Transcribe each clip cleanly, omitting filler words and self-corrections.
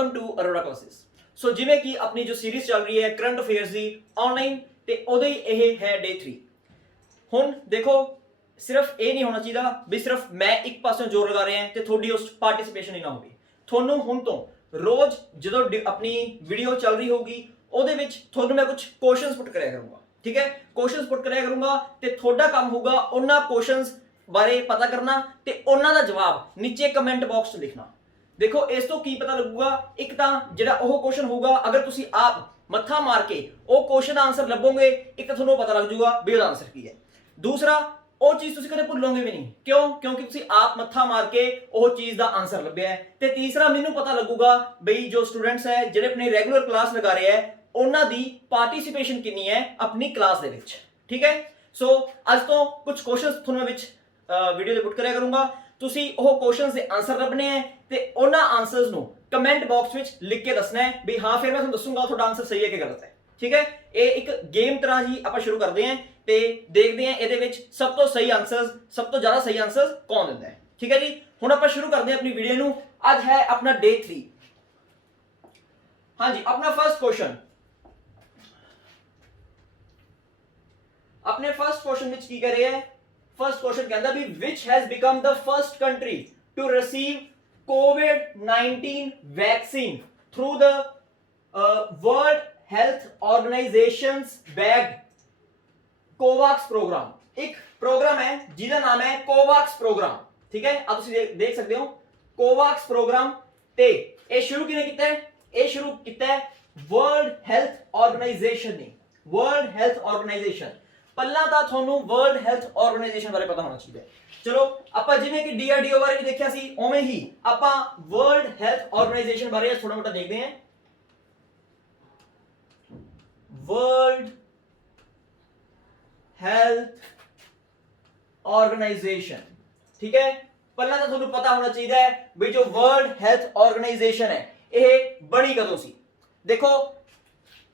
Welcome to Arora classes. So जिवें कि अपनी जो सीरीज चल रही है करंट अफेयर्स की ऑनलाइन ते ओदे ही है डे 3। हुण देखो सिर्फ ये नहीं होना चाहिए भी सिर्फ मैं एक पासों जोर लगा रहे हैं तो थोड़ी उस पार्टिसिपेशन ही ना होगी। थोनों हुण तो रोज जो अपनी वीडियो चल रही होगी ओदे विच थोनों मैं कुछ क्वेश्चंस पुट कराया करूंगा, ठीक है। क्वेश्चंस पुट कराया करूंगा ते थोड़ा काम होगा उन्हां क्वेश्चंस बारे पता करना ते उन्हां दा जवाब नीचे कमेंट बॉक्स च लिखना। देखो इस तो की पता लगूगा, एक तो जिहड़ा ओह क्वेश्चन होगा अगर तुसी आप मत्था मार के वो क्वेश्चन दा आंसर लभोगे, एक तो थोनों पता लग जाऊगा भी ओहदा आंसर की है। दूसरा ਉਹ ਚੀਜ਼ ਤੁਸੀਂ ਕਦੇ ਭੁੱਲੋਗੇ ਵੀ ਨਹੀਂ, ਕਿਉਂ? ਕਿਉਂਕਿ ਤੁਸੀਂ ਆਪ ਮੱਥਾ ਮਾਰ ਕੇ ਉਹ ਚੀਜ਼ ਦਾ ਆਨਸਰ ਲੱਭਿਆ ਹੈ। ਤੇ ਤੀਸਰਾ ਮੈਨੂੰ ਪਤਾ ਲੱਗੂਗਾ ਬਈ ਜੋ ਸਟੂਡੈਂਟਸ ਹੈ ਜਿਹੜੇ ਆਪਣੀ ਰੈਗੂਲਰ ਕਲਾਸ ਲਗਾ ਰਹੇ ਹੈ ਉਹਨਾਂ ਦੀ ਪਾਰਟਿਸਿਪੇਸ਼ਨ ਕਿੰਨੀ ਹੈ ਆਪਣੀ ਕਲਾਸ ਦੇ ਵਿੱਚ, ਠੀਕ ਹੈ। ਸੋ ਅੱਜ ਤੋਂ ਕੁਝ ਕੁਐਸਚਨਸ ਤੁਹਾਨੂੰ ਵਿੱਚ ਵੀਡੀਓ ਦੇ ਪੁੱਟ ਕਰਿਆ ਕਰੂੰਗਾ। ਤੁਸੀਂ ਉਹ ਕੁਐਸਚਨਸ ਦੇ ਆਨਸਰ ਲੱਭਣੇ ਹੈ ਤੇ ਉਹਨਾਂ ਆਨਸਰਸ ਨੂੰ ਕਮੈਂਟ ਬਾਕਸ ਵਿੱਚ ਲਿਖ ਕੇ ਦੱਸਣਾ ਹੈ ਵੀ ਹਾਂ ਫਿਰ ਮੈਂ ਤੁਹਾਨੂੰ ਦੱਸੂਗਾ ਤੁਹਾਡਾ ਆਨਸਰ ਸਹੀ ਹੈ ਕਿ ਗਲਤ ਹੈ, ਠੀਕ ਹੈ। ਇਹ ਇੱਕ ਗੇਮ ਤਰ੍ਹਾਂ ਹੀ ਆਪਾਂ ਸ਼ੁਰੂ ਕਰਦੇ ਹਾਂ ਤੇ ਦੇਖਦੇ ਹਾਂ ਇਹਦੇ ਵਿੱਚ ਸਭ ਤੋਂ ਸਹੀ ਆਨਸਰਸ, ਸਭ ਤੋਂ ਜ਼ਿਆਦਾ ਸਹੀ ਆਨਸਰਸ ਕੌਣ ਦਿੰਦਾ ਹੈ, ਠੀਕ ਹੈ ਜੀ। ਹੁਣ ਆਪਾਂ ਸ਼ੁਰੂ ਕਰਦੇ ਹਾਂ ਆਪਣੀ ਵੀਡੀਓ ਨੂੰ। ਅੱਜ ਹੈ ਆਪਣਾ ਡੇ 3। ਹਾਂਜੀ, ਆਪਣਾ ਫਰਸਟ ਕੁਐਸਚਨ, अपने फर्स्ट क्वेश्चन ਵਿੱਚ ਕੀ ਕਰ ਰਿਹਾ ਹੈ? फर्स्ट क्वेश्चन कहता भी which has become the first country to receive COVID-19 vaccine through the World Health Organization's backed COVAX program। एक प्रोग्राम है जिसका नाम है COVAX प्रोग्राम, ठीक है। अब तुम देख सकते हो COVAX प्रोग्राम ते ये शुरू किने किया है? ये शुरू किया है वर्ल्ड हेल्थ ऑर्गेनाइजेशन ने। वर्ल्ड हेल्थ ऑर्गेनाइजेशन पहला ਤਾਂ ਤੁਹਾਨੂੰ ਵਰਲਡ ਹੈਲਥ ਆਰਗੇਨਾਈਜੇਸ਼ਨ ਬਾਰੇ ਪਤਾ ਹੋਣਾ ਚਾਹੀਦਾ। ਚਲੋ ਆਪਾਂ ਜਿਵੇਂ ਕਿ ਡੀਆਰਡੀਓ ਬਾਰੇ ਵੀ ਦੇਖਿਆ ਸੀ ਉਵੇਂ ਹੀ ਆਪਾਂ ਵਰਲਡ ਹੈਲਥ ਆਰਗੇਨਾਈਜੇਸ਼ਨ ਬਾਰੇ ਥੋੜਾ ਮੋਟਾ ਦੇਖਦੇ ਹਾਂ। ਵਰਲਡ ਹੈਲਥ ਆਰਗੇਨਾਈਜੇਸ਼ਨ, ਠੀਕ ਹੈ। ਪਹਿਲਾਂ ਤਾਂ ਤੁਹਾਨੂੰ ਪਤਾ ਹੋਣਾ ਚਾਹੀਦਾ ਹੈ ਵੀ ਜੋ ਵਰਲਡ ਹੈਲਥ ਆਰਗੇਨਾਈਜੇਸ਼ਨ ਹੈ ਇਹ ਬਣੀ ਕਦੋਂ ਸੀ। ਦੇਖੋ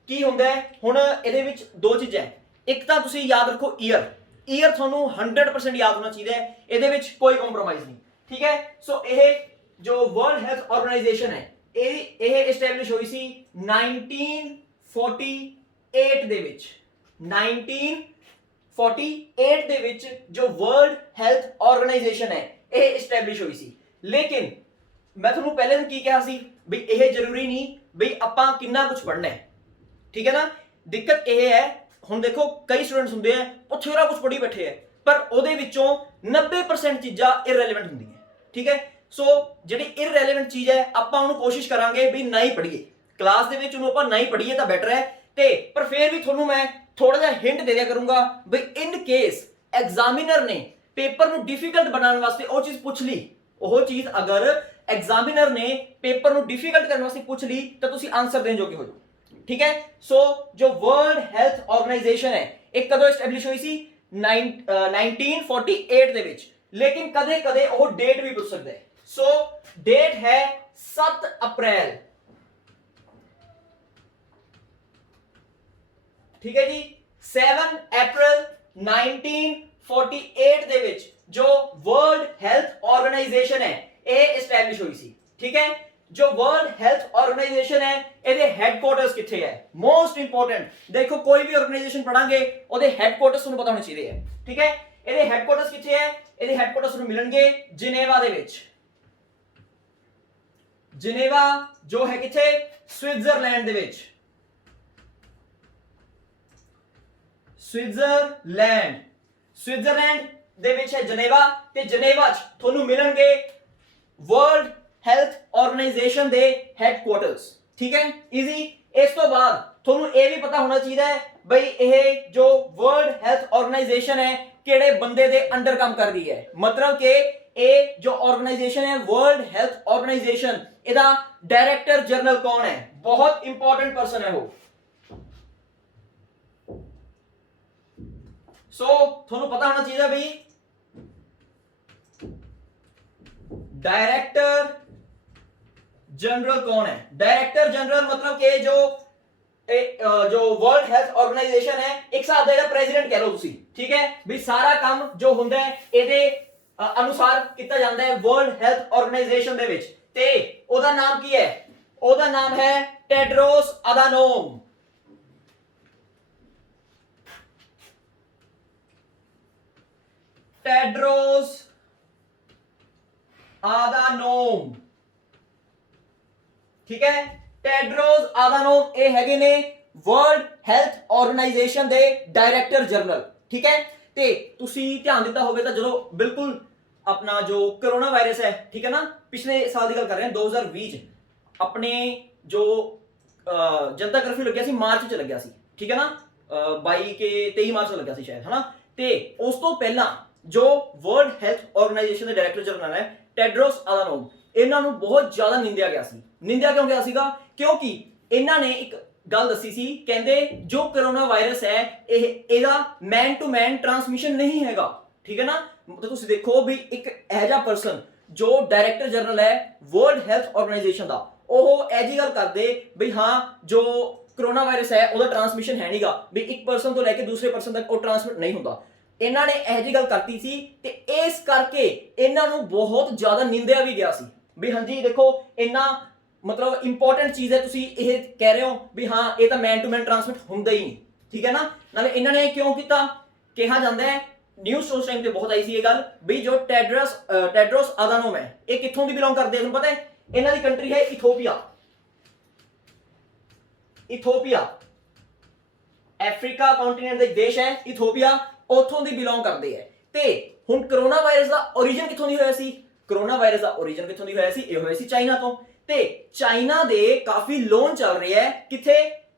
ਕੀ ਹੁੰਦਾ ਹੈ ਹੁਣ ਇਹਦੇ ਵਿੱਚ ਦੋ ਚੀਜ਼ਾਂ ਹੈ। एक तो तुसी याद रखो ईयर थानू 100% याद होना चाहिए, ਇਹਦੇ ਵਿੱਚ कोई कंप्रोमाइज नहीं, ठीक है। सो ये जो वर्ल्ड हेल्थ ऑर्गेनाइजेशन है ये एस्टैब्लिश हुई सी 1948 ਦੇ ਵਿੱਚ। 1948 ਦੇ ਵਿੱਚ जो वर्ल्ड हेल्थ ऑर्गेनाइजेशन है ये एस्टैब्लिश हुई सी। लेकिन मैं ਤੁਹਾਨੂੰ ਪਹਿਲੇ ਕੀ ਕਿਹਾ ਸੀ ਵੀ ਇਹ ਜ਼ਰੂਰੀ ਨਹੀਂ ਵੀ ਆਪਾਂ ਕਿੰਨਾ ਕੁਝ ਪੜ੍ਹਨਾ ਹੈ, ठीक है ना। दिक्कत ਇਹ है ਹੁਣ ਦੇਖੋ ਕਈ ਸਟੂਡੈਂਟਸ ਹੁੰਦੇ ਆ ਉਹ ਥੋੜਾ ਕੁਝ ਪੜ੍ਹੀ ਬੈਠੇ ਆ ਪਰ ਉਹਦੇ ਵਿੱਚੋਂ 90% ਚੀਜ਼ਾਂ ਇਰਰੈਲੇਵੈਂਟ ਹੁੰਦੀਆਂ, ਠੀਕ ਹੈ। ਸੋ ਜਿਹੜੀ ਇਰਰੈਲੇਵੈਂਟ ਚੀਜ਼ ਹੈ ਆਪਾਂ ਉਹਨੂੰ ਕੋਸ਼ਿਸ਼ ਕਰਾਂਗੇ ਵੀ ਨਹੀਂ ਪੜ੍ਹੀਏ, ਕਲਾਸ ਦੇ ਵਿੱਚ ਉਹਨੂੰ ਆਪਾਂ ਨਹੀਂ ਪੜ੍ਹੀਏ ਤਾਂ ਬੈਟਰ ਹੈ। ਤੇ ਪਰ ਫਿਰ ਵੀ ਤੁਹਾਨੂੰ ਮੈਂ ਥੋੜਾ ਜਿਹਾ ਹਿੰਟ ਦੇ ਦਿਆ ਕਰੂੰਗਾ ਵੀ ਇਨ ਕੇਸ ਐਗਜ਼ਾਮੀਨਰ ਨੇ ਪੇਪਰ ਨੂੰ ਡਿਫਿਕਲਟ ਬਣਾਉਣ ਵਾਸਤੇ ਉਹ ਚੀਜ਼ ਪੁੱਛ ਲਈ, ਉਹ ਚੀਜ਼ ਅਗਰ ਐਗਜ਼ਾਮੀਨਰ ਨੇ ਪੇਪਰ ਨੂੰ ਡਿਫਿਕਲਟ ਕਰਨ ਵਾਸਤੇ ਪੁੱਛ ਲਈ ਤਾਂ ਤੁਸੀਂ ਆਨਸਰ ਦੇਣ ਜੋਗੇ ਹੋ ਜਾਓ, ठीक है। सो जो वर्ल्ड हेल्थ ऑर्गेनाइजेशन है एक कदों एस्टैब्लिश हुई सी 1948 ਦੇ ਵਿੱਚ। लेकिन कदे कदे ਉਹ डेट भी पूछ सकता है। सो डेट है 7 अप्रैल, ठीक है जी। 7 अप्रैल 1948 ਦੇ ਵਿੱਚ जो वर्ल्ड हेल्थ ऑर्गेनाइजेशन है ਇਹ एस्टैब्लिश हुई सी, ठीक है। जो वर्ल्ड हेल्थ ऑर्गेनाइजेशन है ਇਹਦੇ ਹੈਡਕੁਆਰਟਰਸ ਕਿੱਥੇ ਹੈ? ਮੋਸਟ ਇੰਪੋਰਟੈਂਟ ਦੇਖੋ ਕੋਈ ਵੀ ਆਰਗੇਨਾਈਜੇਸ਼ਨ ਪੜਾਂਗੇ ਉਹਦੇ ਹੈਡਕੁਆਰਟਰਸ ਤੁਹਾਨੂੰ ਪਤਾ ਹੋਣੇ ਚਾਹੀਦੇ ਹੈ, ਠੀਕ ਹੈ। ਇਹਦੇ ਹੈਡਕੁਆਰਟਰਸ ਕਿੱਥੇ ਹੈ? ਇਹਦੇ ਹੈਡਕੁਆਰਟਰਸ ਨੂੰ ਮਿਲਣਗੇ ਜਿਨੇਵਾ ਦੇ ਵਿੱਚ। ਜਿਨੇਵਾ ਜੋ ਹੈ ਕਿੱਥੇ? ਸਵਿਟਜ਼ਰਲੈਂਡ ਦੇ ਵਿੱਚ। ਸਵਿਟਜ਼ਰਲੈਂਡ ਦੇ ਵਿੱਚ ਹੈ ਜਿਨੇਵਾ ਤੇ ਜਿਨੇਵਾ ਚ ਤੁਹਾਨੂੰ ਮਿਲਣਗੇ वर्ल्ड हेल्थ ऑर्गेनाइजेशन ਦੇ ਹੈਡਕੁਆਰਟਰਸ, ठीक है। इजी। इस तो बाद ਤੁਹਾਨੂੰ ਇਹ ਵੀ ਪਤਾ ਹੋਣਾ ਚਾਹੀਦਾ ਹੈ ਬਈ ਇਹ ਜੋ वर्ल्ड हेल्थ ऑर्गेनाइजेशन है ਕਿਹੜੇ ਬੰਦੇ ਦੇ ਅੰਡਰ ਕੰਮ ਕਰ ਰਹੀ ਹੈ। मतलब कि ਇਹ ਜੋ ਆਰਗੇਨਾਈਜੇਸ਼ਨ ਹੈ वर्ल्ड हेल्थ ऑर्गेनाइजेशन ਇਹਦਾ डायरेक्टर जनरल कौन है? बहुत इंपॉर्टेंट पर्सन है वो। सो ਤੁਹਾਨੂੰ ਪਤਾ ਹੋਣਾ ਚਾਹੀਦਾ ਬਈ डायरेक्टर जनरल कौन है? डायरेक्टर जनरल मतलब कि जो वर्ल्ड हेल्थ ऑर्गेनाइजेशन है एक साथ देगा प्रेसिडेंट कह लो तुसी, ठीक है। भी सारा काम जो हुंदा है ਇਹਦੇ अनुसार किया जाता है वर्ल्ड हेल्थ ऑर्गेनाइजेशन ਦੇ ਵਿੱਚ ਤੇ ਉਹਦਾ ਨਾਮ ਕੀ ਹੈ? ਉਹਦਾ ਨਾਮ ਹੈ ਟੈਡਰੋਸ ਅਦਾਨੋਮ। ਟੈਡਰੋਸ ਆਦਾਨੋਮ, ਠੀਕ ਹੈ। ਟੈਡਰੋਸ ਆਦਾਨੋਮ ਇਹ ਹੈਗੇ ਨੇ ਵਰਲਡ ਹੈਲਥ ਆਰਗੇਨਾਈਜੇਸ਼ਨ ਦੇ ਡਾਇਰੈਕਟਰ ਜਨਰਲ, ਠੀਕ ਹੈ। ਤੇ ਤੁਸੀਂ ਧਿਆਨ ਦਿੱਤਾ ਹੋਵੇ ਤਾਂ ਜਦੋਂ ਬਿਲਕੁਲ ਆਪਣਾ ਜੋ ਕਰੋਨਾ ਵਾਇਰਸ ਹੈ, ਠੀਕ ਹੈ ਨਾ, ਪਿਛਲੇ ਸਾਲ ਦੀ ਗੱਲ ਕਰ ਰਹੇ ਹਾਂ 2020 ਚ ਆਪਣੇ ਜੋ ਜਨਤਾ ਕਰਫਿਊ ਲੱਗਿਆ ਸੀ ਮਾਰਚ ਚ ਲੱਗਿਆ ਸੀ, ਠੀਕ ਹੈ ਨਾ, 22 ਕੇ 23 ਮਾਰਚ ਨੂੰ ਲੱਗਿਆ ਸੀ ਸ਼ਾਇਦ, ਹਨਾ। ਤੇ ਉਸ ਤੋਂ ਪਹਿਲਾਂ ਜੋ ਵਰਲਡ ਹੈਲਥ ਆਰਗੇਨਾਈਜੇਸ਼ਨ ਦੇ ਡਾਇਰੈਕਟਰ ਜਨਰਲ ਹੈ ਟੈਡਰੋਸ ਆਦਾਨੋਮ, ਇਹਨਾਂ ਨੂੰ ਬਹੁਤ ਜ਼ਿਆਦਾ ਨਿੰਦਿਆ ਗਿਆ ਸੀ। ਨਿੰਦਿਆ ਕਿਉਂ ਗਿਆ ਸੀਗਾ? ਕਿਉਂਕਿ ਇਹਨਾਂ ਨੇ ਇੱਕ ਗੱਲ ਦੱਸੀ ਸੀ, ਕਹਿੰਦੇ ਜੋ ਕਰੋਨਾ ਵਾਇਰਸ ਹੈ ਇਹਦਾ ਮੈਨ ਟੂ ਮੈਨ ਟ੍ਰਾਂਸਮਿਸ਼ਨ ਨਹੀਂ ਹੈਗਾ, ਠੀਕ ਹੈ ਨਾ। ਮਤਲਬ ਤੁਸੀਂ ਦੇਖੋ ਵੀ ਇੱਕ ਇਹੋ ਜਿਹਾ ਪਰਸਨ ਜੋ ਡਾਇਰੈਕਟਰ ਜਨਰਲ ਹੈ ਵਰਲਡ ਹੈਲਥ ਆਰਗੇਨਾਈਜੇਸ਼ਨ ਦਾ, ਉਹ ਇਹ ਜੀ ਗੱਲ ਕਰਦੇ ਵੀ ਹਾਂ ਜੋ ਕਰੋਨਾ ਵਾਇਰਸ ਹੈ ਉਹਦਾ ਟ੍ਰਾਂਸਮਿਸ਼ਨ ਹੈ ਨਹੀਂਗਾ, ਵੀ ਇੱਕ ਪਰਸਨ ਤੋਂ ਲੈ ਕੇ ਦੂਸਰੇ ਪਰਸਨ ਤੱਕ ਉਹ ਟ੍ਰਾਂਸਮਿਟ ਨਹੀਂ ਹੁੰਦਾ। ਇਹਨਾਂ ਨੇ ਇਹੋ ਜਿਹੀ ਗੱਲ ਕਰਤੀ ਸੀ ਤੇ ਇਸ ਕਰਕੇ ਇਹਨਾਂ ਨੂੰ ਬਹੁਤ ਜ਼ਿਆਦਾ ਨਿੰਦਿਆ ਵੀ ਗਿਆ ਸੀ ਵੀ ਹਾਂਜੀ ਦੇਖੋ ਇੰਨਾ ਮਤਲਬ ਇੰਪੋਰਟੈਂਟ ਚੀਜ਼ ਹੈ, ਤੁਸੀਂ ਇਹ ਕਹਿ ਰਹੇ ਹੋ ਵੀ ਹਾਂ ਇਹ ਤਾਂ ਮੈਨ ਟੂ ਮੈਨ ਟ੍ਰਾਂਸਮਿਟ ਹੁੰਦਾ ਹੀ ਨਹੀਂ, ਠੀਕ ਹੈ ਨਾ। ਨਾਲੇ ਇਹਨਾਂ ਨੇ ਕਿਉਂ ਕੀਤਾ? ਕਿਹਾ ਜਾਂਦਾ ਹੈ ਨਿਊਜ਼ ਉਸ ਟਾਈਮ ਤੇ ਬਹੁਤ ਆਈ ਸੀ ਇਹ ਗੱਲ ਵੀ ਜੋ ਟੈਡਰੋਸ ਆਦਾਨੋਮ ਹੈ ਇਹ ਕਿੱਥੋਂ ਦੀ ਬਿਲੋਂਗ ਕਰਦੇ ਆ ਤੁਹਾਨੂੰ ਪਤਾ ਹੈ? ਇਹਨਾਂ ਦੀ ਕੰਟਰੀ ਹੈ ਇਥੋਪੀਆ। ਇਥੋਪੀਆ ਅਫਰੀਕਾ ਕੰਟੀਨੈਂਟ ਦਾ ਇੱਕ ਦੇਸ਼ ਹੈ ਇਥੋਪੀਆ, ਉੱਥੋਂ ਦੀ ਬਿਲੋਂਗ ਕਰਦੇ ਹੈ। ਤੇ ਹੁਣ ਕਰੋਨਾ ਵਾਇਰਸ ਦਾ origin ਕਿੱਥੋਂ ਦੀ ਹੋਇਆ ਸੀ? ਕਰੋਨਾ ਵਾਇਰਸ ਦਾ origin ਕਿੱਥੋਂ ਦੀ ਹੋਇਆ ਸੀ? ਇਹ ਹੋਇਆ ਸੀ ਚਾਈਨਾ ਤੋਂ। ਤੇ ਚਾਈਨਾ ਦੇ ਕਾਫੀ ਲੋਨ ਚੱਲ ਰਿਹਾ ਹੈ ਕਿੱਥੇ?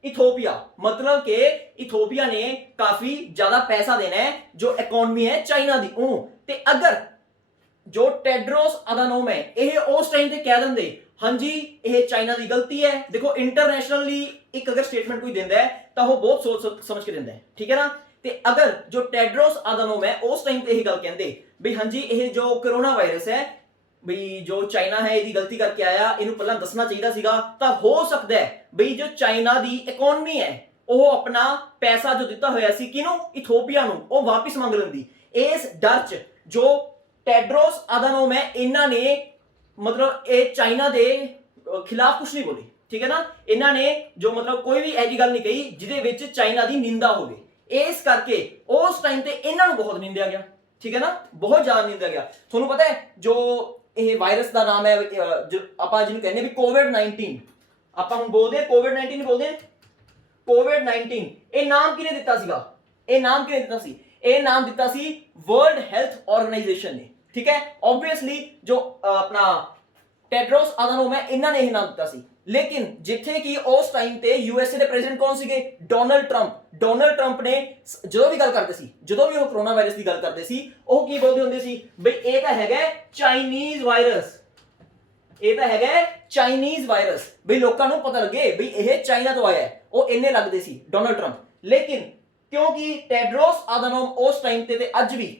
इथोपिया, मतलब कि इथोपिया ने काफी ज्यादा पैसा देना है जो इकोनॉमी है चाइना दी ओनू। ते अगर जो टेड्रोस अदानोम है यह उस टाइम ते कह देंदे हाँ जी यह चाइना की गलती है, देखो इंटरनेशनली एक अगर स्टेटमेंट कोई देंदा है तो वह बहुत सोच समझ के देंदा है, ठीक है ना। ते अगर जो टेड्रोस अदानोम है उस टाइम ते यही गल कहंदे भी हाँ जी यह जो कोरोना वायरस है भी जो चाइना है इसकी गलती करके आया, इन्हू पहला दसना चाहिए सीगा, तो हो सकता है भी जो चाइना की इकोनॉमी है वह अपना पैसा जो दिता होया सी किनू इथोपिया नू वो वापस मंग लेंदी। इस डर च जो टेड्रोस अदानोम है इन्हां ने मतलब ये चाइना दे खिलाफ कुछ नहीं बोली, ठीक है ना। इन्हां ने जो मतलब कोई भी ऐसी गल नहीं कही जिहदे विच चाइना की निंदा होवे, इस करके उस टाइम ते इन्हां नू बहुत निंदिया गया, ठीक है ना, बहुत ज्यादा निंदिया गया। तुहानू पता है जो ये वायरस का नाम है ਆਪਾਂ ਜਿਹਨੂੰ ਕਹਿੰਦੇ ਵੀ कोविड-19 ਆਪਾਂ ਹੁਣ ਬੋਲਦੇ कोविड-19 ਬੋਲਦੇ कोविड-19 ਇਹ ਨਾਮ ਕਿਹਨੇ ਦਿੱਤਾ ਸੀਗਾ? ਇਹ ਨਾਮ ਕਿਹਨੇ ਦਿੱਤਾ ਸੀ? ਇਹ ਨਾਮ ਦਿੱਤਾ ਸੀ ਵਰਲਡ ਹੈਲਥ ਆਰਗੇਨਾਈਜੇਸ਼ਨ ਨੇ, ਠੀਕ ਹੈ। ਆਬਵੀਅਸਲੀ ਜੋ ਆਪਣਾ ਟੈਡਰੋਸ ਅਦਾਨੋਮ ਹੈ ਇਹਨਾਂ ਨੇ ਇਹ ਨਾਮ ਦਿੱਤਾ ਸੀ, लेकिन जिथे कि उस टाइम ते यूएसए के प्रेजिडेंट कौन सीगे? Donald Trump. डोनाल्ड ट्रंप ने जो भी गल करते सी, जो भी वो कोरोना वायरस की गल करते सी, वो की बोलते होंदे सी बई ये तां हैगा चाइनीज वायरस, ये तां हैगा चाइनीज वायरस, बई लोकां नूं पता लगे बई ये चाइना तो आया है, वो इन्ने लगदे सी डोनाल्ड ट्रंप। लेकिन क्योंकि टेड्रोस अदानोम उस टाइम ते अज भी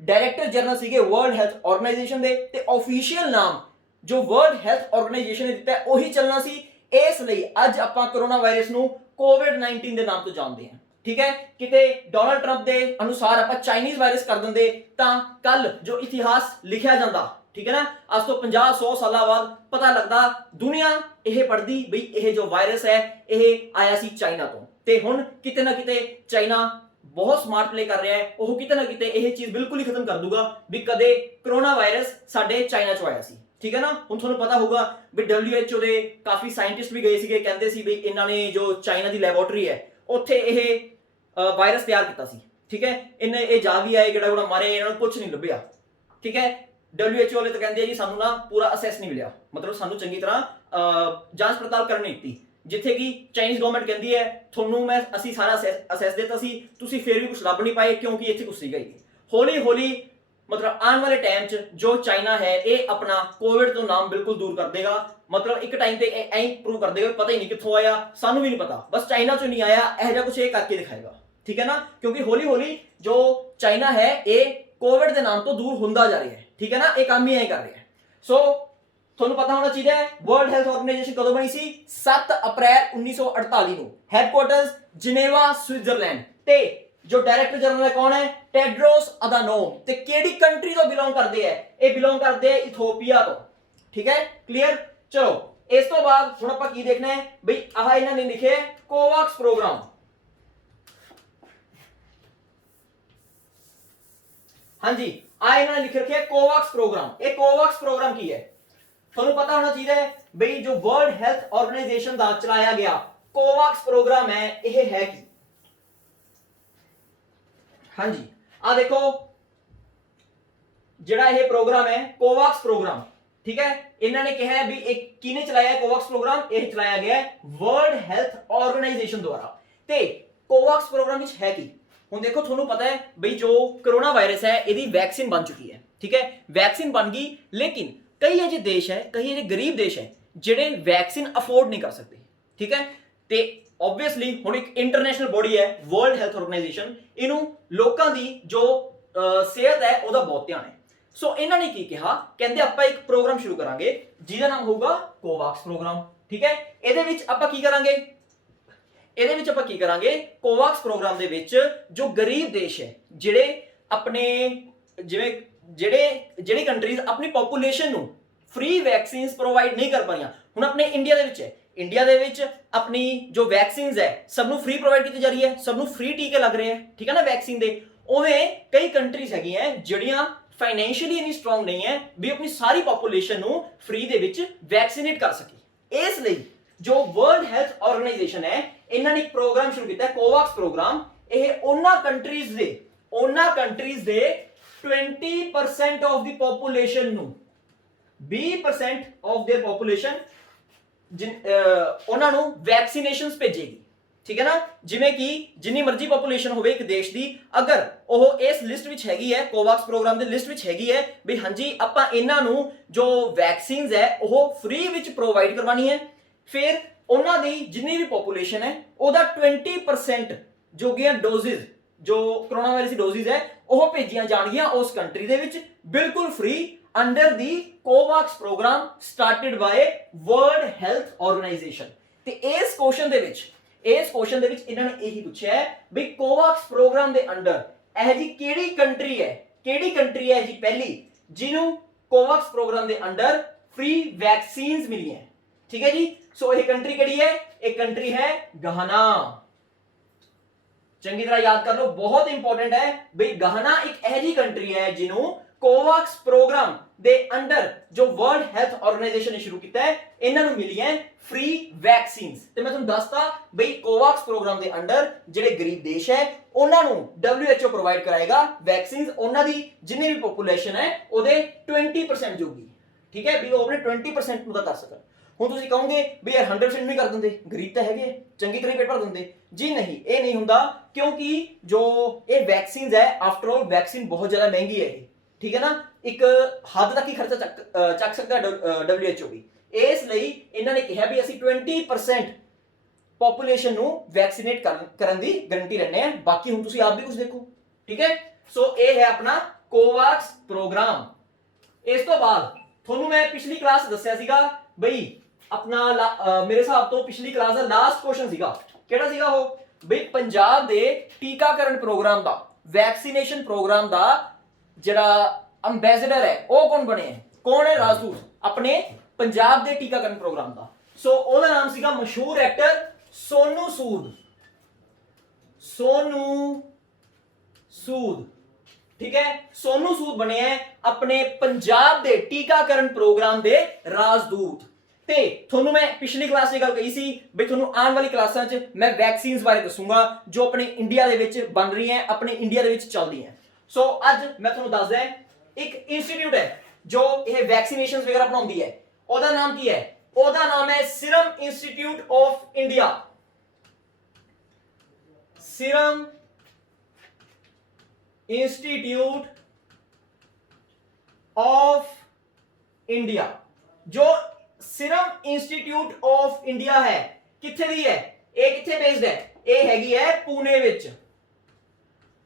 डायरैक्टर जनरल सीगे वर्ल्ड हेल्थ ऑर्गेनाइजेशन दे, ते ऑफिशियल नाम जो वर्ल्ड हेल्थ ऑर्गेनाइजेशन ने दिता है वही चलना सी, इसलिए अज आपां कोरोना वायरस नूं कोविड-19 दे नाम तो जानते हैं, ठीक है। किते डोनाल्ड ट्रंप दे अनुसार आपां चाइनीज वायरस कर दिंदे तां कल जो इतिहास लिखिया जांदा, ठीक है ना, आज तो 50-100 साल बाद पता लगदा दुनिया यह पढ़दी बई यह जो वायरस है यह आया सी चाइना तो। ते हुण किते ना किते चाइना बहुत स्मार्ट प्ले कर रहा है, वो किते ना किते यह चीज बिल्कुल ही खत्म कर दूगा भी कदे कोरोना वायरस साडे चाइना चो आया सी, ठीक है ना। हुण तुहानूं पता होगा भी WHO दे काफी साइंटिस्ट भी गए सीगे, कहंदे सी भी इन्हां ने जो चाइना दी लैबोरेटरी है उत्थे यह वायरस तैयार कीता सी, ठीक है। इन्हें ये जा भी आए गेड़ा गुड़ा मारे, इन्हां नूं कुछ नहीं लभ्या, ठीक है। WHO वाले तो कहंदे जी सानूं ना पूरा असैस नहीं मिलिया, मतलब सानूं चंगी तरह जांच पड़ताल करनी नहीं दी, जिथे कि चाइनीज गवर्नमेंट कहती है थोनू मैं असी सारा असैस देता सी, तुसी फिर भी कुछ लभ नहीं पाए क्योंकि इत्थे कुछ सीगा ही। हौली हौली मतलब आने वाले टाइम च जो चाइना है ये अपना कोविड तो नाम बिल्कुल दूर कर देगा, मतलब एक टाइम पे ऐ प्रूव कर देगा पता ही नहीं कित्थों आया, सानू भी नहीं पता, बस चाइना चो नहीं आया, ऐसा कुछ ये करके दिखाएगा, ठीक है ना। क्योंकि हौली हौली जो चाइना है ये कोविड के नाम तो दूर होंदा जा रहा है, ठीक है ना, ये काम ही यही कर रहा है। सो ਤੁਹਾਨੂੰ पता होना चाहिए वर्ल्ड हेल्थ ऑर्गेनाइजेशन कदों बनी सी? 7 अप्रैल 1948 ਨੂੰ, ਹੈਡਕੁਆਰਟਰਸ जिनेवा स्विट्जरलैंड। ते जो डायरेक्टर जनरल है कौन है? टेड्रोस अदानोम। ते केड़ी कंट्री तो बिलोंग करते हैं? ये बिलोंग करते हैं इथोपिया तो, ठीक है, क्लियर। चलो ਇਸ ਤੋਂ ਬਾਅਦ ਹੁਣ ਆਪਾਂ ਕੀ ਦੇਖਣਾ ਹੈ ਬਈ ਆਹ ਇਹਨਾਂ ਨੇ ਲਿਖਿਆ ਕੋਵਾਕਸ ਪ੍ਰੋਗਰਾਮ। ਹਾਂਜੀ ਆ ਇਹਨਾਂ ਨੇ ਲਿਖ ਰੱਖਿਆ ਕੋਵਾਕਸ ਪ੍ਰੋਗਰਾਮ। ਇਹ ਕੋਵਾਕਸ ਪ੍ਰੋਗਰਾਮ ਕੀ ਹੈ ਤੁਹਾਨੂੰ ਪਤਾ ਹੋਣਾ ਚਾਹੀਦਾ ਹੈ ਬਈ ਜੋ ਵਰਲਡ ਹੈਲਥ ਆਰਗੇਨਾਈਜੇਸ਼ਨ ਦਾ ਚਲਾਇਆ ਗਿਆ ਕੋਵਾਕਸ ਪ੍ਰੋਗਰਾਮ ਹੈ ਇਹ ਹੈ ਕੀ। ਹਾਂਜੀ ਆ ਦੇਖੋ ਜਿਹੜਾ ਇਹ ਪ੍ਰੋਗਰਾਮ ਹੈ ਕੋਵਾਕਸ ਪ੍ਰੋਗਰਾਮ, ਠੀਕ ਹੈ, ਇਹਨਾਂ ਨੇ ਕਿਹਾ ਵੀ ਇਹ ਕਿਹਨੇ ਚਲਾਇਆ ਹੈ ਕੋਵਾਕਸ ਪ੍ਰੋਗਰਾਮ, ਇਹ ਚਲਾਇਆ ਗਿਆ ਹੈ ਵਰਲਡ ਹੈਲਥ ਆਰਗੇਨਾਈਜੇਸ਼ਨ ਦੁਆਰਾ। ਤੇ ਕੋਵਾਕਸ ਪ੍ਰੋਗਰਾਮ ਵਿੱਚ ਹੈ ਕੀ ਹੁਣ ਦੇਖੋ ਤੁਹਾਨੂੰ ਪਤਾ ਹੈ ਬਈ ਜੋ ਕਰੋਨਾ ਵਾਇਰਸ ਹੈ ਇਹਦੀ ਵੈਕਸੀਨ ਬਣ ਚੁੱਕੀ ਹੈ, ਠੀਕ ਹੈ, ਵੈਕਸੀਨ ਬਣ ਗਈ, ਲੇਕਿਨ ਕਈ ਅਜਿਹੇ ਦੇਸ਼ ਹੈ, ਕਈ ਅਜਿਹੇ ਗਰੀਬ ਦੇਸ਼ ਹੈ ਜਿਹੜੇ ਵੈਕਸੀਨ ਅਫੋਰਡ ਨਹੀਂ ਕਰ ਸਕਦੇ, ਠੀਕ ਹੈ। ਤੇ ਆਬਵੀਅਸਲੀ ਹੁਣ ਇੱਕ ਇੰਟਰਨੈਸ਼ਨਲ ਬੋਡੀ ਹੈ ਵਰਲਡ ਹੈਲਥ ਆਰਗੇਨਾਈਜੇਸ਼ਨ, ਇਹਨੂੰ ਲੋਕਾਂ ਦੀ ਜੋ ਸਿਹਤ ਹੈ ਉਹਦਾ ਬਹੁਤ ਧਿਆਨ ਹੈ। ਸੋ ਇਹਨਾਂ ਨੇ ਕੀ ਕਿਹਾ, ਕਹਿੰਦੇ ਆਪਾਂ ਇੱਕ ਪ੍ਰੋਗਰਾਮ ਸ਼ੁਰੂ ਕਰਾਂਗੇ ਜਿਹਦਾ ਨਾਮ ਹੋਊਗਾ ਕੋਵਾਕਸ ਪ੍ਰੋਗਰਾਮ, ਠੀਕ ਹੈ। ਇਹਦੇ ਵਿੱਚ ਆਪਾਂ ਕੀ ਕਰਾਂਗੇ ਕੋਵਾਕਸ ਪ੍ਰੋਗਰਾਮ ਦੇ ਵਿੱਚ ਜੋ ਗਰੀਬ ਦੇਸ਼ ਹੈ ਜਿਹੜੇ ਆਪਣੇ ਜਿਹੜੀ ਕੰਟਰੀਜ਼ ਆਪਣੀ ਪੋਪੂਲੇਸ਼ਨ ਨੂੰ ਫ੍ਰੀ ਵੈਕਸੀਨਸ ਪ੍ਰੋਵਾਈਡ ਨਹੀਂ ਕਰ ਪਾਈਆਂ, ਹੁਣ ਆਪਣੇ ਇੰਡੀਆ ਦੇ ਵਿੱਚ ਹੈ, ਇੰਡੀਆ ਦੇ ਵਿੱਚ ਆਪਣੀ ਜੋ ਵੈਕਸੀਨਸ ਹੈ ਸਭ ਨੂੰ ਫ੍ਰੀ ਪ੍ਰੋਵਾਈਡ ਕੀਤੀ ਜਾ ਰਹੀ ਹੈ, ਸਭ ਨੂੰ ਫ੍ਰੀ ਟੀਕੇ ਲੱਗ ਰਹੇ ਹੈ, ਠੀਕ ਹੈ ਨਾ ਵੈਕਸੀਨ ਦੇ। ਉਵੇਂ ਕਈ ਕੰਟਰੀਜ਼ ਹੈਗੀਆਂ ਜਿਹੜੀਆਂ ਫਾਈਨੈਂਸ਼ੀਅਲੀ ਇਨੀ ਸਟਰੋਂਗ ਨਹੀਂ ਹੈ ਵੀ ਆਪਣੀ ਸਾਰੀ ਪੋਪੂਲੇਸ਼ਨ ਨੂੰ ਫ੍ਰੀ ਦੇ ਵਿੱਚ ਵੈਕਸੀਨੇਟ ਕਰ ਸਕੇ। ਇਸ ਲਈ ਜੋ ਵਰਲਡ ਹੈਲਥ ਆਰਗੇਨਾਈਜੇਸ਼ਨ ਹੈ ਇਹਨਾਂ ਨੇ ਇੱਕ ਪ੍ਰੋਗਰਾਮ ਸ਼ੁਰੂ ਕੀਤਾ ਕੋਵਾਕਸ ਪ੍ਰੋਗਰਾਮ। ਇਹ ਉਹਨਾਂ ਕੰਟਰੀਜ਼ ਦੇ 20% ਆਫ ਦੀ ਪੋਪੂਲੇਸ਼ਨ ਨੂੰ 20% ਆਫ देयर ਪੋਪੂਲੇਸ਼ਨ ਉਹਨਾਂ ਨੂੰ ਵੈਕਸੀਨੇਸ਼ਨਸ ਭੇਜੇਗੀ, ਠੀਕ ਹੈ ਨਾ। ਜਿਵੇਂ ਕਿ ਜਿੰਨੀ ਮਰਜ਼ੀ ਪੋਪੂਲੇਸ਼ਨ ਹੋਵੇ ਇੱਕ ਦੇਸ਼ ਦੀ, ਅਗਰ ਉਹ ਇਸ ਲਿਸਟ ਵਿੱਚ ਹੈਗੀ ਹੈ ਕੋਵਾਕਸ ਪ੍ਰੋਗਰਾਮ ਦੇ ਲਿਸਟ ਵਿੱਚ ਹੈਗੀ ਹੈ ਵੀ ਹਾਂਜੀ ਆਪਾਂ ਇਹਨਾਂ ਨੂੰ ਜੋ ਵੈਕਸੀਨਸ ਹੈ ਉਹ ਫ੍ਰੀ ਵਿੱਚ ਪ੍ਰੋਵਾਈਡ ਕਰਵਾਉਣੀ ਹੈ, ਫਿਰ ਉਹਨਾਂ ਦੀ ਜਿੰਨੀ ਵੀ ਪੋਪੂਲੇਸ਼ਨ ਹੈ ਉਹਦਾ 20% ਜੋ ਕਿ ਡੋਜ਼ਿਸ ਜੋ ਕਰੋਨਾ ਵਾਇਰਸ ਦੀ ਡੋਜ਼ਿਸ ਹੈ ਉਹ ਭੇਜੀਆਂ ਜਾਣਗੀਆਂ ਉਸ ਕੰਟਰੀ ਦੇ ਵਿੱਚ ਬਿਲਕੁਲ free under the COVAX program started by World Health Organization. ਤੇ ਇਸ ਕੁਐਸਚਨ ਦੇ ਵਿੱਚ ਇਹਨਾਂ ਨੇ ਇਹੀ ਪੁੱਛਿਆ ਵੀ ਕੋਵਾਕਸ ਪ੍ਰੋਗਰਾਮ ਦੇ ਅੰਡਰ ਇਹ ਜੀ ਕਿਹੜੀ ਕੰਟਰੀ ਹੈ ਜੀ ਪਹਿਲੀ ਜਿਹਨੂੰ ਕੋਵਾਕਸ ਪ੍ਰੋਗਰਾਮ ਦੇ ਅੰਡਰ ਫ੍ਰੀ ਵੈਕਸੀਨਸ ਮਿਲੀਆਂ, ਠੀਕ ਹੈ ਜੀ। ਸੋ ਇਹ ਕੰਟਰੀ ਕਿਹੜੀ ਹੈ, ਇਹ ਕੰਟਰੀ ਹੈ ਗਾਨਾ। ਚੰਗੀ ਤਰ੍ਹਾਂ ਯਾਦ ਕਰ ਲਓ, ਬਹੁਤ ਇੰਪੋਰਟੈਂਟ ਹੈ ਬਈ ਗਾਨਾ ਇੱਕ ਇਹ ਜੀ ਕੰਟਰੀ ਹੈ ਜਿਹਨੂੰ ਕੋਵਾਕਸ ਪ੍ਰੋਗਰਾਮ ਦੇ ਅੰਡਰ ਜੋ ਵਰਲਡ ਹੈਲਥ ਆਰਗੇਨਾਈਜੇਸ਼ਨ ਨੇ ਸ਼ੁਰੂ ਕੀਤਾ ਹੈ ਇਹਨਾਂ ਨੂੰ ਮਿਲੀਆਂ ਫ੍ਰੀ ਵੈਕਸੀਨਸ। ਤੇ ਮੈਂ ਤੁਹਾਨੂੰ ਦੱਸਤਾ ਬਈ ਕੋਵਾਕਸ ਪ੍ਰੋਗਰਾਮ ਦੇ ਅੰਡਰ ਜਿਹੜੇ ਗਰੀਬ ਦੇਸ਼ ਹੈ ਉਹਨਾਂ ਨੂੰ WHO ਪ੍ਰੋਵਾਈਡ ਕਰਾਏਗਾ ਵੈਕਸੀਨਸ, ਉਹਨਾਂ ਦੀ ਜਿੰਨੀ ਵੀ ਪੋਪੂਲੇਸ਼ਨ ਹੈ ਉਹਦੇ 20% ਜੋਗੀ, ਠੀਕ ਹੈ, ਵੀ ਉਹ ਆਪਣੇ 20% ਨੂੰ ਤਾਂ ਕਰ ਸਕਣ। ਹੁਣ ਤੁਸੀਂ ਕਹੋਗੇ ਵੀ ਯਾਰ 100% ਨਹੀਂ ਕਰ ਦਿੰਦੇ, ਗਰੀਬ ਤਾਂ ਹੈਗੇ, ਚੰਗੀ ਤਰ੍ਹਾਂ ਪੇਟ ਭਰ ਦਿੰਦੇ। ਜੀ ਨਹੀਂ, ਇਹ ਨਹੀਂ ਹੁੰਦਾ, ਕਿਉਂਕਿ ਜੋ ਇਹ ਵੈਕਸੀਨਸ ਹੈ ਆਫਟਰ ਆਲ ਵੈਕਸੀਨ ਬਹੁਤ ਜ਼ਿਆਦਾ ਮਹਿੰਗੀ ਹੈ ਇਹ, ਠੀਕ ਹੈ ਨਾ, ਇੱਕ ਹੱਦ ਤੱਕ ਹੀ ਖਰਚਾ ਚੱਕ ਸਕਦਾ WHO ਵੀ। ਇਸ ਲਈ ਇਹਨਾਂ ਨੇ ਕਿਹਾ ਵੀ ਅਸੀਂ 20% ਪੋਪੂਲੇਸ਼ਨ ਨੂੰ ਵੈਕਸੀਨੇਟ ਕਰਨ ਦੀ ਗਾਰੰਟੀ ਲੈਣੇ ਆ, ਬਾਕੀ ਹੁਣ ਤੁਸੀਂ ਆਪ ਵੀ ਕੁਝ ਦੇਖੋ, ਠੀਕ ਹੈ। ਸੋ ਇਹ ਹੈ ਆਪਣਾ ਕੋਵਾਕਸ ਪ੍ਰੋਗਰਾਮ। ਇਸ ਤੋਂ ਬਾਅਦ ਤੁਹਾਨੂੰ ਮੈਂ ਪਿਛਲੀ ਕਲਾਸ ਦੱਸਿਆ ਸੀਗਾ ਬਈ ਆਪਣਾ ਮੇਰੇ ਹਿਸਾਬ ਤੋਂ ਪਿਛਲੀ ਕਲਾਸ ਦਾ ਲਾਸਟ ਕੁਐਸਚਨ ਸੀਗਾ, ਕਿਹੜਾ ਸੀਗਾ ਉਹ, ਬਈ ਪੰਜਾਬ ਦੇ ਟੀਕਾਕਰਨ ਪ੍ਰੋਗਰਾਮ ਦਾ, ਵੈਕਸੀਨੇਸ਼ਨ ਪ੍ਰੋਗਰਾਮ ਦਾ ਜਿਹੜਾ ਅੰਬੈਸਡਰ ਹੈ ਉਹ ਕੌਣ ਬਣੇ ਹੈ, ਕੌਣ ਹੈ ਰਾਜਦੂਤ ਆਪਣੇ ਪੰਜਾਬ ਦੇ ਟੀਕਾਕਰਨ ਪ੍ਰੋਗਰਾਮ ਦਾ। ਸੋ ਉਹਦਾ ਨਾਮ ਸੀਗਾ ਮਸ਼ਹੂਰ ਐਕਟਰ ਸੋਨੂ ਸੂਦ, ਠੀਕ ਹੈ। ਸੋਨੂ ਸੂਦ ਬਣੇ ਹੈ ਆਪਣੇ ਪੰਜਾਬ ਦੇ ਟੀਕਾਕਰਨ ਪ੍ਰੋਗਰਾਮ ਦੇ ਰਾਜਦੂਤ। ਤੇ ਤੁਹਾਨੂੰ ਮੈਂ ਪਿਛਲੀ ਕਲਾਸ 'ਚ ਗੱਲ ਕਹੀ ਸੀ ਵੀ ਤੁਹਾਨੂੰ ਆਉਣ ਵਾਲੀ ਕਲਾਸਾਂ 'ਚ ਮੈਂ ਵੈਕਸੀਨਸ ਬਾਰੇ ਦੱਸੂਗਾ ਜੋ ਆਪਣੇ ਇੰਡੀਆ ਦੇ ਵਿੱਚ ਬਣ ਰਹੀਆਂ, ਆਪਣੇ ਇੰਡੀਆ ਦੇ ਵਿੱਚ ਚੱਲਦੀਆਂ। ਸੋ ਅੱਜ ਮੈਂ ਤੁਹਾਨੂੰ ਦੱਸਦਾ ਇੱਕ ਇੰਸਟੀਚਿਊਟ ਹੈ ਜੋ ਇਹ ਵੈਕਸੀਨੇਸ਼ਨਸ ਵਗੈਰਾ ਬਣਾਉਂਦੀ ਹੈ, ਉਹਦਾ ਨਾਮ ਕੀ ਹੈ, ਉਹਦਾ ਨਾਮ ਹੈ serum institute of India. Serum institute of India. जो सीरम इंस्टीट्यूट ऑफ इंडिया है किथे दी है, ये किथे बेस्ड है, ये हैगी है पुणे विच,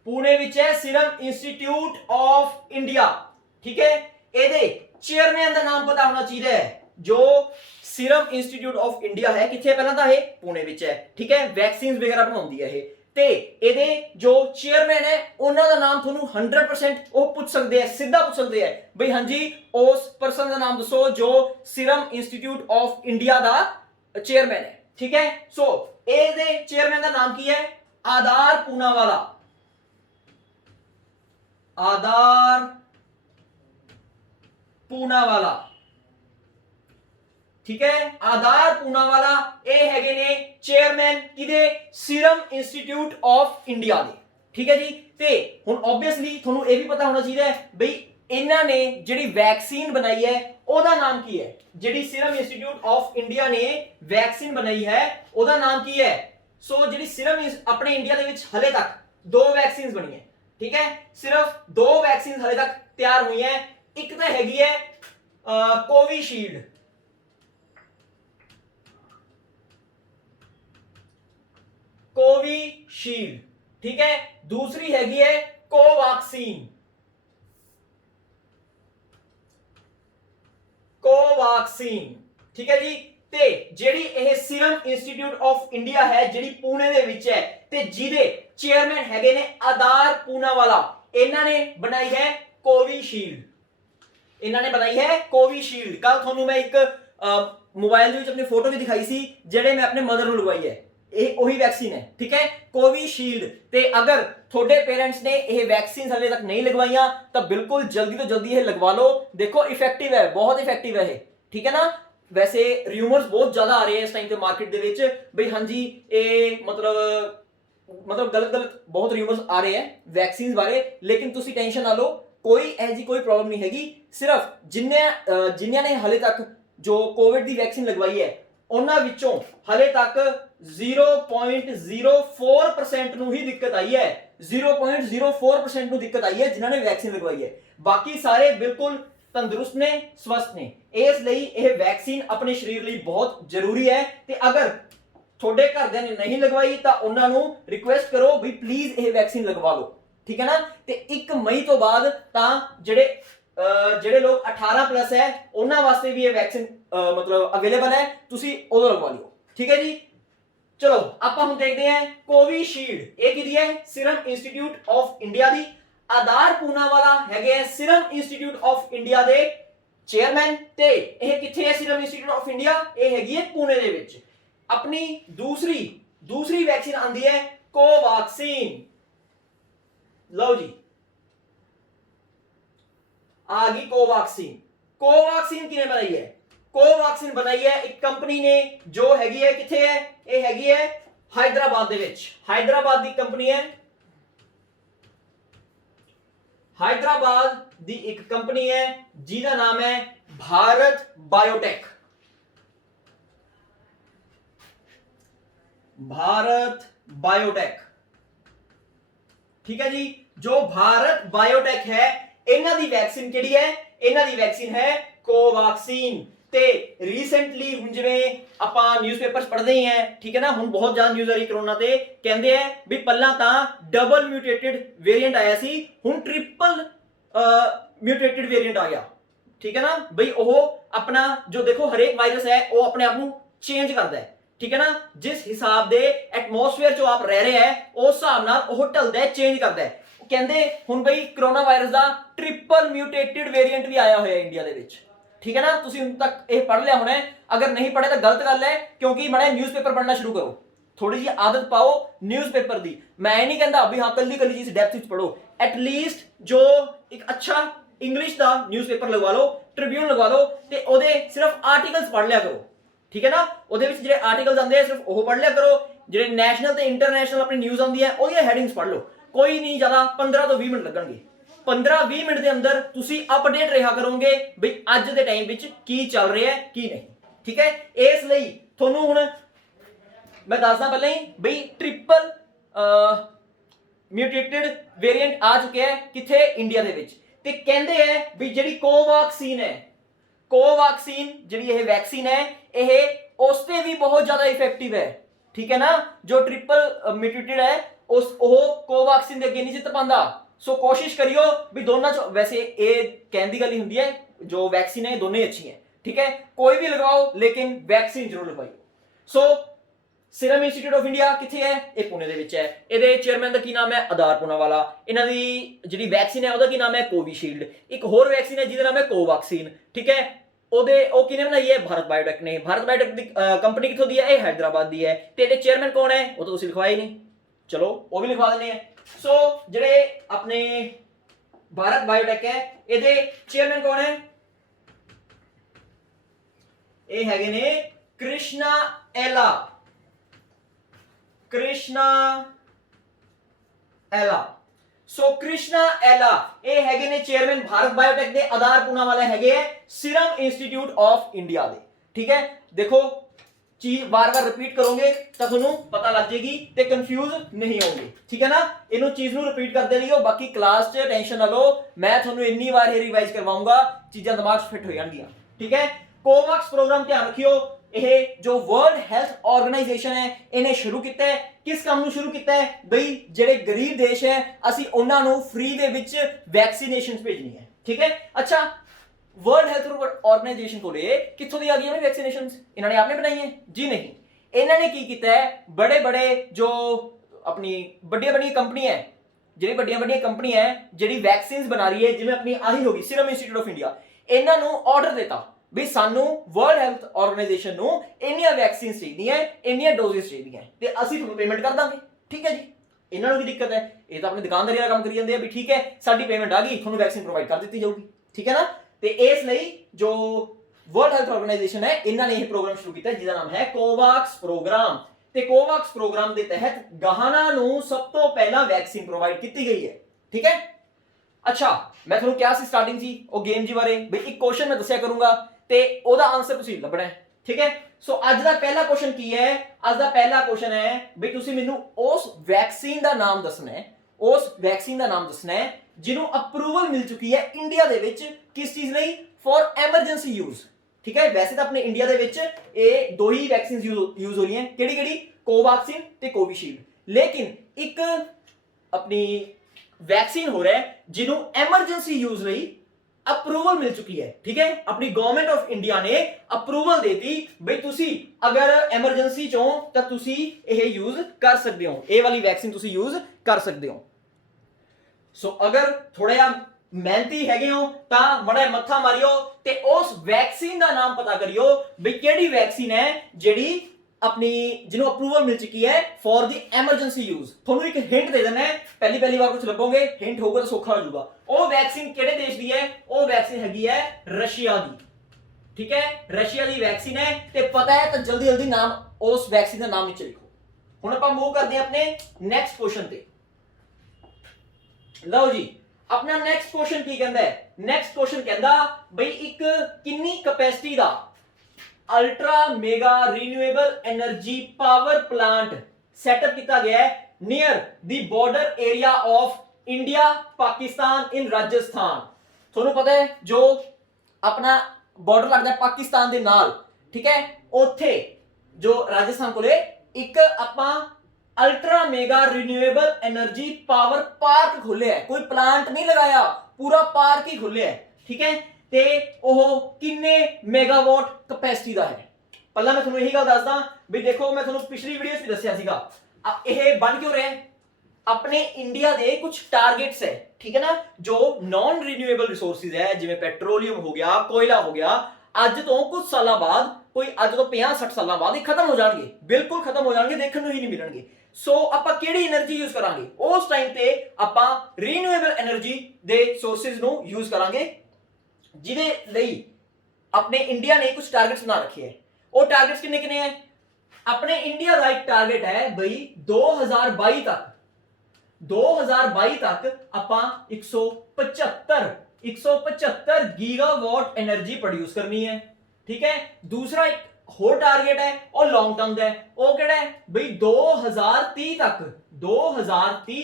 पुणे विच है सीरम इंस्टीट्यूट ऑफ इंडिया। ठीक है, एदे चेयरमैन का नाम पता होना चाहिए है। जो सीरम इंस्टीट्यूट ऑफ इंडिया है किथे, पहला तो ये पुणे विच है। ठीक है, वैक्सीन वगैरह बनाउंदी है ये। ਤੇ ਇਹਦੇ ਜੋ ਚੇਅਰਮੈਨ ਹੈ ਉਹਨਾਂ ਦਾ ਨਾਮ ਤੁਹਾਨੂੰ 100% ਉਹ ਪੁੱਛ ਸਕਦੇ ਆ, ਸਿੱਧਾ ਪੁੱਛ ਸਕਦੇ ਆ ਬਈ ਹਾਂਜੀ ਉਸ ਪਰਸਨ ਦਾ ਨਾਮ ਦੱਸੋ ਜੋ serum institute of India the chairman ਹੈ। ਠੀਕ ਹੈ, ਸੋ ਇਹਦੇ ਚੇਅਰਮੈਨ ਦਾ ਨਾਮ ਕੀ ਹੈ? ਆਦਾਰ ਪੂਨਾਵਾਲਾ। ਆਦਾਰ ਪੂਨਾਵਾਲਾ। ਠੀਕ ਹੈ, ਆਦਾਰ ਪੂਨਾਵਾਲਾ ਇਹ ਹੈਗੇ ਨੇ ਚੇਅਰਮੈਨ ਕਿਹਦੇ? ਸੀਰਮ ਇੰਸਟੀਚਿਊਟ ਆਫ ਇੰਡੀਆ ਦੇ। ਠੀਕ ਹੈ ਜੀ, ਤੇ ਹੁਣ ਆਬਵੀਅਸਲੀ ਤੁਹਾਨੂੰ ਇਹ ਵੀ ਪਤਾ ਹੋਣਾ ਚਾਹੀਦਾ ਹੈ ਬਈ ਇਹਨਾਂ ਨੇ ਜਿਹੜੀ ਵੈਕਸੀਨ ਬਣਾਈ ਹੈ ਉਹਦਾ ਨਾਮ ਕੀ ਹੈ? ਜਿਹੜੀ ਸੀਰਮ ਇੰਸਟੀਚਿਊਟ ਆਫ ਇੰਡੀਆ ਨੇ ਵੈਕਸੀਨ ਬਣਾਈ ਹੈ ਉਹਦਾ ਨਾਮ ਕੀ ਹੈ? ਸੋ ਜਿਹੜੀ ਸੀਰਮ ਆਪਣੇ ਇੰਡੀਆ ਦੇ ਵਿੱਚ ਹਲੇ ਤੱਕ 2 ਵੈਕਸੀਨਸ ਬਣੀਆਂ। ਠੀਕ ਹੈ, ਸਿਰਫ 2 ਵੈਕਸੀਨਸ ਹਲੇ ਤੱਕ ਤਿਆਰ ਹੋਈਆਂ। ਇੱਕ ਤਾਂ ਹੈਗੀ ਹੈ ਕੋਵਿਸ਼ੀਲਡ, कोविशील्ड। ठीक है, दूसरी हैगी है कोवैक्सीन, कोवैक्सीन। ठीक है जी, ते ਜਿਹੜੀ ਇਹ ਸੀਰਮ ਇੰਸਟੀਚਿਊਟ ਆਫ ਇੰਡੀਆ ਹੈ ਜਿਹੜੀ ਪੂਨੇ ਦੇ ਵਿੱਚ ਹੈ ਤੇ ਜਿਹਦੇ ਚੇਅਰਮੈਨ ਹੈਗੇ ਨੇ ਆਦਾਰ ਪੂਨਾਵਾਲਾ, ਇਹਨਾਂ ਨੇ ਬਣਾਈ ਹੈ ਕੋਵਿਸ਼ੀਲਡ। ਇਹਨਾਂ ਨੇ ਬਣਾਈ ਹੈ ਕੋਵਿਸ਼ੀਲਡ। ਕੱਲ ਤੁਹਾਨੂੰ ਮੈਂ ਇੱਕ ਮੋਬਾਈਲ ਦੇ ਵਿੱਚ ਆਪਣੀ ਫੋਟੋ ਵੀ ਦਿਖਾਈ ਸੀ ਜਿਹੜੇ ਮੈਂ ਆਪਣੇ ਮਦਰ ਨੂੰ ਲਗਵਾਈ ਹੈ, ਇਹ ਉਹੀ ਵੈਕਸੀਨ ਹੈ। ਠੀਕ ਹੈ, ਕੋਵਿਸ਼ੀਲਡ। ਤੇ ਅਗਰ ਤੁਹਾਡੇ ਪੇਰੈਂਟਸ ਨੇ ਇਹ ਵੈਕਸੀਨ ਹਲੇ ਤੱਕ ਨਹੀਂ ਲਗਵਾਈਆਂ ਤਾਂ ਬਿਲਕੁਲ ਜਲਦੀ ਤੋਂ ਜਲਦੀ ਇਹ ਲਗਵਾ ਲਓ। ਦੇਖੋ ਇਫੈਕਟਿਵ ਹੈ, ਬਹੁਤ ਇਫੈਕਟਿਵ ਹੈ ਇਹ। ਠੀਕ ਹੈ ਨਾ, ਵੈਸੇ ਰਿਊਮਰਸ ਬਹੁਤ ਜ਼ਿਆਦਾ ਆ ਰਹੇ ਹੈ ਇਸ ਟਾਈਮ ਤੇ ਮਾਰਕੀਟ ਦੇ ਵਿੱਚ ਬਈ ਹਾਂਜੀ ਇਹ ਮਤਲਬ ਗਲਤ ਬਹੁਤ ਰਿਊਮਰਸ ਆ ਰਹੇ ਹੈ ਵੈਕਸੀਨਸ ਬਾਰੇ, ਲੇਕਿਨ ਤੁਸੀਂ ਟੈਨਸ਼ਨ ਨਾ ਲਓ, ਕੋਈ ਐਜੀ ਕੋਈ ਪ੍ਰੋਬਲਮ ਨਹੀਂ ਹੈਗੀ। ਸਿਰਫ ਜਿਨ੍ਹਾਂ ਨੇ ਹਲੇ ਤੱਕ ਜੋ ਕੋਵਿਡ ਦੀ ਵੈਕਸੀਨ ਲਗਵਾਈ ਹੈ ਉਹਨਾਂ ਵਿੱਚੋਂ ਹਲੇ ਤੱਕ 0.04% ਨੂੰ ਹੀ ਦਿੱਕਤ ਆਈ ਹੈ। 0.04% ਨੂੰ ਦਿੱਕਤ ਆਈ ਹੈ ਜਿਨ੍ਹਾਂ ਨੇ ਵੈਕਸੀਨ ਲਗਵਾਈ ਹੈ, ਬਾਕੀ ਸਾਰੇ ਬਿਲਕੁਲ ਤੰਦਰੁਸਤ ਨੇ, ਸਵਸਥ ਨੇ। ਇਸ ਲਈ ਇਹ ਵੈਕਸੀਨ ਆਪਣੇ ਸਰੀਰ ਲਈ ਬਹੁਤ ਜ਼ਰੂਰੀ ਹੈ ਤੇ ਅਗਰ ਤੁਹਾਡੇ ਘਰਦਿਆਂ ਨੇ ਨਹੀਂ ਲਗਵਾਈ ਤਾਂ ਉਹਨਾਂ ਨੂੰ ਰਿਕੁਐਸਟ ਕਰੋ ਵੀ ਪਲੀਜ਼ ਇਹ ਵੈਕਸੀਨ ਲਗਵਾ ਲਓ। ਠੀਕ ਹੈ ਨਾ, ਤੇ 1 ਮਈ ਤੋਂ ਬਾਅਦ ਤਾਂ ਜਿਹੜੇ ਲੋਕ 18+ ਹੈ ਉਹਨਾਂ ਵਾਸਤੇ ਵੀ ਇਹ ਵੈਕਸੀਨ ਮਤਲਬ ਅਵੇਲੇਬਲ ਹੈ, ਤੁਸੀਂ ਉਦੋਂ ਲਗਵਾ ਲਿਓ। ਠੀਕ ਹੈ ਜੀ, ਚਲੋ ਆਪਾਂ ਹੁਣ ਦੇਖਦੇ ਹਾਂ ਕੋਵਿਸ਼ੀਲਡ। ਇਹ ਕਿਹਦੀ ਹੈ? ਸੀਰਮ ਇੰਸਟੀਚਿਊਟ ਆਫ ਇੰਡੀਆ ਦੀ। ਆਦਾਰ ਪੂਨਾਵਾਲਾ ਹੈਗੇ ਸੀਰਮ ਇੰਸਟੀਚਿਊਟ ਆਫ ਇੰਡੀਆ ਦੇ ਚੇਅਰਮੈਨ ਤੇ ਇਹ ਕਿੱਥੇ ਹੈ ਸੀਰਮ ਇੰਸਟੀਚਿਊਟ ਆਫ ਇੰਡੀਆ? ਇਹ ਹੈਗੀ ਹੈ ਪੁਣੇ ਦੇ ਵਿੱਚ। ਆਪਣੀ ਦੂਸਰੀ ਵੈਕਸੀਨ ਆਂਦੀ ਹੈ ਕੋਵੈਕਸੀਨ। ਲਓ ਜੀ, आ गई कोवैक्सीन। कोवैक्सीन किने बनाई है? कोवैक्सीन बनाई है एक कंपनी ने जो हैगी है किथे है? ये हैगी है हैदराबाद दे विच। हैदराबाद दी कंपनी है, हैदराबाद दी एक कंपनी है जिहदा नाम है भारत बायोटेक। भारत बायोटेक। ठीक है जी, जो भारत बायोटेक है ਇਹਨਾਂ ਦੀ ਵੈਕਸੀਨ ਕਿਹੜੀ ਹੈ? ਇਹਨਾਂ ਦੀ ਵੈਕਸੀਨ ਹੈ ਕੋਵੈਕਸੀਨ। ਤੇ ਰੀਸੈਂਟਲੀ ਹੁਣ ਜਿਵੇਂ ਆਪਾਂ ਨਿਊਜ਼ਪੇਪਰਸ ਪੜ੍ਹਦੇ ਹੀ ਹੈ, ਠੀਕ ਹੈ ਨਾ, ਹੁਣ ਬਹੁਤ ਜ਼ਿਆਦਾ ਨਿਊਜ਼ ਆ ਰਹੀ ਕਰੋਨਾ ਤੇ, ਕਹਿੰਦੇ ਆ ਵੀ ਪਹਿਲਾਂ ਤਾਂ ਡਬਲ ਮਿਊਟੇਟਡ ਵੇਰੀਐਂਟ ਆਇਆ ਸੀ, ਹੁਣ ਟ੍ਰਿਪਲ ਮਿਊਟੇਟਡ ਵੇਰੀਐਂਟ ਆ ਗਿਆ। ਠੀਕ ਹੈ ਨਾ, ਬਈ ਉਹ ਆਪਣਾ ਜੋ ਦੇਖੋ ਹਰੇਕ ਵਾਇਰਸ ਹੈ ਉਹ ਆਪਣੇ ਆਪ ਨੂੰ ਚੇਂਜ ਕਰਦਾ ਹੈ। ਠੀਕ ਹੈ ਨਾ, ਜਿਸ ਹਿਸਾਬ ਦੇ ਐਟਮੋਸਫੇਅਰ 'ਚ ਆਪ ਰਹਿ ਰਹੇ ਹੈ ਉਸ ਹਿਸਾਬ ਨਾਲ ਉਹ ਢਲਦਾ ਹੈ, ਚੇਂਜ ਕਰਦਾ ਹੈ। ਕਹਿੰਦੇ ਹੁਣ ਬਈ ਕਰੋਨਾ ਵਾਇਰਸ ਦਾ ਟ੍ਰਿਪਲ ਮਿਊਟੇਟਡ ਵੇਰੀਐਂਟ ਵੀ ਆਇਆ ਹੋਇਆ ਇੰਡੀਆ ਦੇ ਵਿੱਚ। ਠੀਕ ਹੈ ਨਾ, ਤੁਸੀਂ ਹੁਣ ਤੱਕ ਇਹ ਪੜ੍ਹ ਲਿਆ ਹੋਣਾ, ਅਗਰ ਨਹੀਂ ਪੜ੍ਹਿਆ ਤਾਂ ਗਲਤ ਗੱਲ ਹੈ, ਕਿਉਂਕਿ ਮਾੜਾ ਨਿਊਜ਼ਪੇਪਰ ਪੜ੍ਹਨਾ ਸ਼ੁਰੂ ਕਰੋ, ਥੋੜੀ ਜਿਹੀ ਆਦਤ ਪਾਓ ਨਿਊਜ਼ਪੇਪਰ ਦੀ। ਮੈਂ ਇਹ ਨਹੀਂ ਕਹਿੰਦਾ ਵੀ ਹਾਂ ਕੱਲੀ ਚੀਜ਼ ਡੈਪਥ ਵਿੱਚ ਪੜ੍ਹੋ, ਐਟਲੀਸਟ ਜੋ ਇੱਕ ਅੱਛਾ ਇੰਗਲਿਸ਼ ਦਾ ਨਿਊਜ਼ਪੇਪਰ ਲਗਵਾ ਲਓ, ਟ੍ਰਿਬਿਊਨ ਲਗਵਾ ਲਓ ਤੇ ਉਹਦੇ ਸਿਰਫ ਆਰਟੀਕਲਸ ਪੜ੍ਹ ਲਿਆ ਕਰੋ। ਠੀਕ ਹੈ ਨਾ, ਉਹਦੇ ਵਿੱਚ ਜਿਹੜੇ ਆਰਟੀਕਲਸ ਆਉਂਦੇ ਆ ਸਿਰਫ ਉਹ ਪੜ੍ਹ ਲਿਆ ਕਰੋ, ਜਿਹੜੇ ਨੈਸ਼ਨਲ ਤੇ ਇੰਟਰਨੈਸ਼ਨਲ ਆਪਣੀ ਨਿਊਜ਼ ਆਉਂਦੀ ਹੈ ਉਹਦੀਆਂ ਹੈਡਿੰਗਸ ਪੜ੍ਹ ਲਓ। ਕੋਈ ਨਹੀਂ ਜ਼ਿਆਦਾ 15 ਤੋਂ 20 ਮਿੰਟ ਲੱਗਣਗੇ। 15-20 ਮਿੰਟ ਦੇ ਅੰਦਰ ਤੁਸੀਂ ਅਪਡੇਟ ਰਿਹਾ ਕਰੋਗੇ ਬਈ ਅੱਜ ਦੇ ਟਾਈਮ ਵਿੱਚ ਕੀ ਚੱਲ ਰਿਹਾ ਹੈ ਕੀ ਨਹੀਂ। ਠੀਕ ਹੈ, ਇਸ ਲਈ ਤੁਹਾਨੂੰ ਹੁਣ ਮੈਂ ਦੱਸਦਾ ਪਹਿਲਾਂ ਹੀ ਬਈ ਟ੍ਰਿਪਲ ਮਿਊਟੇਟਡ ਵੇਰੀਐਂਟ ਆ ਚੁੱਕਿਆ ਹੈ ਕਿੱਥੇ? ਇੰਡੀਆ ਦੇ ਵਿੱਚ। ਤੇ ਕਹਿੰਦੇ ਹੈ ਵੀ ਜਿਹੜੀ ਕੋਵੈਕਸੀਨ ਹੈ, ਕੋਵੈਕਸੀਨ ਜਿਹੜੀ ਇਹ ਵੈਕਸੀਨ ਹੈ ਇਹ ਉਸ ਤੇ ਵੀ ਬਹੁਤ ਜ਼ਿਆਦਾ ਇਫੈਕਟਿਵ ਹੈ। ਠੀਕ ਹੈ ਨਾ, ਜੋ ਟ੍ਰਿਪਲ ਮਿਊਟੇਟਡ ਹੈ ਉਹ ਕੋਵੈਕਸੀਨ ਦੇ ਅੱਗੇ ਨਹੀਂ ਜਿੱਤ ਪਾਉਂਦਾ। ਸੋ ਕੋਸ਼ਿਸ਼ ਕਰਿਓ ਵੀ ਦੋਨਾਂ ਚ, ਵੈਸੇ ਇਹ ਕਹਿਣ ਦੀ ਗੱਲ ਹੀ ਹੁੰਦੀ ਹੈ ਜੋ ਵੈਕਸੀਨ ਹੈ ਦੋਨੇ ਅੱਛੀ ਹੈ। ਠੀਕ ਹੈ, ਕੋਈ ਵੀ ਲਗਵਾਓ ਲੇਕਿਨ ਵੈਕਸੀਨ ਜ਼ਰੂਰ ਲਗਵਾइए। ਸੋ ਸੀਰਮ ਇੰਸਟੀਚਿਊਟ ਆਫ ਇੰਡੀਆ ਕਿੱਥੇ ਹੈ? ਇਹ ਪੁਣੇ ਦੇ ਵਿੱਚ ਹੈ। ਇਹਦੇ ਚੇਅਰਮੈਨ ਦਾ ਕੀ ਨਾਮ ਹੈ? ਆਧਾਰ ਪੂਨਾਵਾਲਾ। ਇਹਨਾਂ ਦੀ ਜਿਹੜੀ ਵੈਕਸੀਨ ਹੈ ਉਹਦਾ ਕੀ ਨਾਮ ਹੈ? ਕੋਵੀਸ਼ੀਲਡ। ਇੱਕ ਹੋਰ ਵੈਕਸੀਨ ਹੈ ਜਿਹਦਾ ਨਾਮ ਹੈ ਕੋਵੈਕਸੀਨ, ਠੀਕ ਹੈ। ਉਹ ਕਿਹਨੇ ਬਣਾਈ ਹੈ? ਭਾਰਤ ਬਾਇਓਟੈਕ ਨੇ। ਭਾਰਤ ਬਾਇਓਟੈਕ ਦੀ ਕੰਪਨੀ ਕਿੱਥੋਂ ਦੀ ਹੈ? ਇਹ ਹੈਦਰਾਬਾਦ ਦੀ ਹੈ। ਤੇ ਇਹਦੇ ਚੇਅਰਮੈਨ ਕੌਣ ਹੈ? ਉਹ ਤਾਂ ਤੁਸੀਂ ਲਿਖਵਾਇਆ ਹੀ ਨਹੀਂ, ਚਲੋ ਉਹ ਵੀ ਲਿਖਵਾ ਦਿੰਦੇ ਆ। ਸੋ ਜਿਹੜੇ ਆਪਣੇ ਭਾਰਤ ਬਾਇਓਟੈਕ ਹੈ ਇਹਦੇ ਚੇਅਰਮੈਨ ਕੌਣ ਹੈ? ਇਹ ਹੈਗੇ ਨੇ ਕ੍ਰਿਸ਼ਨਾ ਐਲਾ। ਕ੍ਰਿਸ਼ਨਾ ਐਲਾ। ਸੋ ਕ੍ਰਿਸ਼ਨਾ ਐਲਾ ਇਹ ਹੈਗੇ ਨੇ ਚੇਅਰਮੈਨ ਭਾਰਤ ਬਾਇਓਟੈਕ ਦੇ। ਆਧਾਰ ਪੂਨਾਵਾਲਾ ਹੈਗੇ ਹੈ ਸੀਰਮ ਇੰਸਟੀਚਿਊਟ ਆਫ ਇੰਡੀਆ ਦੇ, ਠੀਕ ਹੈ। ਦੇਖੋ ਚੀਜ਼ ਬਾਰ-ਬਾਰ ਰਿਪੀਟ ਕਰੋਗੇ ਤਾਂ ਤੁਹਾਨੂੰ ਪਤਾ ਲੱਗ ਜਾਏਗੀ ਤੇ ਕੰਫਿਊਜ਼ ਨਹੀਂ ਹੋਗੇ, ਠੀਕ ਹੈ ਨਾ। ਇਹਨੂੰ ਚੀਜ਼ ਨੂੰ ਰਿਪੀਟ ਕਰਦੇ ਰਹੀਓ। ਬਾਕੀ ਕਲਾਸ 'ਚ ਟੈਨਸ਼ਨ ਨਾ ਲਓ, ਮੈਂ ਤੁਹਾਨੂੰ ਇੰਨੀ ਵਾਰ ਇਹ ਰਿਵਾਈਜ਼ ਕਰਵਾਉਂਗਾ, ਚੀਜ਼ਾਂ ਦਿਮਾਗ 'ਚ ਫਿੱਟ ਹੋ ਜਾਣਗੀਆਂ, ਠੀਕ ਹੈ। ਕੋਵੈਕਸ ਪ੍ਰੋਗਰਾਮ ਧਿਆਨ ਰੱਖਿਓ, ਇਹ ਜੋ ਵਰਲਡ ਹੈਲਥ ਆਰਗੇਨਾਈਜੇਸ਼ਨ ਹੈ ਇਹਨੇ ਸ਼ੁਰੂ ਕੀਤਾ ਹੈ। ਕਿਸ ਕੰਮ ਨੂੰ ਸ਼ੁਰੂ ਕੀਤਾ ਹੈ? ਬਈ ਜਿਹੜੇ ਗਰੀਬ ਦੇਸ਼ ਹੈ ਅਸੀਂ ਉਹਨਾਂ ਨੂੰ ਫ੍ਰੀ ਦੇ ਵਿੱਚ ਵੈਕਸੀਨੇਸ਼ਨਸ ਭੇਜਣੀ ਹੈ, ਠੀਕ ਹੈ। ਅੱਛਾ, ਵਰਲਡ ਹੈਲਥ ਆਰਗੇਨਾਈਜੇਸ਼ਨ ਕੋਲੇ ਕਿੱਥੋਂ ਦੀ ਆ ਗਈਆਂ ਨੇ ਵੈਕਸੀਨੇਸ਼ਨਸ? ਇਹਨਾਂ ਨੇ ਆਪਨੇ ਬਣਾਈ ਹੈ ਜੀ? ਨਹੀਂ, ਇਹਨਾਂ ਨੇ ਕੀ ਕੀਤਾ ਹੈ, ਬੜੇ ਜੋ ਆਪਣੀ ਵੱਡੀਆਂ ਕੰਪਨੀਆਂ ਹੈ, ਜਿਹੜੀ ਵੱਡੀਆਂ ਕੰਪਨੀਆਂ ਹੈ ਜਿਹੜੀ ਵੈਕਸੀਨਸ ਬਣਾ ਰਹੀ ਹੈ, ਜਿਵੇਂ ਆਪਣੀ ਆਹੀ ਹੋਗੀ ਸੀਰਮ ਇੰਸਟੀਚਿਊਟ ਆਫ ਇੰਡੀਆ, ਇਹਨਾਂ ਨੂੰ ਆਰਡਰ ਦਿੱਤਾ ਵੀ ਸਾਨੂੰ ਵਰਲਡ ਹੈਲਥ ਆਰਗੇਨਾਈਜੇਸ਼ਨ ਨੂੰ ਇੰਨੀਆਂ ਵੈਕਸੀਨਸ ਚਾਹੀਦੀਆਂ, ਇੰਨੀਆਂ ਡੋਜ਼ਸ ਚਾਹੀਦੀਆਂ ਤੇ ਅਸੀਂ ਤੁਹਾਨੂੰ ਪੇਮੈਂਟ ਕਰ ਦਾਂਗੇ, ਠੀਕ ਹੈ ਜੀ। ਇਹਨਾਂ ਨੂੰ ਕੀ ਦਿੱਕਤ ਹੈ? ਇਹ ਤਾਂ ਆਪਣੀ ਦੁਕਾਨਦਾਰੀ ਦਾ ਕੰਮ ਕਰੀ ਜਾਂਦੇ ਆ ਵੀ ਠੀਕ ਹੈ ਸਾਡੀ ਪੇਮੈਂਟ ਆ ਗਈ, ਤੁਹਾਨੂੰ ਵੈਕਸੀਨ ਪ੍ਰੋਵਾਈਡ ਕਰ ਦਿੱਤੀ ਜਾਊਗੀ, ਠੀਕ ਹੈ ਨਾ। ਤੇ ਇਸ ਲਈ ਜੋ ਵਰਲਡ ਹੈਲਥ ਆਰਗੇਨਾਈਜੇਸ਼ਨ ਹੈ ਇਹਨਾਂ ਨੇ ਇਹ ਪ੍ਰੋਗਰਾਮ ਸ਼ੁਰੂ ਕੀਤਾ ਜਿਹਦਾ ਨਾਮ ਹੈ ਕੋਵੈਕਸ ਪ੍ਰੋਗਰਾਮ। ਤੇ ਕੋਵੈਕਸ ਪ੍ਰੋਗਰਾਮ ਦੇ ਤਹਿਤ ਗਾਹਨਾ ਨੂੰ ਸਭ ਤੋਂ ਪਹਿਲਾਂ ਵੈਕਸੀਨ ਪ੍ਰੋਵਾਈਡ ਕੀਤੀ ਗਈ ਹੈ, ਠੀਕ ਹੈ। ਅੱਛਾ, ਮੈਂ ਤੁਹਾਨੂੰ ਕਿਹਾ ਸੀ ਸਟਾਰਟਿੰਗ ਜੀ ਉਹ ਗੇਮ ਜੀ ਬਾਰੇ ਵੀ ਇੱਕ ਕੁਐਸਚਨ ਮੈਂ ਦੱਸਿਆ ਕਰੂੰਗਾ ਤੇ ਉਹਦਾ ਆਨਸਰ ਤੁਸੀਂ ਲੱਭਣਾ ਹੈ, ਠੀਕ ਹੈ। ਸੋ ਅੱਜ ਦਾ ਪਹਿਲਾ ਕੁਐਸਚਨ ਕੀ ਹੈ? ਅੱਜ ਦਾ ਪਹਿਲਾ ਕੁਐਸਚਨ ਹੈ ਵੀ ਤੁਸੀਂ ਮੈਨੂੰ ਉਸ ਵੈਕਸੀਨ ਦਾ ਨਾਮ ਦੱਸਣਾ ਹੈ, ਉਸ ਵੈਕਸੀਨ ਦਾ ਨਾਮ ਦੱਸਣਾ ਹੈ ਜਿਹਨੂੰ ਅਪਰੂਵਲ ਮਿਲ ਚੁੱਕੀ ਹੈ ਇੰਡੀਆ ਦੇ ਵਿੱਚ। ਕਿਸ ਚੀਜ਼ ਲਈ? ਫॉर ਐਮਰਜੈਂਸੀ ਯੂਜ਼, ਠੀਕ ਹੈ। ਵੈਸੇ ਤਾਂ ਆਪਣੇ ਇੰਡੀਆ ਦੇ ਵਿੱਚ ਇਹ ਦੋ ਹੀ ਵੈਕਸੀਨਸ ਯੂਜ਼ ਹੋ ਰਹੀਆਂ, ਕਿਹੜੀ? ਕੋਵੈਕਸੀਨ ਤੇ ਕੋਵੀਸ਼ੀਲਡ। ਲੇਕਿਨ ਇੱਕ ਆਪਣੀ ਵੈਕਸੀਨ ਹੋ ਰਿਹਾ ਹੈ ਜਿਹਨੂੰ ਐਮਰਜੈਂਸੀ ਯੂਜ਼ ਲਈ ਅਪਰੂਵਲ ਮਿਲ ਚੁੱਕੀ ਹੈ, ਠੀਕ ਹੈ। ਆਪਣੀ ਗਵਰਨਮੈਂਟ ਆਫ ਇੰਡੀਆ ਨੇ ਅਪਰੂਵਲ ਦੇਤੀ ਬਈ ਤੁਸੀਂ ਅਗਰ ਐਮਰਜੈਂਸੀ ਚੋਂ ਤਾਂ ਤੁਸੀਂ ਇਹ ਯੂਜ਼ ਕਰ ਸਕਦੇ ਹੋ, ਇਹ ਵਾਲੀ ਵੈਕਸੀਨ ਤੁਸੀਂ ਯੂਜ਼ ਕਰ ਸਕਦੇ ਹੋ। ਸੋ ਅਗਰ ਥੋੜਾ ਜਿਹਾ ਮਿਹਨਤੀ ਹੈਗੇ ਹੋ ਤਾਂ ਬੜਾ ਮੱਥਾ ਮਾਰਿਓ ਤੇ ਉਸ ਵੈਕਸੀਨ ਦਾ ਨਾਮ ਪਤਾ ਕਰਿਓ ਬਈ ਕਿਹੜੀ ਵੈਕਸੀਨ ਹੈ ਜਿਹੜੀ ਆਪਣੀ ਜਿਹਨੂੰ ਅਪਰੂਵਲ ਮਿਲ ਚੁੱਕੀ ਹੈ ਫॉर ਦੀ ਐਮਰਜੈਂਸੀ ਯੂਜ਼। ਤੁਹਾਨੂੰ ਇੱਕ ਹਿੰਟ ਦੇ ਦੇਣਾ ਹੈ, ਪਹਿਲੀ ਵਾਰ ਕੁਝ ਲੱਭੋਗੇ ਹਿੰਟ ਹੋਊਗਾ ਤਾਂ ਸੌਖਾ ਹੋ ਜਾਊਗਾ। ਉਹ ਵੈਕਸੀਨ ਕਿਹੜੇ ਦੇਸ਼ ਦੀ ਹੈ? ਉਹ ਵੈਕਸੀਨ ਹੈਗੀ ਹੈ ਰਸ਼ੀਆ ਦੀ, ਠੀਕ ਹੈ। ਰਸ਼ੀਆ ਦੀ ਵੈਕਸੀਨ ਹੈ ਤੇ ਪਤਾ ਹੈ ਤਾਂ ਜਲਦੀ ਨਾਮ ਉਸ ਵੈਕਸੀਨ ਦਾ ਨਾਮ ਨੀਚੇ ਲਿਖੋ। ਹੁਣ ਆਪਾਂ ਮੂਵ ਕਰਦੇ ਹਾਂ ਆਪਣੇ ਨੈਕਸਟ ਕੁਐਸਚਨ ਤੇ। ਲਓ ਜੀ, ਆਪਣਾ ਨੈਕਸਟ ਕੁਐਸਚਨ ਕੀ ਕਹਿੰਦਾ ਹੈ? ਨੈਕਸਟ ਕੁਐਸਚਨ ਕਹਿੰਦਾ ਬਈ ਇੱਕ ਕਿੰਨੀ ਕੈਪੈਸਿਟੀ ਦਾ ultra mega renewable energy power plant setup ਕੀਤਾ ਗਿਆ ਹੈ near the border area of India Pakistan in Rajasthan. ਤੁਹਾਨੂੰ ਪਤਾ ਹੈ ਜੋ ਆਪਣਾ ਬਾਰਡਰ ਲੱਗਦਾ ਪਾਕਿਸਤਾਨ ਦੇ ਨਾਲ, ਠੀਕ ਹੈ, ਉੱਥੇ ਜੋ ਰਾਜਸਥਾਨ ਕੋਲੇ ਇੱਕ ਆਪਾਂ ultra mega renewable energy power park ਖੋਲਿਆ ਹੈ। ਕੋਈ ਪਲਾਂਟ ਨਹੀਂ ਲਗਾਇਆ, ਪੂਰਾ ਪਾਰਕ ਹੀ ਖੋਲਿਆ ਹੈ, ਠੀਕ ਹੈ। ਤੇ ਉਹ ਕਿੰਨੇ ਮੈਗਾਵਾਟ ਕੈਪੈਸਿਟੀ ਦਾ ਹੈ? ਪਹਿਲਾਂ ਮੈਂ ਤੁਹਾਨੂੰ ਇਹੀ ਗੱਲ ਦੱਸਦਾ ਵੀ ਦੇਖੋ ਮੈਂ ਤੁਹਾਨੂੰ ਪਿਛਲੀ ਵੀਡੀਓ 'ਚ ਵੀ ਦੱਸਿਆ ਸੀਗਾ ਇਹ ਬਣ ਕਿਉਂ ਰਿਹਾ ਹੈ। ਆਪਣੇ ਇੰਡੀਆ ਦੇ ਕੁਝ ਟਾਰਗੇਟਸ ਹੈ, ਠੀਕ ਹੈ ਨਾ, ਜੋ ਨਾਨ ਰੀਨਿਊਏਬਲ ਰਿਸੋਰਸਿਸ ਹੈ ਜਿਵੇਂ ਪੈਟਰੋਲੀਅਮ ਹੋ ਗਿਆ, ਕੋਇਲਾ ਹੋ ਗਿਆ, ਅੱਜ ਤੋਂ ਕੁਝ ਸਾਲਾਂ ਬਾਅਦ ਕੋਈ ਅੱਜ ਤੋਂ 50-60 ਸਾਲਾਂ ਬਾਅਦ ਇਹ ਖਤਮ ਹੋ ਜਾਣਗੇ, ਬਿਲਕੁਲ ਖਤਮ ਹੋ ਜਾਣਗੇ, ਦੇਖਣ ਨੂੰ ਹੀ ਨਹੀਂ ਮਿਲਣਗੇ। ਸੋ ਆਪਾਂ ਕਿਹੜੀ એનર્ਜੀ ਯੂਜ਼ ਕਰਾਂਗੇ? ਉਸ ਟਾਈਮ ਤੇ ਆਪਾਂ ਰੀਨਿਊਏਬਲ એનર્ਜੀ ਦੇ ਸੋਰਸਿਸ ਨੂੰ ਯੂਜ਼ ਕਰਾਂਗੇ, ਜਿਹਦੇ ਲਈ ਆਪਣੇ ਇੰਡੀਆ ਨੇ ਕੁਝ ਟਾਰਗੇਟਸ ਬਣਾ ਰੱਖੇ ਹੈ। ਉਹ ਟਾਰਗੇਟਸ ਕਿੰਨੇ ਹੈ? ਆਪਣੇ ਇੰਡੀਆ ਦਾ ਇੱਕ ਟਾਰਗੇਟ ਹੈ ਬਈ 2022 ਤੱਕ ਆਪਾਂ 175 ਗੀਗਾਵਾਟ એનર્ਜੀ ਪ੍ਰੋਡਿਊਸ ਕਰਨੀ ਹੈ, ਠੀਕ ਹੈ। ਦੂਸਰਾ ਇੱਕ ਹੋਰ ਟਾਰਗੇਟ ਹੈ ਉਹ ਲੌਂਗ ਟਰਮ ਦਾ ਹੈ, ਉਹ ਕਿਹੜਾ ਹੈ ਬਈ 2030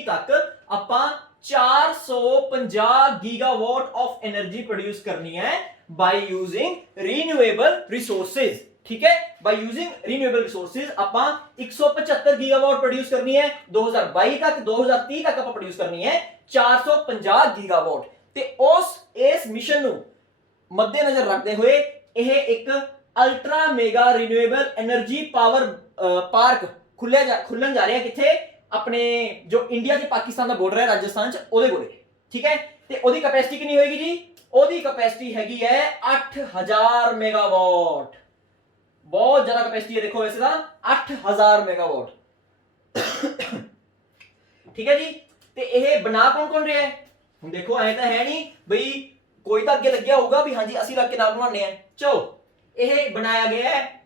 ਤੱਕ ਆਪਾਂ 450 ਗੀਗਾਵਾਟ ਆਫ એનર્ਜੀ ਪ੍ਰੋਡਿਊਸ ਕਰਨੀ ਹੈ ਬਾਈ ਯੂਜ਼ਿੰਗ ਰੀਨਿਊਏਬਲ ਰਿਸੋਰਸਿਸ, ਠੀਕ ਹੈ। ਬਾਈ ਯੂਜ਼ਿੰਗ ਰੀਨਿਊਏਬਲ ਰਿਸੋਰਸਿਸ ਆਪਾਂ 175 ਗੀਗਾਵਾਟ ਪ੍ਰੋਡਿਊਸ ਕਰਨੀ ਹੈ 2022 ਤੱਕ। 2030 ਤੱਕ ਆਪਾਂ ਪ੍ਰੋਡਿਊਸ ਕਰਨੀ ਹੈ 450 ਗੀਗਾਵਾਟ। ਤੇ ਇਸ ਮਿਸ਼ਨ ਨੂੰ ਮੱਦੇਨਜ਼ਰ ਰੱਖਦੇ ਹੋਏ ਇਹ ਇੱਕ ultra mega renewable energy power park ਖੁੱਲਣ ਜਾ ਰਿਹਾ ਕਿੱਥੇ, ਆਪਣੇ ਜੋ ਇੰਡੀਆ ਤੇ ਪਾਕਿਸਤਾਨ ਦਾ ਬਾਰਡਰ ਹੈ ਰਾਜਸਥਾਨ ਚ, ਉਹਦੇ ਕੋਲੇ, ਠੀਕ ਹੈ। ਤੇ ਉਹਦੀ ਕੈਪੈਸਿਟੀ ਕਿੰਨੀ ਹੋਏਗੀ ਜੀ? ਉਹਦੀ ਕੈਪੈਸਿਟੀ ਹੈਗੀ ਹੈ 8000 ਮੈਗਾਵਾਟ। ਬਹੁਤ ਜ਼ਿਆਦਾ ਕੈਪੈਸਿਟੀ ਹੈ, ਦੇਖੋ ਵੈਸੇ ਤਾਂ 8000 ਮੈਗਾਵਾਟ, ਠੀਕ ਹੈ ਜੀ। ਤੇ ਇਹ ਬਣਾ ਕੌਣ ਰਿਹਾ ਹੈ? ਹੁਣ ਦੇਖੋ ਐ ਤਾਂ ਹੈ ਨਹੀਂ ਬਈ ਕੋਈ ਤਾਂ ਅੱਗੇ ਲੱਗਿਆ ਹੋਊਗਾ ਵੀ ਹਾਂਜੀ ਅਸੀਂ ਲੱਗ ਕੇ ਨਾਲ ਬਣਾਉਂਦੇ ਆ। ਚਲੋ ਇਹ ਬਣਾਇਆ ਗਿਆ ਹੈ,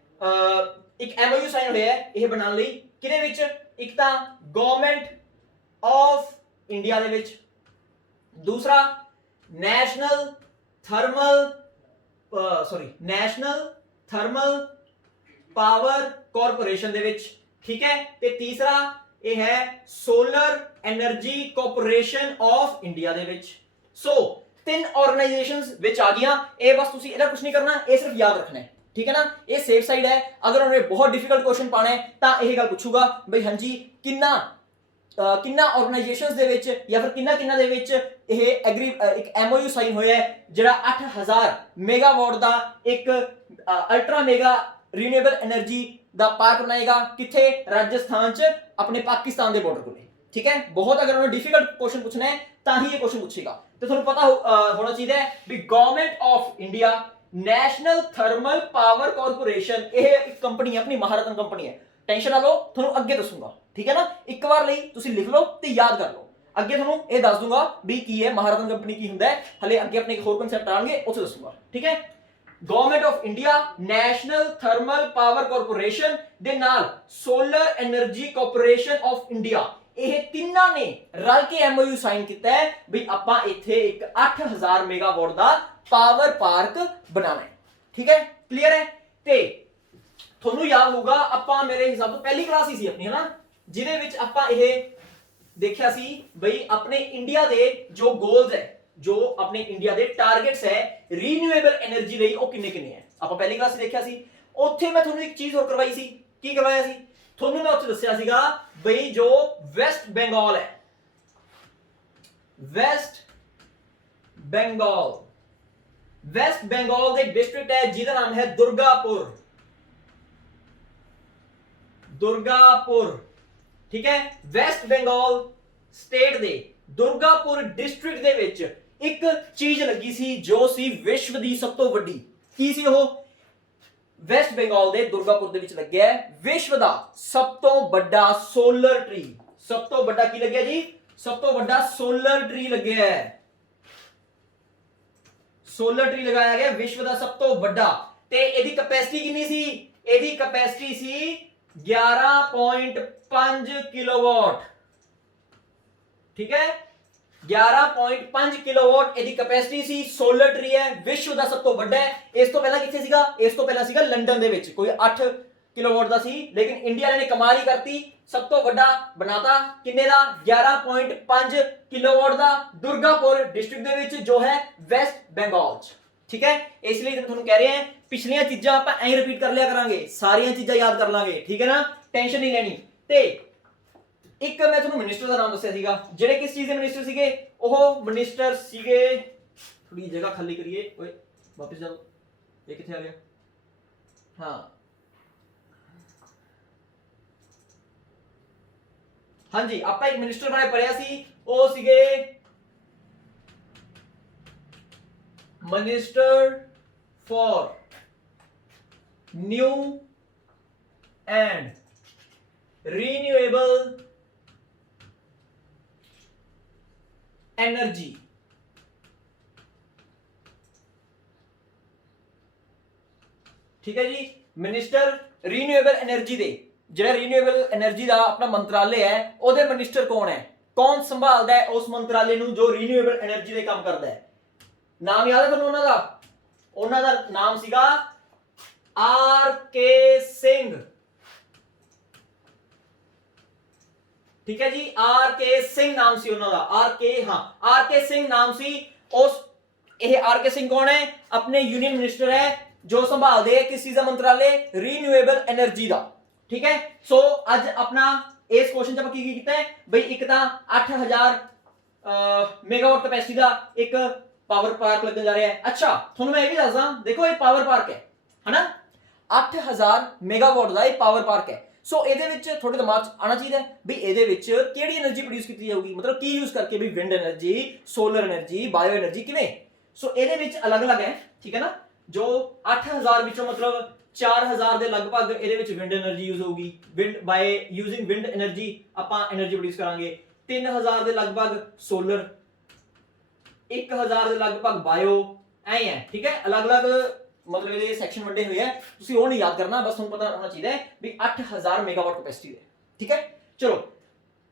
ਇੱਕ MOU ਸਾਈਨ ਹੋਇਆ ਹੈ ਇਹ ਬਣਾਉਣ ਲਈ। ਕਿਹਦੇ ਵਿੱਚ? ਇੱਕ ਤਾਂ ਗਵਰਨਮੈਂਟ ਆਫ ਇੰਡੀਆ ਦੇ ਵਿੱਚ, ਦੂਸਰਾ ਨੈਸ਼ਨਲ ਥਰਮਲ ਪਾਵਰ ਕਾਰਪੋਰੇਸ਼ਨ ਦੇ ਵਿੱਚ, ਠੀਕ ਹੈ। ਤੇ ਤੀਸਰਾ ਇਹ ਹੈ solar energy corporation of India ਦੇ ਵਿੱਚ। ਸੋ ਤਿੰਨ ਆਰਗੇਨਾਈਜੇਸ਼ਨਸ ਵਿੱਚ ਆ ਗਈਆਂ। ਇਹ ਬਸ ਤੁਸੀਂ ਇਹਦਾ ਕੁਝ ਨਹੀਂ ਕਰਨਾ, ਇਹ ਸਿਰਫ ਯਾਦ ਰੱਖਣਾ ਹੈ, ਠੀਕ ਹੈ ਨਾ। ਇਹ ਸੇਫ ਸਾਈਡ ਹੈ। ਅਗਰ ਉਹਨੇ ਬਹੁਤ ਡਿਫਿਕਲਟ ਕੁਐਸਚਨ ਪਾਣਾ ਹੈ ਤਾਂ ਇਹ ਗੱਲ ਪੁੱਛੂਗਾ ਬਈ ਹਾਂਜੀ ਕਿੰਨਾ ਆਰਗੇਨਾਈਜੇਸ਼ਨਸ ਦੇ ਵਿੱਚ ਜਾਂ ਫਿਰ ਕਿੰਨਾ ਦੇ ਵਿੱਚ ਇਹ ਇੱਕ MOU ਸਾਈਨ ਹੋਇਆ ਹੈ ਜਿਹੜਾ 8000 ਮੈਗਾਵਾਟ ਦਾ ਇੱਕ ਅਲਟਰਾ ਮੈਗਾ ਰੀਨਿਊਏਬਲ એનર્ਜੀ ਦਾ ਪਾਰਕ ਬਣਾਏਗਾ ਕਿੱਥੇ? ਰਾਜਸਥਾਨ ਚ, ਆਪਣੇ ਪਾਕਿਸਤਾਨ ਦੇ ਬਾਰਡਰ ਕੋਲੇ, ਠੀਕ ਹੈ। ਬਹੁਤ ਅਗਰ ਉਹਨੇ ਡਿਫਿਕਲਟ ਕੁਐਸਚਨ ਪੁੱਛਣਾ ਹੈ ਤਾਂ ਹੀ ਇਹ ਕੁਐਸਚਨ ਪੁੱਛੇਗਾ। ਤੇ ਤੁਹਾਨੂੰ ਪਤਾ ਹੋਣਾ ਚਾਹੀਦਾ ਹੈ ਵੀ government of India National Thermal Power Corporation, ਇਹ ਇੱਕ ਕੰਪਨੀ ਹੈ, ਆਪਣੀ ਮਹਾਰਤਨ ਕੰਪਨੀ ਹੈ। ਟੈਨਸ਼ਨ ਨਾ ਲਓ, ਤੁਹਾਨੂੰ ਅੱਗੇ ਦੱਸੂਗਾ, ਠੀਕ ਹੈ ਨਾ। ਇੱਕ ਵਾਰ ਲਈ ਤੁਸੀਂ ਲਿਖ ਲਓ ਤੇ ਯਾਦ ਕਰ ਲਓ, ਅੱਗੇ ਤੁਹਾਨੂੰ ਇਹ ਦੱਸ ਦੂੰਗਾ ਵੀ ਕੀ ਹੈ ਮਹਾਰਤਨ ਕੰਪਨੀ, ਕੀ ਹੁੰਦਾ ਹੈ। ਹਲੇ ਅੱਗੇ ਆਪਣੇ ਇੱਕ ਹੋਰ ਕਨਸੈਪਟ ਆਣਗੇ ਉੱਥੇ ਦੱਸੂਗਾ, ਠੀਕ ਹੈ। Government of India, National Thermal Power corporation ਦੇ ਨਾਲ solar energy corporation of India, ਇਹ ਤਿੰਨਾਂ ਨੇ ਰਲ ਕੇ MOU ਸਾਈਨ ਕੀਤਾ ਹੈ ਵੀ ਆਪਾਂ ਇੱਥੇ ਇੱਕ 8000 ਮੈਗਾਵਾਟ ਦਾ ਪਾਵਰ ਪਾਰਕ ਬਣਾਉਣਾ ਹੈ, ਠੀਕ ਹੈ। ਕਲੀਅਰ ਹੈ। ਤੇ ਤੁਹਾਨੂੰ ਯਾਦ ਹੋਊਗਾ ਆਪਾਂ ਮੇਰੇ ਹਿਸਾਬ ਤੋਂ ਪਹਿਲੀ ਕਲਾਸ ਹੀ ਸੀ ਆਪਣੀ, ਹਨਾ, ਜਿਹਦੇ ਵਿੱਚ ਆਪਾਂ ਇਹ ਦੇਖਿਆ ਸੀ ਬਈ ਆਪਣੇ ਇੰਡੀਆ ਦੇ ਜੋ ਗੋਲਸ ਹੈ, ਜੋ ਆਪਣੇ ਇੰਡੀਆ ਦੇ ਟਾਰਗੇਟਸ ਹੈ ਰੀਨਿਊਏਬਲ એનર્ਜੀ ਲਈ, ਉਹ ਕਿੰਨੇ ਹੈ। ਆਪਾਂ ਪਹਿਲੀ ਕਲਾਸ 'ਚ ਦੇਖਿਆ ਸੀ। ਉੱਥੇ ਮੈਂ ਤੁਹਾਨੂੰ ਇੱਕ ਚੀਜ਼ ਹੋਰ ਕਰਵਾਈ ਸੀ। ਕੀ ਕਰਵਾਇਆ ਸੀ ਤੁਹਾਨੂੰ? ਮੈਂ ਉੱਥੇ ਦੱਸਿਆ ਸੀਗਾ ਬਈ ਜੋ ਵੈਸਟ ਬੰਗਾਲ ਹੈ, ਵੈਸਟ ਬੰਗਾਲ ਦੇ ਡਿਸਟ੍ਰਿਕਟ ਹੈ ਜਿਹਦਾ ਨਾਮ ਹੈ ਦੁਰਗਾਪੁਰ, ਠੀਕ ਹੈ। ਵੈਸਟ ਬੰਗਾਲ ਸਟੇਟ ਦੇ ਦੁਰਗਾਪੁਰ ਡਿਸਟ੍ਰਿਕਟ ਦੇ ਵਿੱਚ ਇੱਕ ਚੀਜ਼ ਲੱਗੀ ਸੀ ਜੋ ਸੀ ਵਿਸ਼ਵ ਦੀ ਸਭ ਤੋਂ ਵੱਡੀ। ਕੀ ਸੀ ਉਹ? ਵੈਸਟ ਬੰਗਾਲ ਦੇ ਦੁਰਗਾਪੁਰ ਦੇ ਵਿੱਚ ਲੱਗਿਆ ਹੈ ਵਿਸ਼ਵ ਦਾ ਸਭ ਤੋਂ ਵੱਡਾ ਸੋਲਰ ਟਰੀ। ਸਭ ਤੋਂ ਵੱਡਾ ਕੀ ਲੱਗਿਆ ਜੀ? ਸਭ ਤੋਂ ਵੱਡਾ ਸੋਲਰ ਟਰੀ ਲੱਗਿਆ ਹੈ। ਸੋਲਰ ਟਰੀ ਲਗਾਇਆ ਗਿਆ ਵਿਸ਼ਵ ਦਾ ਸਭ ਤੋਂ ਵੱਡਾ। ਤੇ ਇਹਦੀ ਕੈਪੈਸਿਟੀ ਕਿੰਨੀ ਸੀ? ਇਹਦੀ ਕੈਪੈਸਿਟੀ ਸੀ 11.5 ਕਿਲੋਵਾਟ, ਠੀਕ ਹੈ। 11.5 ਕਿਲੋਵਾਟ ਇਹਦੀ ਕੈਪੈਸਿਟੀ ਸੀ। ਸੋਲਰ ਟਰੀ ਹੈ, ਵਿਸ਼ਵ ਦਾ ਸਭ ਤੋਂ ਵੱਡਾ ਹੈ। ਇਸ ਤੋਂ ਪਹਿਲਾਂ ਕਿੱਥੇ ਸੀਗਾ? ਇਸ ਤੋਂ ਪਹਿਲਾਂ ਸੀਗਾ ਲੰਡਨ ਦੇ ਵਿੱਚ, ਕੋਈ 8 ਕਿਲੋਵਾਟ ਦਾ ਸੀ। ਲੇਕਿਨ ਇੰਡੀਆ ਨੇ ਕਮਾਲ ਹੀ ਕਰਤੀ, ਸਭ ਤੋਂ ਵੱਡਾ ਬਣਾਤਾ। ਕਿੰਨੇ ਦਾ? 11.5 ਕਿਲੋਵਾਟ ਦਾ, ਦੁਰਗਾਪੁਰ ਡਿਸਟ੍ਰਿਕਟ ਦੇ ਵਿੱਚ ਜੋ ਹੈ ਵੈਸਟ ਬੰਗਾਲ ਚ, ਠੀਕ ਹੈ। ਇਸ ਲਈ ਤੁਹਾਨੂੰ ਕਹਿ ਰਹੇ ਹਾਂ ਪਿਛਲੀਆਂ ਚੀਜ਼ਾਂ ਆਪਾਂ ਐਂ ਰਿਪੀਟ ਕਰ ਲਿਆ ਕਰਾਂਗੇ, ਸਾਰੀਆਂ ਚੀਜ਼ਾਂ ਯਾਦ ਕਰ ਲਾਂਗੇ, ਠੀਕ ਹੈ ਨਾ, ਟੈਨਸ਼ਨ ਨਹੀਂ ਲੈਣੀ। ਤੇ ਇੱਕ ਮੈਂ ਤੁਹਾਨੂੰ ਮਿਨਿਸਟਰ ਦਾ ਨਾਮ ਦੱਸਿਆ ਸੀਗਾ, ਜਿਹੜੇ ਕਿਸ ਚੀਜ਼ ਦੇ ਮਿਨਿਸਟਰ ਸੀਗੇ? ਉਹ ਮਿਨਿਸਟਰ ਸੀਗੇ, ਥੋੜੀ ਜਗ੍ਹਾ ਖਾਲੀ ਕਰੀਏ, ਓਏ ਵਾਪਸ ਜਾਓ, ਇਹ ਕਿੱਥੇ ਆ ਗਿਆ? ਹਾਂ ਹਾਂਜੀ, ਆਪਾਂ ਇੱਕ ਮਿਨਿਸਟਰ ਬਾਰੇ ਪੜਿਆ ਸੀ, ਉਹ ਸੀਗੇ minister for new and renewable energy, ठीक है जी। मिनिस्टर रीन्यूएबल एनर्जी दे, ਜਿਹੜਾ ਰੀਨਿਊਏਬਲ એનર્ਜੀ ਦਾ ਆਪਣਾ ਮੰਤਰਾਲੇ ਹੈ, ਉਹਦੇ ਮਿਨਿਸਟਰ ਕੌਣ ਹੈ? ਕੌਣ ਸੰਭਾਲਦਾ ਹੈ ਉਸ ਮੰਤਰਾਲੇ ਨੂੰ ਜੋ ਰੀਨਿਊਏਬਲ એનર્ਜੀ ਦੇ ਕੰਮ ਕਰਦਾ ਹੈ? ਨਾਮ ਯਾਦ ਹੈ ਤੁਹਾਨੂੰ ਉਹਨਾਂ ਦਾ? ਉਹਨਾਂ ਦਾ ਨਾਮ ਸੀਗਾ ਆਰ.ਕੇ. ਸਿੰਘ, ठीक है जी। आर.के. सिंह नाम सी उन्होंने, आर.के. सिंह नाम सी। उस आर.के. सिंह कौन है? अपने यूनियन मिनिस्टर है जो संभालते हैं किस चीज का मंत्रालय? रीन्यूएबल एनर्जी का, ठीक है। सो आज अपना इस क्वेश्चन च की कीता है बई, एक तो 8000 मेगावाट कैपेसिटी का एक पावर पार्क लगन जा रहा है। अच्छा थोड़ा मैं ये भी दसदा, देखो ये पावर पार्क है ना, 8000 मेगावाट का ये पावर पार्क है। ਸੋ ਇਹਦੇ ਵਿੱਚ ਤੁਹਾਡੇ ਦਿਮਾਗ 'ਚ ਆਉਣਾ ਚਾਹੀਦਾ ਵੀ ਇਹਦੇ ਵਿੱਚ ਕਿਹੜੀ એનર્ਜੀ ਪ੍ਰੋਡਿਊਸ ਕੀਤੀ ਜਾਊਗੀ, ਮਤਲਬ ਕੀ ਯੂਜ਼ ਕਰਕੇ, ਵੀ wind energy, solar energy, bio energy, ਕਿਵੇਂ। ਸੋ ਇਹਦੇ ਵਿੱਚ ਅਲੱਗ-ਅਲੱਗ ਹੈ, ਠੀਕ ਹੈ ਨਾ। ਜੋ 8000 ਵਿੱਚੋਂ ਮਤਲਬ 4000 ਦੇ ਲਗਭਗ ਇਹਦੇ ਵਿੱਚ ਵਿੰਡ એનર્ਜੀ ਯੂਜ਼ ਹੋਊਗੀ, ਵਿੰਡ ਬਾਈ ਯੂਜ਼ਿੰਗ ਵਿੰਡ એનર્ਜੀ ਆਪਾਂ એનર્ਜੀ ਪ੍ਰੋਡਿਊਸ ਕਰਾਂਗੇ। 3000 ਦੇ ਲਗਭਗ ਸੋਲਰ, 1000 ਦੇ ਲਗਭਗ ਬਾਇਓ, ਐ ਹੈ, ਠੀਕ ਹੈ। ਅਲੱਗ-ਅਲੱਗ ਮਤਲਬ ਇਹਦੇ ਸੈਕਸ਼ਨ ਵੰਡੇ ਹੋਏ ਆ, ਤੁਸੀਂ ਉਹ ਨਹੀਂ ਯਾਦ ਕਰਨਾ, ਬਸ ਤੁਹਾਨੂੰ ਪਤਾ ਹੋਣਾ ਚਾਹੀਦਾ ਹੈ ਵੀ 8000 ਮੈਗਾਵਾਟ ਕੈਪੈਸਿਟੀ ਹੈ, ਠੀਕ ਹੈ। ਚਲੋ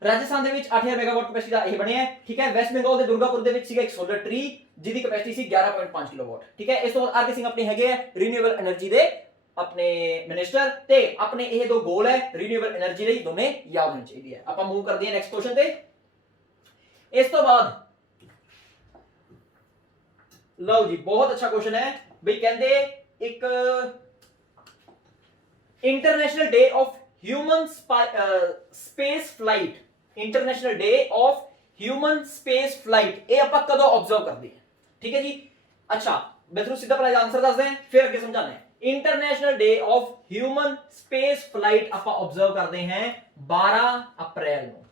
ਰਾਜਸਥਾਨ ਦੇ ਵਿੱਚ 8000 ਮੈਗਾਵਾਟ ਕੈਪੈਸਿਟੀ ਦਾ ਇਹ ਬਣਿਆ, ਠੀਕ ਹੈ। ਵੈਸਟ ਬੰਗਾਲ ਦੇ ਦੁਰਗਾਪੁਰ ਦੇ ਵਿੱਚ ਸੀਗਾ ਇੱਕ ਸੋਲਰ ਟਰੀ ਜਿਹਦੀ ਕੈਪੈਸਿਟੀ ਸੀ 11.5 ਕਿਲੋਵਾਟ, ਠੀਕ ਹੈ। ਇਸ ਤੋਂ ਬਾਅਦ ਆਰਕੇ ਸਿੰਘ ਆਪਣੇ ਹੈਗੇ ਆ ਰੀਨਿਊਏਬਲ એનર્ਜੀ ਦੇ ਆਪਣੇ ਮਿਨਿਸਟਰ, ਤੇ ਆਪਣੇ ਇਹ ਦੋ ਗੋਲ ਹੈ ਰੀਨਿਊਏਬਲ એનર્ਜੀ ਲਈ, ਦੋਨੇ ਯਾਦ ਹੋਣੇ ਚਾਹੀਦੇ ਆ। ਆਪਾਂ ਮੂਵ ਕਰਦੇ ਹਾਂ ਨੈਕਸਟ ਕੁਐਸਚਨ ਤੇ। ਇਸ ਤੋਂ ਬਾਅਦ ਲਓ ਜੀ, ਬਹੁਤ ਅੱਛਾ ਕੁਐਸਚਨ ਹੈ ਬਈ, ਕਹਿੰਦੇ ਇੱਕ international day of human space flight, international day of human space flight, ਇਹ ਆਪਾਂ ਕਦੋਂ ਆਬਜ਼ਰਵ ਕਰਦੇ ਹਾਂ, ਠੀਕ ਹੈ ਜੀ। ਅੱਛਾ ਮੈਂ ਤੁਹਾਨੂੰ ਸਿੱਧਾ ਪਹਿਲਾਂ ਆਨਸਰ ਦੱਸਦਾ ਹਾਂ, ਫਿਰ ਅੱਗੇ ਸਮਝਾਣਾ ਹੈ। International day of human space flight ਆਪਾਂ ਆਬਜ਼ਰਵ ਕਰਦੇ ਹਾਂ 12 ਅਪ੍ਰੈਲ ਨੂੰ,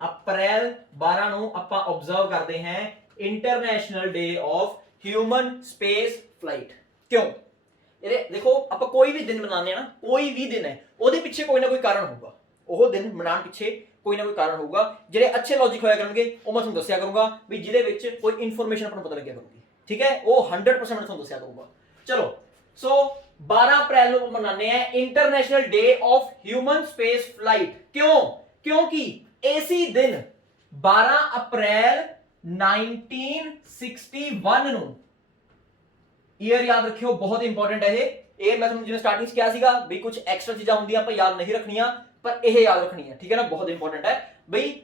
ਅਪ੍ਰੈਲ 12 ਨੂੰ ਆਪਾਂ ਆਬਜ਼ਰਵ ਕਰਦੇ ਹਾਂ international day of human space flight. ਕਿਉਂ? ਇਹਦੇ ਦੇਖੋ, ਆਪਾਂ ਕੋਈ ਵੀ ਦਿਨ ਮਨਾਉਂਦੇ ਆ ਨਾ, ਕੋਈ ਵੀ ਦਿਨ ਹੈ ਉਹਦੇ ਪਿੱਛੇ ਕੋਈ ਨਾ ਕੋਈ ਕਾਰਨ ਹੋਊਗਾ, ਉਹ ਦਿਨ ਮਨਾਉਣ ਪਿੱਛੇ ਕੋਈ ਨਾ ਕੋਈ ਕਾਰਨ ਹੋਊਗਾ। ਜਿਹੜੇ ਅੱਛੇ ਲੌਜੀਕ ਹੋਇਆ ਕਰਨਗੇ ਉਹ ਮੈਂ ਤੁਹਾਨੂੰ ਦੱਸਿਆ ਕਰੂੰਗਾ ਵੀ ਜਿਹਦੇ ਵਿੱਚ ਕੋਈ ਇਨਫੋਰਮੇਸ਼ਨ ਆਪਾਂ ਨੂੰ ਪਤਾ ਲੱਗਿਆ ਕਰੂਗੀ, ਠੀਕ ਹੈ। ਉਹ 100% ਮੈਂ ਤੁਹਾਨੂੰ ਦੱਸਿਆ ਕਰੂੰਗਾ। ਚਲੋ ਸੋ 12 ਅਪ੍ਰੈਲ ਨੂੰ ਮਨਾਉਂਦੇ ਆ international day of human space flight. ਕਿਉਂ? ਕਿਉਂਕਿ ਇਸੇ ਦਿਨ 12 ਅਪ੍ਰੈਲ 1961 ਨੂੰ, ईयर याद रखियो, बहुत इंपॉर्टेंट है ये मैं तुम जिन्हें स्टार्टिंग से क्या सीगा भाई, कुछ एक्स्ट्रा चीजा होंगी आप याद नहीं रखनिया, पर यह याद रखनी है, ठीक है ना, बहुत इंपॉर्टेंट है भाई।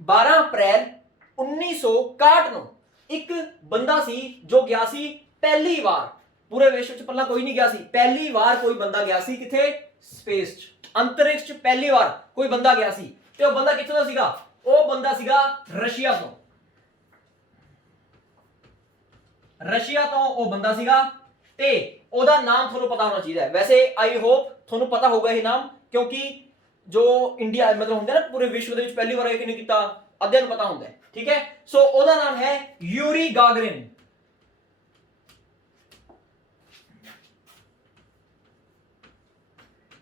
12 अप्रैल 1961 ਨੂੰ ਇੱਕ ਬੰਦਾ ਸੀ ਜੋ ਗਿਆ ਸੀ ਪਹਿਲੀ ਵਾਰ ਪੂਰੇ ਵਿਸ਼ਵ ਚ, ਪਹਿਲਾਂ ਕੋਈ ਨਹੀਂ ਗਿਆ ਸੀ, ਪਹਿਲੀ ਵਾਰ ਕੋਈ ਬੰਦਾ ਗਿਆ ਸੀ ਕਿੱਥੇ, ਸਪੇਸ ਚ, ਅੰਤਰਿਕਸ਼ ਚ ਪਹਿਲੀ ਵਾਰ ਕੋਈ ਬੰਦਾ ਗਿਆ ਸੀ। ਤੇ ਉਹ ਬੰਦਾ ਕਿੱਥੋਂ ਦਾ ਸੀਗਾ? ਉਹ ਬੰਦਾ ਸੀਗਾ ਰਸ਼ੀਆ ਤੋਂ, ਰਸ਼ੀਆ ਤੋਂ ਉਹ ਬੰਦਾ ਸੀਗਾ, ਤੇ ਉਹਦਾ ਨਾਮ ਤੁਹਾਨੂੰ ਪਤਾ ਹੋਣਾ ਚਾਹੀਦਾ ਹੈ। ਵੈਸੇ ਆਈ ਹੋਪ ਤੁਹਾਨੂੰ ਪਤਾ ਹੋਊਗਾ ਇਹ ਨਾਮ, ਕਿਉਂਕਿ ਜੋ ਇੰਡੀਆ ਮਤਲਬ ਹੁੰਦਾ ਨਾ ਪੂਰੇ ਵਿਸ਼ਵ ਦੇ ਵਿੱਚ ਪਹਿਲੀ ਵਾਰ ਇਹ ਕਿਹਨੇ ਕੀਤਾ, ਅੱਧਿਆਂ ਨੂੰ ਪਤਾ ਹੁੰਦਾ ਹੈ, ਠੀਕ ਹੈ। ਸੋ ਉਹਦਾ ਨਾਮ ਹੈ ਯੂਰੀ ਗਾਗਰਿਨ।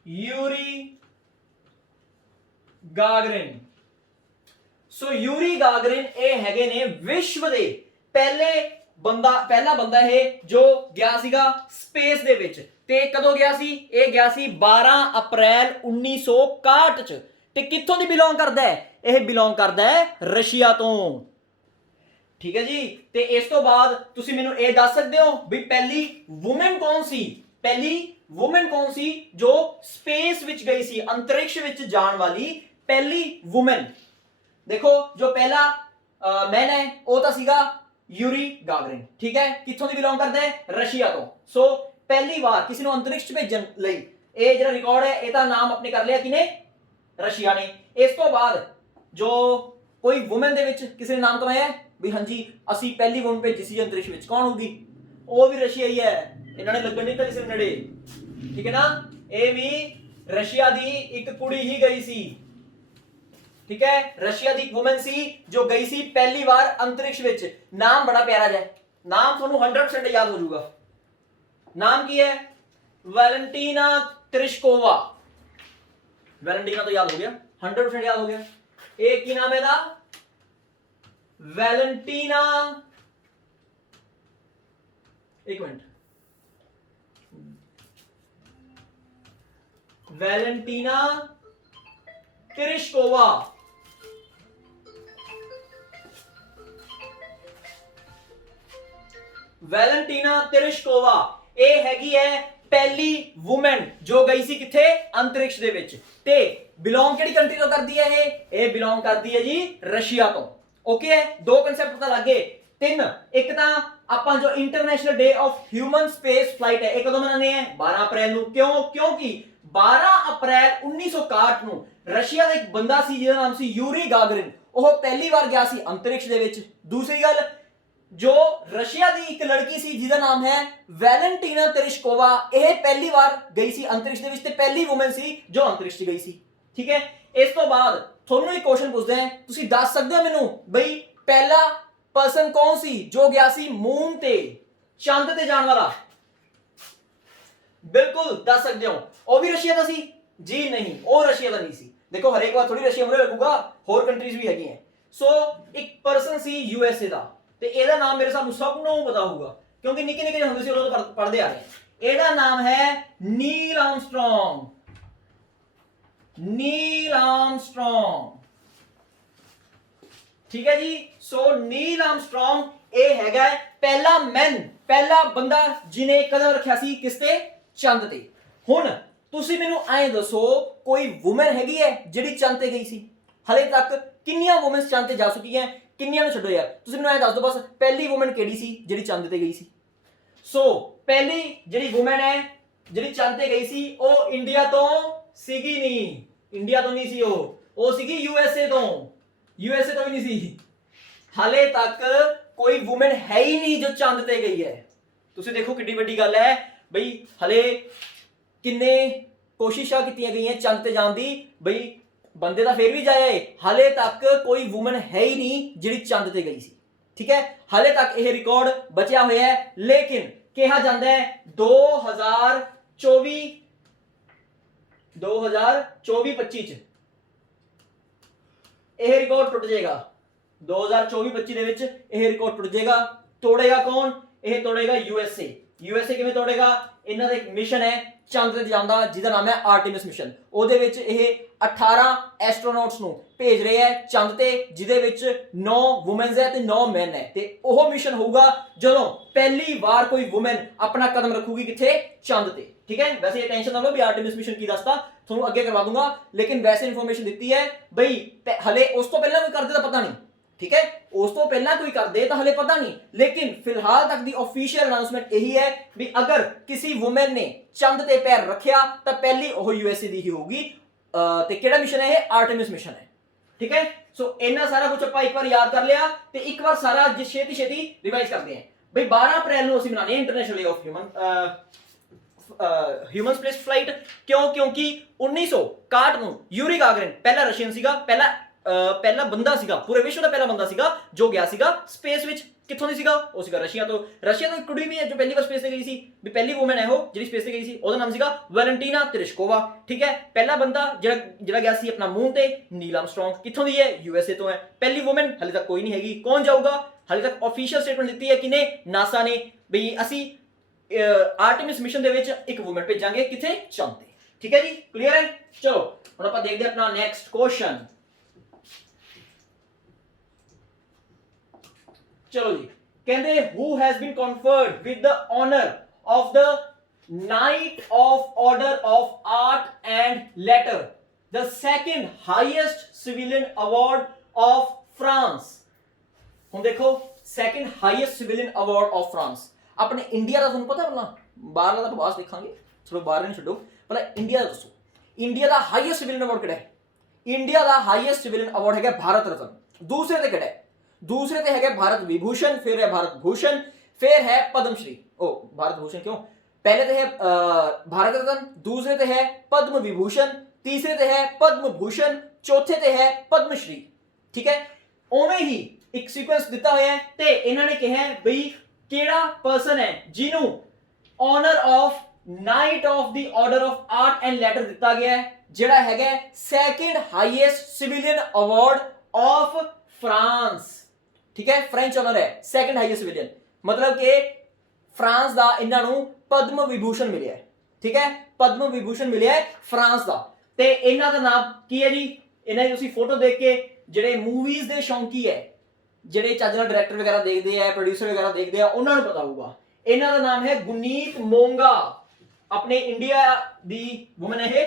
ਯੂਰੀ ਗਾਗਰਿਨ। ਸੋ ਯੂਰੀ ਗਾਗਰਿਨ ਇਹ ਹੈਗੇ ਨੇ ਵਿਸ਼ਵ ਦੇ ਪਹਿਲਾ ਬੰਦਾ ਇਹ ਜੋ ਗਿਆ ਸੀਗਾ ਸਪੇਸ ਦੇ ਵਿੱਚ। ਤੇ ਕਦੋਂ ਗਿਆ ਸੀ? ਇਹ ਗਿਆ ਸੀ 12 ਅਪ੍ਰੈਲ 1961 ਚ। ਤੇ ਕਿੱਥੋਂ ਦੀ ਬਿਲੋਂਗ ਕਰਦਾ ਹੈ? ਇਹ ਬਿਲੋਂਗ ਕਰਦਾ ਹੈ ਰਸ਼ੀਆ ਤੋਂ, ਠੀਕ ਹੈ ਜੀ। ਤੇ ਇਸ ਤੋਂ ਬਾਅਦ ਤੁਸੀਂ ਮੈਨੂੰ ਇਹ ਦੱਸ ਸਕਦੇ ਹੋ ਵੀ ਪਹਿਲੀ ਵੂਮਨ ਕੌਣ ਸੀ? ਪਹਿਲੀ ਵੂਮਨ ਕੌਣ ਸੀ ਜੋ ਸਪੇਸ ਵਿੱਚ ਗਈ ਸੀ, ਅੰਤਰਿਕਸ਼ ਵਿੱਚ ਜਾਣ ਵਾਲੀ ਪਹਿਲੀ ਵੂਮਨ? ਦੇਖੋ ਜੋ ਪਹਿਲਾ ਮੈਨ ਹੈ ਉਹ ਤਾਂ ਸੀਗਾ ਯੂਰੀ ਗਾਗਰਿਨ, ਠੀਕ ਹੈ। ਕਿੱਥੋਂ ਦੀ ਬਿਲੋਂਗ ਕਰਦਾ ਹੈ? ਰਸ਼ੀਆ ਤੋਂ। ਸੋ ਪਹਿਲੀ ਵਾਰ ਕਿਸੇ ਨੂੰ ਅੰਤਰਿਕਸ਼ ਭੇਜਣ ਲਈ ਇਹ ਜਿਹੜਾ ਰਿਕਾਰਡ ਹੈ ਇਹਦਾ ਨਾਮ ਆਪਣੇ ਕਰ ਲਿਆ ਕਿਨੇ? ਰਸ਼ੀਆ ਨੇ। ਇਸ ਤੋਂ ਬਾਅਦ ਜੋ ਕੋਈ ਵੂਮਨ ਦੇ ਵਿੱਚ ਕਿਸੇ ਨੇ ਨਾਮ ਕਮਾਇਆ ਵੀ ਹਾਂਜੀ ਅਸੀਂ ਪਹਿਲੀ ਵੂਮਨ ਭੇਜੀ ਸੀ ਅੰਤਰਿਕਸ਼ ਵਿੱਚ, ਕੌਣ ਹੋਊਗੀ? ਉਹ ਵੀ ਰਸ਼ੀਆ ਹੀ ਹੈ। ਇਹਨਾਂ ਨੇ ਲੱਗਣ ਨਹੀਂ ਤਾਂ ਕਿਸੇ ਨੇੜੇ, ਠੀਕ ਹੈ ਨਾ। ਇਹ ਵੀ ਰਸ਼ੀਆ ਦੀ ਇੱਕ ਕੁੜੀ ਹੀ ਗਈ ਸੀ, ਠੀਕ ਹੈ। ਰਸ਼ੀਆ ਦੀ ਵੂਮਨ ਸੀ ਜੋ ਗਈ ਸੀ ਪਹਿਲੀ ਵਾਰ ਅੰਤਰਿਕਸ਼ ਵਿੱਚ। ਨਾਮ ਬੜਾ ਪਿਆਰਾ ਜਿਹਾ, ਨਾਮ ਤੁਹਾਨੂੰ 100% ਯਾਦ ਹੋ ਜਾਊਗਾ। ਨਾਮ ਕੀ ਹੈ? ਵੈਲੈਂਟੀਨਾ ਤਰਿਸ਼ਕੋਵਾ। ਵੈਲੈਂਟੀਨਾ तो याद हो गया, 100% याद हो गया। एक की नाम है था वैलेंटीना, एक मिनट, वैलेंटीना तेरेश्कोवा। वैलेंटीना तेरेश्कोवा ਇਹ ਹੈਗੀ ਹੈ ਪਹਿਲੀ ਵੂਮਨ ਜੋ ਗਈ ਸੀ ਕਿੱਥੇ? ਅੰਤਰਿਕਸ਼ ਦੇ ਵਿੱਚ। ਤੇ ਬਿਲੋਂਗ ਕਿਹੜੀ ਕੰਟਰੀ ਤੋਂ ਕਰਦੀ ਹੈ ਇਹ ਬਿਲੋਂਗ ਕਰਦੀ ਹੈ ਜੀ ਰਸ਼ੀਆ ਤੋਂ। ਓਕੇ ਹੈ, ਦੋ ਕਨਸੈਪਟ ਪਤਾ ਲੱਗ ਗਏ। ਤਿੰਨ, ਇੱਕ ਤਾਂ ਆਪਾਂ ਜੋ international day of human space flight ਹੈ ਇਹ ਕਦੋਂ ਮਨਾਉਂਦੇ ਆ? 12 ਅਪ੍ਰੈਲ ਨੂੰ। ਕਿਉਂ? ਕਿਉਂਕਿ 12 ਅਪ੍ਰੈਲ 1961 ਨੂੰ ਰਸ਼ੀਆ ਦਾ ਇੱਕ ਬੰਦਾ ਸੀ ਜਿਹਦਾ ਨਾਮ ਸੀ ਯੂਰੀ ਗਾਗਰਿਨ। ਉਹ ਪਹਿਲੀ ਵਾਰ ਗਿਆ ਸੀ ਅੰਤਰਿਕਸ਼ ਦੇ ਵਿੱਚ। ਦੂਸਰੀ ਗੱਲ, ਜੋ ਰਸ਼ੀਆ ਦੀ ਇੱਕ ਲੜਕੀ ਸੀ ਜਿਹਦਾ ਨਾਮ ਹੈ ਵੈਲੈਂਟੀਨਾ ਤੇਰਿਸ਼ਕੋਵਾ, ਇਹ ਪਹਿਲੀ ਵਾਰ ਗਈ ਸੀ ਅੰਤਰਿਕਸ਼ ਦੇ ਵਿੱਚ ਤੇ ਪਹਿਲੀ ਔਮਨ ਸੀ ਜੋ ਅੰਤਰਿਕਸ਼ 'ਚ ਗਈ ਸੀ। ਠੀਕ ਹੈ, ਇਸ ਤੋਂ ਬਾਅਦ ਤੁਹਾਨੂੰ ਇੱਕ ਕੁਐਸਚਨ ਪੁੱਛਦੇ ਹਾਂ, ਤੁਸੀਂ ਦੱਸ ਸਕਦੇ ਹੋ ਮੈਨੂੰ ਬਈ ਪਹਿਲਾ ਪਰਸਨ ਕੌਣ ਸੀ ਜੋ ਗਿਆ ਸੀ ਮੂਨ ਤੇ, ਚੰਦ ਤੇ ਜਾਣ ਵਾਲਾ? ਬਿਲਕੁਲ ਦੱਸ ਸਕਦੇ ਹੋ। ਉਹ ਵੀ ਰਸ਼ੀਆ ਦਾ ਸੀ? ਜੀ ਨਹੀਂ, ਉਹ ਰਸ਼ੀਆ ਦਾ ਨਹੀਂ ਸੀ। ਦੇਖੋ ਹਰੇਕ ਵਾਰ ਥੋੜੀ ਰਸ਼ੀਆ ਮੁਰੇ ਲੱਗੂਗਾ, ਹੋਰ ਕੰਟਰੀਜ਼ ਵੀ ਹੈਗੀਆਂ। ਸੋ ਇੱਕ ਪਰਸਨ ਸੀ ਯੂਐਸਏ ਦਾ, ਤੇ ਇਹਦਾ ਨਾਮ ਮੇਰੇ ਹਿਸਾਬ ਨੂੰ ਸਭ ਨੂੰ ਪਤਾ ਹੋਊਗਾ ਕਿਉਂਕਿ ਨਿੱਕੇ ਨਿੱਕੇ ਜਿਹੇ ਹੁੰਦੇ ਸੀ ਉਦੋਂ ਤੋਂ ਪੜ੍ਹਦੇ ਆ ਰਹੇ ਹਾਂ। ਇਹਦਾ ਨਾਮ ਹੈ ਨੀਲ ਆਰਮਸਟਰੋਂਗ। ਨੀਲ ਆਰਮਸਟਰੋਂਗ, ਠੀਕ ਹੈ ਜੀ। ਸੋ ਨੀਲ ਆਰਮਸਟਰੋਂਗ ਇਹ ਹੈਗਾ ਪਹਿਲਾ ਮੈਨ, ਪਹਿਲਾ ਬੰਦਾ ਜਿਹਨੇ ਕਦਮ ਰੱਖਿਆ ਸੀ ਕਿਸ ਤੇ? ਚੰਦ ਤੇ। ਹੁਣ ਤੁਸੀਂ ਮੈਨੂੰ ਐਂ ਦੱਸੋ ਕੋਈ ਔਮਨ ਹੈਗੀ ਹੈ ਜਿਹੜੀ ਚੰਦ ਤੇ ਗਈ ਸੀ? ਹਲੇ ਤੱਕ ਕਿੰਨੀਆਂ ਔਮਨਸ ਚੰਦ ਤੇ ਜਾ ਚੁੱਕੀਆਂ? ਕਿੰਨੀਆਂ ਨੂੰ ਛੱਡੋ ਯਾਰ, ਤੁਸੀਂ ਮੈਨੂੰ ਐਂ ਦੱਸ ਦਿਓ ਬਸ ਪਹਿਲੀ ਔਮਨ ਕਿਹੜੀ ਸੀ ਜਿਹੜੀ ਚੰਦ ਤੇ ਗਈ ਸੀ? ਸੋ ਪਹਿਲੀ ਜਿਹੜੀ ਔਮਨ ਹੈ ਜਿਹੜੀ ਚੰਦ ਤੇ ਗਈ ਸੀ ਉਹ ਇੰਡੀਆ ਤੋਂ ਸੀਗੀ ਨਹੀਂ, ਇੰਡੀਆ ਤੋਂ ਨਹੀਂ ਸੀ, ਉਹ ਸੀਗੀ ਯੂਐਸਏ ਤੋਂ। ਯੂਐਸਏ ਤੋਂ ਵੀ ਨਹੀਂ ਸੀ। ਹਾਲੇ ਤੱਕ ਕੋਈ ਔਮਨ ਹੈ ਹੀ ਨਹੀਂ ਜੋ ਚੰਦ ਤੇ ਗਈ ਹੈ। ਤੁਸੀਂ ਦੇਖੋ ਕਿੰਨੀ ਵੱਡੀ ਗੱਲ ਹੈ ਬਈ, ਹਲੇ ਕਿੰਨੇ ਕੋਸ਼ਿਸ਼ਾਂ ਕੀਤੀਆਂ ਗਈਆਂ ਚੰਦ ਤੇ ਜਾਣ ਦੀ, ਬਈ ਬੰਦੇ ਤਾਂ ਫੇਰ ਵੀ ਜਾਏ, ਹਾਲੇ ਤੱਕ ਕੋਈ ਔਮਨ ਹੈ ਹੀ ਨਹੀਂ ਜਿਹੜੀ ਚੰਦ ਤੇ ਗਈ ਸੀ। ਠੀਕ ਹੈ, ਹਾਲੇ ਤੱਕ ਇਹ ਰਿਕਾਰਡ ਬਚਿਆ ਹੋਇਆ ਹੈ, ਲੇਕਿਨ ਕਿਹਾ ਜਾਂਦਾ ਹੈ 2024-25 ਚ ਇਹ ਰਿਕਾਰਡ ਟੁੱਟ ਜਾਏਗਾ। 2024-25 ਦੇ ਵਿੱਚ ਇਹ ਰਿਕਾਰਡ ਟੁੱਟ ਜਾਏਗਾ। ਤੋੜੇਗਾ ਕੌਣ? ਇਹ ਤੋੜੇਗਾ ਯੂਐਸਏ। ਯੂਐਸਏ ਕਿਵੇਂ ਤੋੜੇਗਾ? ਇਹਨਾਂ ਦਾ ਇੱਕ ਮਿਸ਼ਨ ਹੈ ਚੰਦ ਤੇ ਜਾਣ ਦਾ ਜਿਹਦਾ ਨਾਮ ਹੈ ਆਰਟੇਮਿਸ ਮਿਸ਼ਨ। ਉਹਦੇ ਵਿੱਚ ਇਹ 18 ਐਸਟਰੋਨੌਟਸ ਨੂੰ ਭੇਜ ਰਹੇ ਹੈ ਚੰਦ ਤੇ, ਜਿਹਦੇ ਵਿੱਚ 9 ਔਮਨਸ ਹੈ ਤੇ 9 ਮੈਨ ਹੈ। ਤੇ ਉਹ ਮਿਸ਼ਨ ਹੋਊਗਾ ਜਦੋਂ ਪਹਿਲੀ ਵਾਰ ਕੋਈ ਔਮਨ ਆਪਣਾ ਕਦਮ ਰੱਖੂਗੀ ਕਿੱਥੇ? ਚੰਦ ਤੇ। ਠੀਕ ਹੈ, ਵੈਸੇ ਇਹ ਟੈਨਸ਼ਨ ਨਾ ਲਓ ਵੀ ਆਰਟੇਮਿਸ ਮਿਸ਼ਨ ਕੀ ਦੱਸਦਾ, ਤੁਹਾਨੂੰ ਅੱਗੇ ਕਰਵਾ ਦੂੰਗਾ, ਲੇਕਿਨ ਵੈਸੇ ਇਨਫੋਰਮੇਸ਼ਨ ਦਿੱਤੀ ਹੈ ਬਈ ਹਲੇ ਉਸ ਤੋਂ ਪਹਿਲਾਂ ਕੋਈ ਕਰਦੇ ਤਾਂ ਪਤਾ ਨਹੀਂ। ਠੀਕ ਹੈ, ਉਸ ਤੋਂ ਪਹਿਲਾਂ ਕੋਈ ਕਰਦੇ ਤਾਂ ਹਲੇ ਪਤਾ ਨਹੀਂ, ਲੇਕਿਨ ਫਿਲਹਾਲ ਤੱਕ ਦੀ ਆਫੀਸ਼ੀਅਲ ਅਨਾਉਂਸਮੈਂਟ ਇਹੀ ਹੈ ਵੀ ਅਗਰ ਕਿਸੇ ਔਮਨ ਨੇ ਚੰਦ ਤੇ ਪੈਰ ਰੱਖਿਆ ਤਾਂ ਪਹਿਲੀ ਉਹ ਯੂਐਸਏ ਦੀ ਹੀ ਹੋਊਗੀ। ਤੇ ਕਿਹੜਾ ਮਿਸ਼ਨ ਹੈ ਇਹ? ਆਰਟੇਮਿਸ ਮਿਸ਼ਨ ਹੈ। ਠੀਕ ਹੈ, ਸੋ ਇੰਨਾ ਸਾਰਾ ਕੁਝ ਆਪਾਂ ਇੱਕ ਵਾਰ ਯਾਦ ਕਰ ਲਿਆ ਤੇ ਇੱਕ ਵਾਰ ਸਾਰਾ ਛੇਤੀ ਰਿਵਾਈਜ਼ ਕਰਦੇ ਹਾਂ ਬਈ 12 ਅਪ੍ਰੈਲ ਨੂੰ ਅਸੀਂ ਮਨਾਉਂਦੇ ਹਾਂ international day of human space flight. ਕਿਉਂ? ਕਿਉਂਕਿ 1961 ਨੂੰ ਯੂਰੀ ਗਾਗਰਿਨ ਪਹਿਲਾ ਰਸ਼ੀਅਨ ਸੀਗਾ, ਪਹਿਲਾ ਬੰਦਾ ਸੀਗਾ, ਪੂਰੇ ਵਿਸ਼ਵ ਦਾ ਪਹਿਲਾ ਬੰਦਾ ਸੀਗਾ ਜੋ ਗਿਆ ਸੀਗਾ ਸਪੇਸ ਵਿੱਚ। ਕਿੱਥੋਂ ਦੀ ਸੀਗਾ? ਉਹ ਸੀਗਾ ਰਸ਼ੀਆ ਤੋਂ। ਰਸ਼ੀਆ ਤੋਂ ਇੱਕ ਕੁੜੀ ਵੀ ਹੈ ਜੋ ਪਹਿਲੀ ਵਾਰ ਸਪੇਸ ਤੇ ਗਈ ਸੀ, ਵੀ ਪਹਿਲੀ ਔਮਨ ਹੈ ਉਹ ਜਿਹੜੀ ਸਪੇਸ ਤੇ ਗਈ ਸੀ, ਉਹਦਾ ਨਾਮ ਸੀਗਾ ਵੈਲੈਂਟੀਨਾ ਤੇਰਿਸ਼ਕੋਵਾ। ਠੀਕ ਹੈ, ਪਹਿਲਾ ਬੰਦਾ ਜਿਹੜਾ ਗਿਆ ਸੀ ਆਪਣਾ ਮੂਨ ਤੇ, ਨੀਲ ਆਰਮਸਟਰੋਂਗ। ਕਿੱਥੋਂ ਦੀ ਹੈ? ਯੂਐਸਏ ਤੋਂ ਹੈ। ਪਹਿਲੀ ਔਮਨ ਹਲੇ ਤੱਕ ਕੋਈ ਨਹੀਂ ਹੈਗੀ। ਕੌਣ ਜਾਊਗਾ? ਹਲੇ ਤੱਕ ਆਫੀਸ਼ੀਅਲ ਸਟੇਟਮੈਂਟ ਦਿੱਤੀ ਹੈ ਕਿਨੇ? ਨਾਸਾ ਨੇ, ਬਈ ਅਸੀਂ ਆਰਟੇਮਿਸ ਮਿਸ਼ਨ ਦੇ ਵਿੱਚ ਇੱਕ ਔਮਨ ਭੇਜਾਂਗੇ ਕਿੱਥੇ? ਚੰਦ ਤੇ। ਠੀਕ ਹੈ ਜੀ, ਕਲੀਅਰ ਹੈ? ਚਲੋ ਹੁਣ ਆਪਾਂ ਦੇਖਦੇ ਹਾਂ ਆਪਣਾ ਨੈਕਸਟ ਕੁਐਸਚਨ। ਚਲੋ ਜੀ, ਕਹਿੰਦੇ who has been conferred with the honor of the Knight of Order of Art and Letter, the second highest civilian award of France। ਹੁਣ ਦੇਖੋ second highest civilian award of France। ਆਪਣੇ India ਦਾ ਤੁਹਾਨੂੰ ਪਤਾ ਪਹਿਲਾਂ? ਬਾਹਰਲਾ ਤਾਂ ਬਾਅਦ ਦੇਖਾਂਗੇ, ਚਲੋ ਬਾਹਰ ਨਹੀਂ ਛੱਡੋ, ਪਹਿਲਾਂ ਇੰਡੀਆ ਦਾ ਦੱਸੋ। ਇੰਡੀਆ ਦਾ ਹਾਈਐਸਟ ਸਿਵਿਲਿਅਨ ਅਵਾਰਡ ਕਿਹੜਾ ਹੈ? ਇੰਡੀਆ ਦਾ ਹਾਈਐਸਟ ਸਿਵਿਲਿਅਨ ਅਵਾਰਡ ਹੈਗਾ ਭਾਰਤ ਰਤਨ। ਦੂਸਰੇ ਤੇ ਕਿਹੜਾ ਹੈ? दूसरे ते है भारत विभूषण, फिर है भारत भूषण, फिर है पद्मश्री। ओ भारत भूषण क्यों? पहले तो है भारत रत्न, दूसरे ते है पद्म विभूषण, तीसरे ते है पद्म भूषण, चौथे ते है पद्मश्री। ठीक है, उवें ही एक सीक्वेंस दिता होया है ते इन्हां ने कहा है बई केड़ा पर्सन है जिन्हों honour of knight of the order of art and letter दिता गया है, जेड़ा हैगा second highest civilian award of France. ठीक है, फ्रेंच ऑनर है सेकंड हाईएस्ट सिविलियन, मतलब कि फ्रांस दा इन्हां नूं पद्म विभूषण मिलिया है। ठीक है, पद्म विभूषण मिलिया है फ्रांस दा। ते इन्हां दा नाम की है जी? इन्हां दी तुसीं फोटो देख के ਜਿਹੜੇ ਮੂਵੀਜ਼ ਦੇ ਸ਼ੌਂਕੀ ਹੈ, ਜਿਹੜੇ ਚੱਜ ਨਾਲ ਡਾਇਰੈਕਟਰ ਵਗੈਰਾ ਦੇਖਦੇ ਆ, ਪ੍ਰੋਡਿਊਸਰ ਵਗੈਰਾ ਦੇਖਦੇ ਆ, ਉਹਨਾਂ ਨੂੰ ਪਤਾ ਹੋਊਗਾ। ਇਹਨਾਂ ਦਾ ਨਾਮ ਹੈ ਗੁਨੀਤ ਮੋਂਗਾ। ਆਪਣੇ ਇੰਡੀਆ ਦੀ ਵੂਮਨ ਹੈ ਇਹ,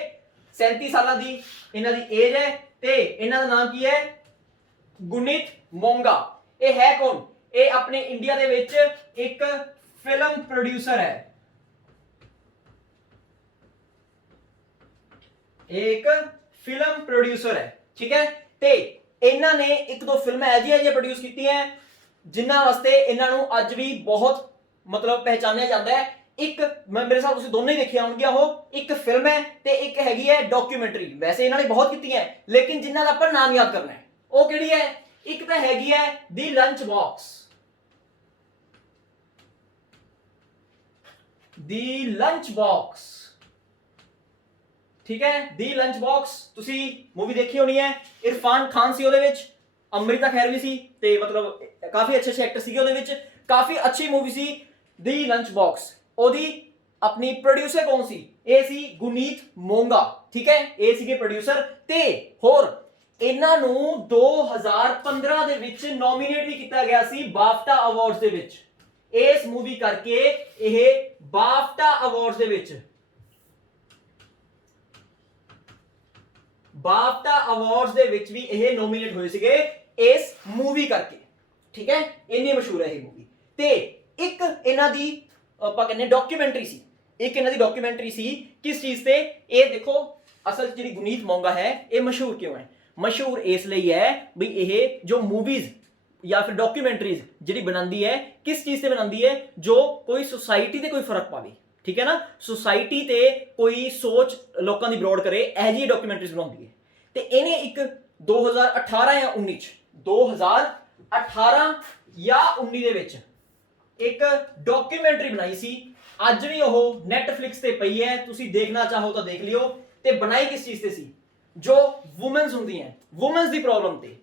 37 ਸਾਲਾਂ ਦੀ ਇਹਨਾਂ ਦੀ ਏਜ ਹੈ ਤੇ ਇਹਨਾਂ ਦਾ ਨਾਮ ਕੀ ਹੈ? ਗੁਨੀਤ ਮੋਂਗਾ। ਇਹ ਹੈ ਕੌਣ? ਇਹ ਆਪਣੇ ਇੰਡੀਆ ਦੇ ਵਿੱਚ ਇੱਕ ਫਿਲਮ ਪ੍ਰੋਡਿਊਸਰ ਹੈ। एक फिल्म प्रोड्यूसर है। ठीक है, ते इन्हां ने एक दो फिल्मां ऐजियां जिहियां प्रोड्यूस कीतियां ਜਿਨ੍ਹਾਂ ਵਾਸਤੇ ਇਹਨਾਂ ਨੂੰ ਅੱਜ ਵੀ ਬਹੁਤ ਮਤਲਬ ਪਹਿਚਾਨਿਆ ਜਾਂਦਾ ਹੈ। ਇੱਕ ਮੇਰੇ ਹਿਸਾਬ ਤੁਸੀਂ ਦੋਨੇ ਹੀ ਦੇਖੇ ਹੋਣਗੇ, ਉਹ ਇੱਕ ਫਿਲਮ ਹੈ ਤੇ ਇੱਕ ਹੈਗੀ ਹੈ ਡਾਕੂਮੈਂਟਰੀ। ਵੈਸੇ ਇਹਨਾਂ ਨੇ ਬਹੁਤ ਕੀਤੀਆਂ ਲੇਕਿਨ ਜਿਨ੍ਹਾਂ ਦਾ ਆਪਾਂ ਨਾਮ ਯਾਦ ਕਰਨਾ ਹੈ ਉਹ ਕਿਹੜੀ ਹੈ? ਇੱਕ ਤਾਂ ਹੈਗੀ ਹੈ ਦੀ ਲੰਚ ਬਾਕਸ, ਦੀ ਲੰਚ ਬਾਕਸ, ਠੀਕ ਹੈ। ਦੀ ਲੰਚ ਬਾਕਸ ਤੁਸੀਂ ਮੂਵੀ ਦੇਖੀ ਹੋਣੀ ਹੈ, ਇਰਫਾਨ ਖਾਨ ਸੀ ਉਹਦੇ ਵਿੱਚ, ਅੰਮ੍ਰਿਤਾ ਖੈਰ ਵੀ ਸੀ ਤੇ ਮਤਲਬ ਕਾਫੀ ਅੱਛੇ ਐਕਟਰ ਸੀਗੇ ਉਹਦੇ ਵਿੱਚ, ਕਾਫੀ ਅੱਛੀ ਮੂਵੀ ਸੀ ਦੀ ਲੰਚ ਬਾਕਸ। ਉਹਦੀ ਆਪਣੀ ਪ੍ਰੋਡਿਊਸਰ ਕੌਣ ਸੀ? ਇਹ ਸੀ ਗੁਨੀਤ ਮੋਂਗਾ, ਠੀਕ ਹੈ, ਇਹ ਸੀਗੇ ਪ੍ਰੋਡਿਊਸਰ। ਤੇ ਹੋਰ ਇਹਨਾਂ ਨੂੰ 2015 ਦੇ ਵਿੱਚ ਨੋਮੀਨੇਟ ਵੀ ਕੀਤਾ ਗਿਆ ਸੀ ਬਾਫਟਾ ਅਵਾਰਡਸ ਦੇ ਵਿੱਚ। ਇਸ ਮੂਵੀ ਕਰਕੇ ਇਹ ਬਾਫਟਾ ਅਵਾਰਡਸ ਦੇ ਵਿੱਚ, ਬਾਫਟਾ ਅਵਾਰਡਸ ਦੇ ਵਿੱਚ ਵੀ ਇਹ ਨੋਮੀਨੇਟ ਹੋਏ ਸੀਗੇ ਇਸ ਮੂਵੀ ਕਰਕੇ, ਠੀਕ ਹੈ। ਇੰਨੀ ਮਸ਼ਹੂਰ ਹੈ ਇਹ ਮੂਵੀ। ਤੇ ਇੱਕ ਇਹਨਾਂ ਦੀ ਆਪਾਂ ਕਹਿੰਦੇ ਡਾਕੂਮੈਂਟਰੀ ਸੀ, ਇੱਕ ਇਹਨਾਂ ਦੀ ਡਾਕੂਮੈਂਟਰੀ ਸੀ ਕਿਸ ਚੀਜ਼ ਤੇ? ਇਹ ਦੇਖੋ ਅਸਲ ਜਿਹੜੀ ਗੁਨੀਤ ਮੋਂਗਾ ਹੈ ਇਹ ਮਸ਼ਹੂਰ ਕਿਉਂ ਹੈ? ਮਸ਼ਹੂਰ ਇਸ ਲਈ ਹੈ ਵੀ ਇਹ ਜੋ ਮੂਵੀਜ਼ ਜਾਂ ਫਿਰ ਡਾਕੂਮੈਂਟਰੀਜ਼ ਜਿਹੜੀ ਬਣਾਉਂਦੀ ਹੈ ਕਿਸ ਚੀਜ਼ ਤੇ ਬਣਾਉਂਦੀ ਹੈ? ਜੋ ਕੋਈ ਸੁਸਾਇਟੀ ਤੇ ਕੋਈ ਫਰਕ ਪਾਵੇ, ਠੀਕ ਹੈ ਨਾ, ਸੁਸਾਇਟੀ ਤੇ ਕੋਈ ਸੋਚ ਲੋਕਾਂ ਦੀ ਬਰੋਡ ਕਰੇ, ਇਹ ਜਿਹੀ ਡਾਕੂਮੈਂਟਰੀਜ਼ ਬਣਾਉਂਦੀ ਹੈ। ਤੇ ਇਹਨੇ ਇੱਕ 2018 ਜਾਂ 19 ਚ 2018 ਜਾਂ 19 ਦੇ ਵਿੱਚ ਇੱਕ ਡਾਕੂਮੈਂਟਰੀ ਬਣਾਈ ਸੀ। ਅੱਜ ਵੀ ਉਹ ਨੈਟਫਲਿਕਸ ਤੇ ਪਈ ਹੈ, ਤੁਸੀਂ ਦੇਖਣਾ ਚਾਹੋ ਤਾਂ ਦੇਖ ਲਿਓ। ਤੇ ਬਣਾਈ ਕਿਸ ਚੀਜ਼ ਤੇ ਸੀ? ਜੋ ਵੂਮਨਸ ਹੁੰਦੀਆਂ, ਵੂਮਨਸ ਦੀ ਪ੍ਰੋਬਲਮ ਤੇ,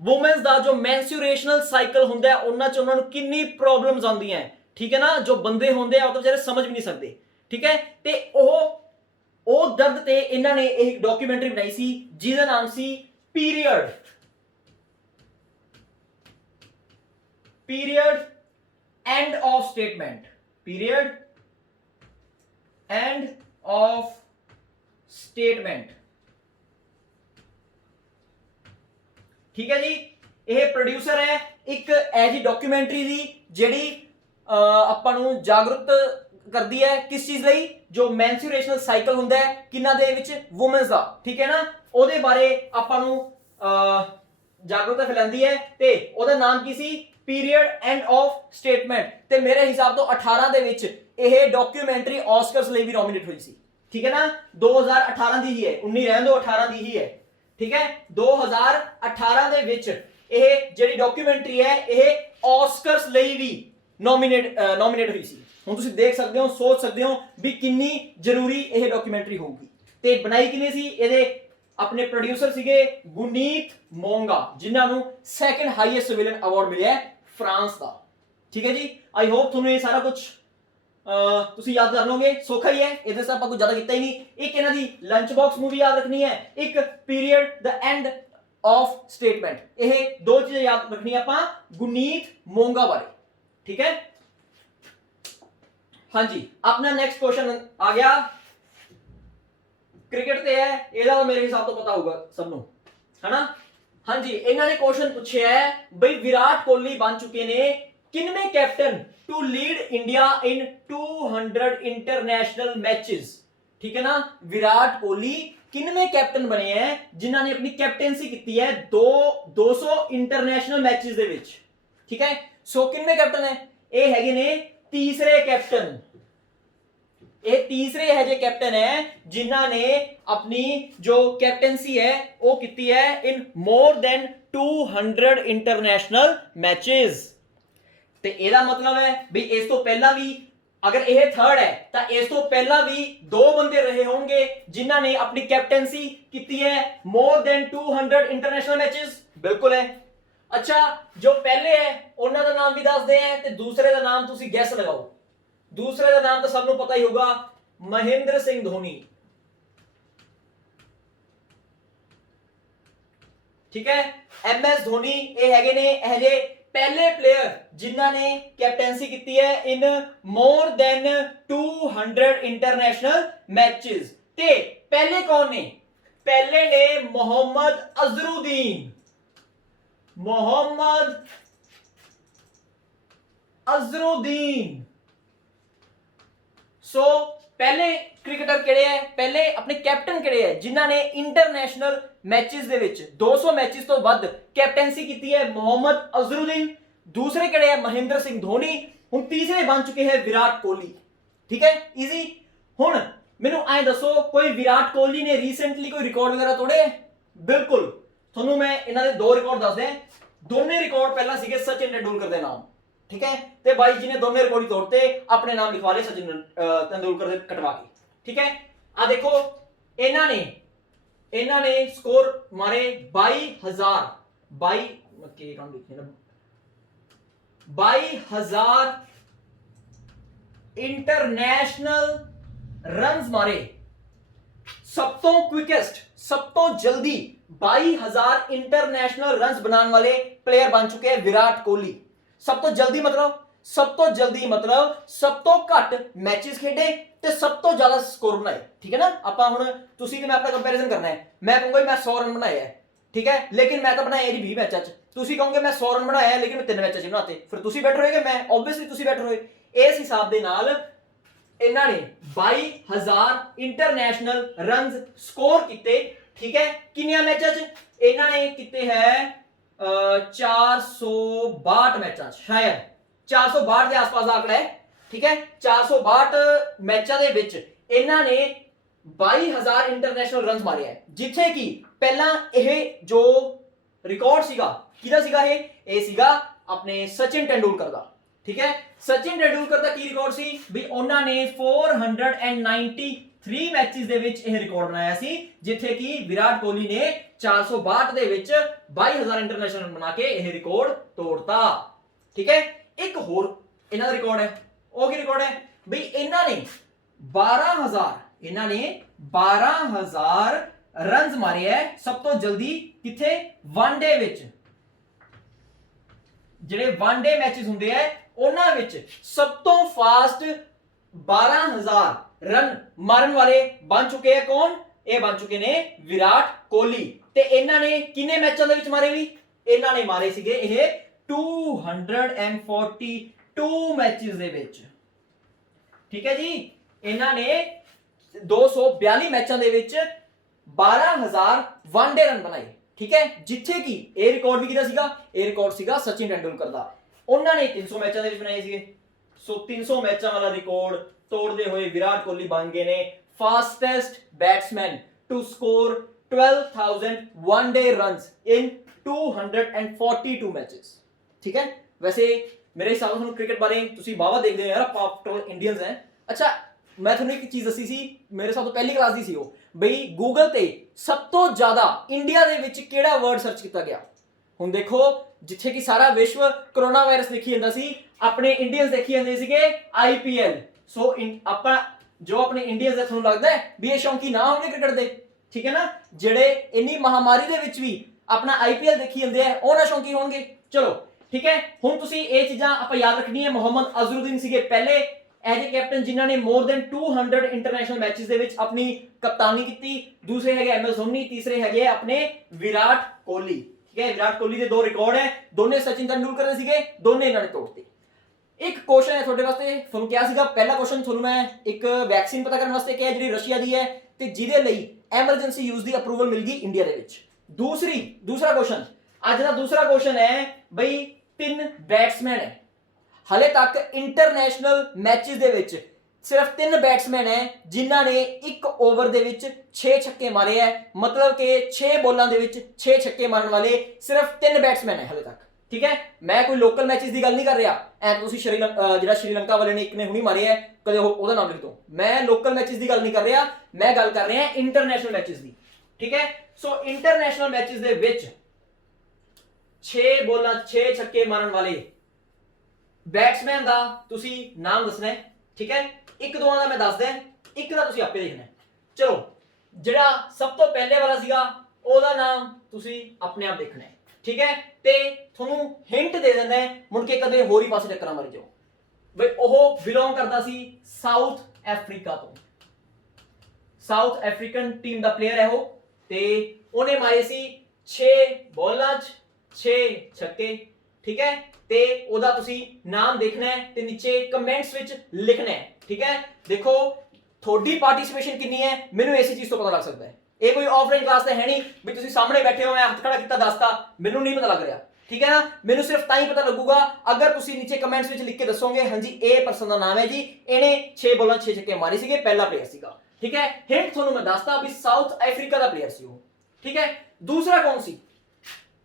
ਵੂਮਨਸ ਦਾ ਜੋ ਮੈਂਸੂਰੇਸ਼ਨਲ ਸਾਈਕਲ ਹੁੰਦਾ ਹੈ ਉਹਨਾਂ ਚ ਉਹਨਾਂ ਨੂੰ ਕਿੰਨੀ ਪ੍ਰੋਬਲਮਸ ਆਉਂਦੀਆਂ, ਠੀਕ ਹੈ ਨਾ। ਜੋ ਬੰਦੇ ਹੁੰਦੇ ਆ ਉਹ ਤਾਂ ਵਿਚਾਰੇ ਸਮਝ ਵੀ ਨਹੀਂ ਸਕਦੇ, ਠੀਕ ਹੈ। ਤੇ ਉਹ ਦਰਦ ਤੇ ਇਹਨਾਂ ਨੇ ਇੱਕ ਡਾਕੂਮੈਂਟਰੀ ਬਣਾਈ ਸੀ ਜਿਹਦਾ ਨਾਮ ਸੀ period, period end of statement, period end of statement, ਠੀਕ ਹੈ ਜੀ। ਇਹ ਪ੍ਰੋਡਿਊਸਰ ਹੈ ਇੱਕ ਐਜੀ ਡਾਕੂਮੈਂਟਰੀ ਦੀ ਜਿਹੜੀ ਆਪਾਂ ਨੂੰ ਜਾਗਰੂਕ ਕਰਦੀ ਹੈ ਕਿਸ ਚੀਜ਼ ਲਈ? ਜੋ ਮੈਂਸੂਰੇਸ਼ਨਲ ਸਾਈਕਲ ਹੁੰਦਾ ਹੈ ਕਿਹਨਾਂ ਦੇ ਵਿੱਚ? ਵੂਮਨਸ ਦਾ, ਠੀਕ ਹੈ ਨਾ। ਉਹਦੇ ਬਾਰੇ ਆਪਾਂ ਨੂੰ ਜਾਗਰੂਕਤਾ ਫੈਲਾਉਂਦੀ ਹੈ ਤੇ ਉਹਦਾ ਨਾਮ ਕੀ ਸੀ? Period end of statement. ਤੇ ਮੇਰੇ ਹਿਸਾਬ ਤੋਂ 18 ਦੇ ਵਿੱਚ ਇਹ ਡਾਕੂਮੈਂਟਰੀ ਆਸਕਰਸ ਲਈ ਵੀ ਨੋਮੀਨੇਟ ਹੋਈ ਸੀ, ਠੀਕ ਹੈ ਨਾ। 2018 ਦੀ ਹੀ ਹੈ, 19 ਰਹਿਣ ਦਿਓ, 18 ਦੀ ਹੀ ਹੈ, ਠੀਕ ਹੈ। 2018 ਦੇ ਵਿੱਚ ਇਹ ਜਿਹੜੀ ਡਾਕੂਮੈਂਟਰੀ ਹੈ ਇਹ ਆਸਕਰਸ ਲਈ ਵੀ ਨੋਮੀਨੇਟ ਹੋਈ ਸੀ। ਹੁਣ ਤੁਸੀਂ ਦੇਖ ਸਕਦੇ ਹੋ, ਸੋਚ ਸਕਦੇ ਹੋ ਵੀ ਕਿੰਨੀ ਜ਼ਰੂਰੀ ਇਹ ਡਾਕੂਮੈਂਟਰੀ ਹੋਊਗੀ। ਤੇ ਬਣਾਈ ਕਿਨੇ ਸੀ? ਇਹਦੇ ਆਪਣੇ ਪ੍ਰੋਡਿਊਸਰ ਸੀਗੇ ਗੁਨੀਤ ਮੋਂਗਾ, ਜਿਨ੍ਹਾਂ ਨੂੰ ਸੈਕੰਡ ਹਾਈਐਸਟ ਸਿਵਿਲਿਅਨ ਅਵਾਰਡ ਮਿਲਿਆ ਫਰਾਂਸ ਦਾ, ਠੀਕ ਹੈ ਜੀ। ਆਈ ਹੋਪ ਤੁਹਾਨੂੰ ਇਹ ਸਾਰਾ ਕੁਝ ਤੁਸੀਂ ਯਾਦ ਕਰ ਲਓਗੇ, ਸੌਖਾ ਹੀ ਹੈ, ਇਹਦੇ ਸੇ ਆਪਾਂ ਕੁਝ ਜ਼ਿਆਦਾ ਕੀਤਾ ਹੀ ਨਹੀਂ। ਇੱਕ ਇਹਨਾਂ ਦੀ ਲੰਚ ਬਾਕਸ ਮੂਵੀ ਯਾਦ ਰੱਖਣੀ ਹੈ, ਇੱਕ period the and of statement. ਇਹ ਦੋ ਚੀਜ਼ਾਂ ਯਾਦ ਰੱਖਣੀਆਂ ਆਪਾਂ ਗੁਨੀਤ ਮੋਂਗਾ ਬਾਰੇ, ਠੀਕ ਹੈ। ਹਾਂਜੀ, ਆਪਣਾ ਨੈਕਸਟ ਕੁਐਸਚਨ ਆ ਗਿਆ, ਕ੍ਰਿਕਟ ਤੇ ਹੈ, ਇਹਦਾ ਤਾਂ ਮੇਰੇ ਹਿਸਾਬ ਤੋਂ ਪਤਾ ਹੋਊਗਾ ਸਭ ਨੂੰ, ਹੈਨਾ। ਹਾਂਜੀ, ਇਹਨਾਂ ਨੇ ਕੁਐਸਚਨ ਪੁੱਛਿਆ ਹੈ ਬਈ ਵਿਰਾਟ ਕੋਹਲੀ ਬਣ ਚੁੱਕੇ ਨੇ ਕਿੰਨਵੇਂ captain to lead India in 200 international matches, ਠੀਕ ਹੈ ਨਾ। ਵਿਰਾਟ ਕੋਹਲੀ ਕਿੰਨਵੇਂ ਕੈਪਟਨ ਬਣੇ ਹੈ ਜਿਨ੍ਹਾਂ ਨੇ ਆਪਣੀ ਕੈਪਟੈਂਸੀ ਕੀਤੀ ਹੈ 200 ਇੰਟਰਨੈਸ਼ਨਲ ਮੈਚेस ਦੇ ਵਿੱਚ, ਠੀਕ ਹੈ। ਸੋ ਕਿੰਨਵੇਂ ਕੈਪਟਨ ਹੈ? ਇਹ ਹੈਗੇ ਨੇ ਤੀਸਰੇ ਕੈਪਟਨ। ਇਹ ਤੀਸਰੇ ਇਹ ਜਿਹੇ ਕੈਪਟਨ ਹੈ ਜਿਨ੍ਹਾਂ ਨੇ ਆਪਣੀ ਜੋ ਕੈਪਟੈਂਸੀ ਹੈ ਉਹ ਕੀਤੀ ਹੈ ਇਨ ਮੋਰ ਦੈਨ 200 ਇੰਟਰਨੈਸ਼ਨਲ ਮੈਚेस। ਤੇ ਇਹਦਾ ਮਤਲਬ ਹੈ ਵੀ ਇਸ ਤੋਂ ਪਹਿਲਾਂ ਵੀ ਅਗਰ ਇਹ ਥਰਡ ਹੈ ਤਾਂ ਇਸ ਤੋਂ ਪਹਿਲਾਂ ਵੀ ਦੋ ਬੰਦੇ ਰਹੇ ਹੋਣਗੇ ਜਿਨ੍ਹਾਂ ਨੇ ਆਪਣੀ ਕੈਪਟੈਂਸੀ ਕੀਤੀ ਹੈ ਮੋਰ ਦੈਨ 200 ਇੰਟਰਨੈਸ਼ਨਲ ਮੈਚेस। ਬਿਲਕੁਲ ਹੈ। ਅੱਛਾ, ਜੋ ਪਹਿਲੇ ਹੈ ਉਹਨਾਂ ਦਾ ਨਾਮ ਵੀ ਦੱਸਦੇ ਆ ਤੇ ਦੂਸਰੇ ਦਾ ਨਾਮ ਤੁਸੀਂ ਗੈਸ ਲਗਾਓ। ਦੂਸਰੇ ਦਾ ਨਾਮ ਤਾਂ ਸਭ ਨੂੰ ਪਤਾ ਹੀ ਹੋਗਾ, ਮਹਿੰਦਰ ਸਿੰਘ ਧੋਨੀ, ਠੀਕ ਹੈ। MS ਧੋਨੀ ਇਹ ਹੈਗੇ ਨੇ ਇਹ ਜੇ ਪਹਿਲੇ ਪਲੇਅਰ ਜਿਨ੍ਹਾਂ ਨੇ ਕੈਪਟੈਂਸੀ ਕੀਤੀ ਹੈ ਇਨ ਮੋਰ ਦੈਨ 200 ਇੰਟਰਨੈਸ਼ਨਲ ਮੈਚेस। ਤੇ ਪਹਿਲੇ ਕੌਣ ਨੇ? ਪਹਿਲੇ ਨੇ ਮੁਹੰਮਦ ਅਜ਼ਹਰੁਦੀਨ, ਮੁਹੰਮਦ ਅਜ਼ਹਰੁਦੀਨ। ਸੋ ਪਹਿਲੇ ਕ੍ਰਿਕਟਰ ਕਿਹੜੇ ਹੈ, ਪਹਿਲੇ ਆਪਣੇ ਕੈਪਟਨ ਕਿਹੜੇ ਹੈ ਜਿਨ੍ਹਾਂ ਨੇ ਇੰਟਰਨੈਸ਼ਨਲ ਮੈਚेस ਦੇ ਵਿੱਚ 200 ਮੈਚेस ਤੋਂ ਵੱਧ ਕੈਪਟੈਂਸੀ ਕੀਤੀ ਹੈ? ਮੁਹੰਮਦ ਅਜ਼ਹਰੁਦੀਨ। दूसरे किहड़े है महेंद्र सिंह धोनी, हुण तीसरे बन चुके हैं विराट कोहली। ठीक है, इजी। हुण मैनू ऐ दसो कोई विराट कोहली ने रीसेंटली कोई रिकॉर्ड वगैरह तोड़े? बिल्कुल, थोनू मैं इन्हां दे दो रिकॉर्ड दस दें। दोने रिकॉर्ड पहला सीगे सचिन तेंदुलकर दे नाम। ठीक है, ते बाई जी ने दोने रिकॉर्ड तोड़ते, अपने नाम लिखवा ले सचिन तेंदुलकर दे कटवा के। ठीक है, आ देखो इन्हां ने स्कोर मारे 22,000 इंटरनेशनल रन्स मारे। सब तो क्विकेस्ट, सब तो जल्दी 22,000 इंटरनेशनल रन्स बनाने वाले प्लेयर बन चुके हैं विराट कोहली। सब तो जल्दी मतलब सब तो घट मैचेस खेडे ते सब तो ज्यादा स्कोर बनाए। ठीक है ना, आपां हुण तुसीं ते मैं अपना कंपैरिजन करना है। मैं कहूंगा मैं 100 रन बनाए है, ठीक है, लेकिन मैं तो बनाए जी 20 मैचों च। तुसीं कहोगे मैं 100 रन बनाया है लेकिन मैं 3 मैचों च बनाते, फिर तुसीं बैटर होएगे, मैं ऑब्वियसली तुसीं बैटर होए। इस हिसाब दे नाल इन्हां ने 22,000 इंटरनेशनल रन्स स्कोर किते। ठीक है, किन्ने मैचों च? इन्हां ने किते है 462 मैचों, शायद 462 के आसपास आंकड़ा है। ठीक है, 462 मैचों दे विच इन्हां ने 22,000 इंटरनेशनल रन्स मारे है, जिथे कि पहला यह जो रिकॉर्ड सीगा किहदा सीगा, ये सीगा अपने सचिन तेंदुलकर दा। ठीक है, सचिन तेंदुलकर दा की रिकॉर्ड सी भी उन्हां ने 493 मैचेस दे विच यह रिकॉर्ड बनाया सी, जिथे कि विराट कोहली ने 462 दे विच 22,000 इंटरनेशनल रन बना के यह रिकॉर्ड तोड़ता। ठीक है, एक होर इन्हां दा रिकॉर्ड है, वो की रिकॉर्ड है भी इन्हां ने 12,000 रन्स मारे है सब तो जल्दी किथे, वनडे विच। ਜਿਹੜੇ वनडे मैचेस ਹੁੰਦੇ ਹੈ ਉਹਨਾਂ ਵਿੱਚ ਸਭ ਤੋਂ ਫਾਸਟ 12,000 ਰਨ ਮਾਰਨ ਵਾਲੇ ਬਣ ਚੁੱਕੇ ਹੈ ਕੌਣ? ਇਹ ਬਣ ਚੁੱਕੇ ਨੇ ਵਿਰਾਟ ਕੋਹਲੀ। ਤੇ ਇਹਨਾਂ ਨੇ ਕਿੰਨੇ ਮੈਚਾਂ ਦੇ ਵਿੱਚ ਮਾਰੇ ਵੀ? ਇਹਨਾਂ ਨੇ ਮਾਰੇ ਸੀਗੇ ਇਹ 242 ਮੈਚेस ਦੇ ਵਿੱਚ। ਠੀਕ ਹੈ ਜੀ, ਇਹਨਾਂ ਨੇ 242 ਮੈਚਾਂ ਦੇ ਵਿੱਚ 12,000 वनडे ਰਨ ਬਣਾਏ। ठीक है, जिथे कि ये रिकॉर्ड भी किहदा सीगा, ये रिकॉर्ड सीगा सचिन तेंदुलकर दा। उन्होंने 300 मैचों दे विच बनाए सीगे। सो 300 मैचों वाला रिकॉर्ड तोड़ते हुए विराट कोहली बन गए ने fastest batsman to score 12,000 one day runs in 242 matches. ठीक है, वैसे मेरे हिसाब से क्रिकेट बारे तुसीं वाहवा देखदे हो यार, आप इंडियंस हैं। अच्छा, मैं तुहानूं एक चीज़ दसी सी, मेरे हिसाब तो पहली क्लास दी सी वो बई गूगल ते सब तो ज्यादा इंडिया दे विच किहड़ा वर्ड सर्च किया गया। हुण देखो जिथे कि सारा विश्व कोरोना वायरस देखी जांदा सी, अपने इंडियंस देखी जांदे सीगे IPL। सो अपना जो अपने इंडियंस है, तुहानूं लगदा है भी ये शौकी ना होणगे क्रिकेट दे? ठीक है ना, जेड़े इन्नी महामारी दे विच भी अपना IPL देखी जांदे हैं वो ना शौकी होणगे। चलो ठीक है, हुण तुसीं ये चीज़ां आपां याद रखनी है। मोहम्मद अजहरुद्दीन सीगे पहले एज ए कैप्टन जिन्होंने मोर देन 200 इंटरनेशनल मैचेस दे विच अपनी कप्तानी की। दूसरे है MS धोनी, तीसरे है अपने विराट कोहली। ठीक है, विराट कोहली के 2 रिकॉर्ड है, दोनों सचिन तेंदुलकर दे सीगे, दोनों इन्होंने तोड़ते। एक क्वेश्चन है थोड़े वास्ते, थोनू क्या सीगा पहला क्वेश्चन, थोनू मैं एक वैक्सीन पता करने वास्ते क्या जी रशिया दी है ते जिहदे लई एमरजेंसी यूज दी अप्रूवल मिल गई इंडिया दे विच। दूसरा क्वेश्चन, अज दा दूसरा क्वेश्चन है बई 3 बैट्समैन है हाले तक इंटरनेशनल मैचेस दे विच सिर्फ 3 बैट्समैन है जिन्हां ने एक ओवर दे विच 6 छक्के मारे है, मतलब कि 6 बॉलां दे विच 6 छक्के मारन वाले सिर्फ 3 बैट्समैन है हाले तक। ठीक है, मैं कोई लोकल मैचेस की गल नहीं कर रहा, ऐ तुसीं श्रीलंका वाले ने एक ने हुणी मारे है, कदे ओहदा नाम लिख दो। मैं लोकल मैचेस की गल नहीं कर रहा, मैं गल कर रहा इंटरनेशनल मैचेस की। ठीक है, सो इंटरनेशनल मैचेस दे विच 6 बॉलां 6 छक्के मारन वाले बैट्समैन दा तुसी नाम दसना है। ठीक है, एक दोवां दा मैं दस दें, एक दा तुसी आपे देखना है। चलो जिहड़ा सब तो पहले वाला सीगा ओहदा नाम तुसी अपने आप देखना है। ठीक है, ते थोनू हिंट दे देना है, मुड़ के कदे होर ही पासे टक्कर मारी जाओ बई ओह बिलोंग करदा सी साउथ अफ्रीका तो। साउथ अफ्रीकन टीम दा प्लेयर है वो, ते ओने मारे सी 6 बॉलां 6 छक्के। ठीक है, ते ओदा तुसी नाम देखना है ते नीचे कमेंट्स विच लिखना है। ठीक है, देखो थोड़ी पार्टिसिपेशन कितनी है मैनू इसी चीज तो पता लग सकता है। ये कोई ऑफलाइन क्लास तो है नहीं भी तुसी सामने बैठे हो मैं हाथ खड़ा किया दसता, मैनू नहीं पता लग रहा। ठीक है ना। मैनू सिर्फ तां ही पता लगूगा अगर तुसी नीचे कमेंट्स विच लिख के दसोगे हाँ जी ए पर्सन का नाम है जी, इन्हें 6 बॉलां 6 छक्के मारी सीगे, पहला प्लेयर सीगा। ठीक है, हिंट थानू मैं दसदा भी साउथ अफ्रीका का प्लेयर सी वो। ठीक है, दूसरा कौन सी,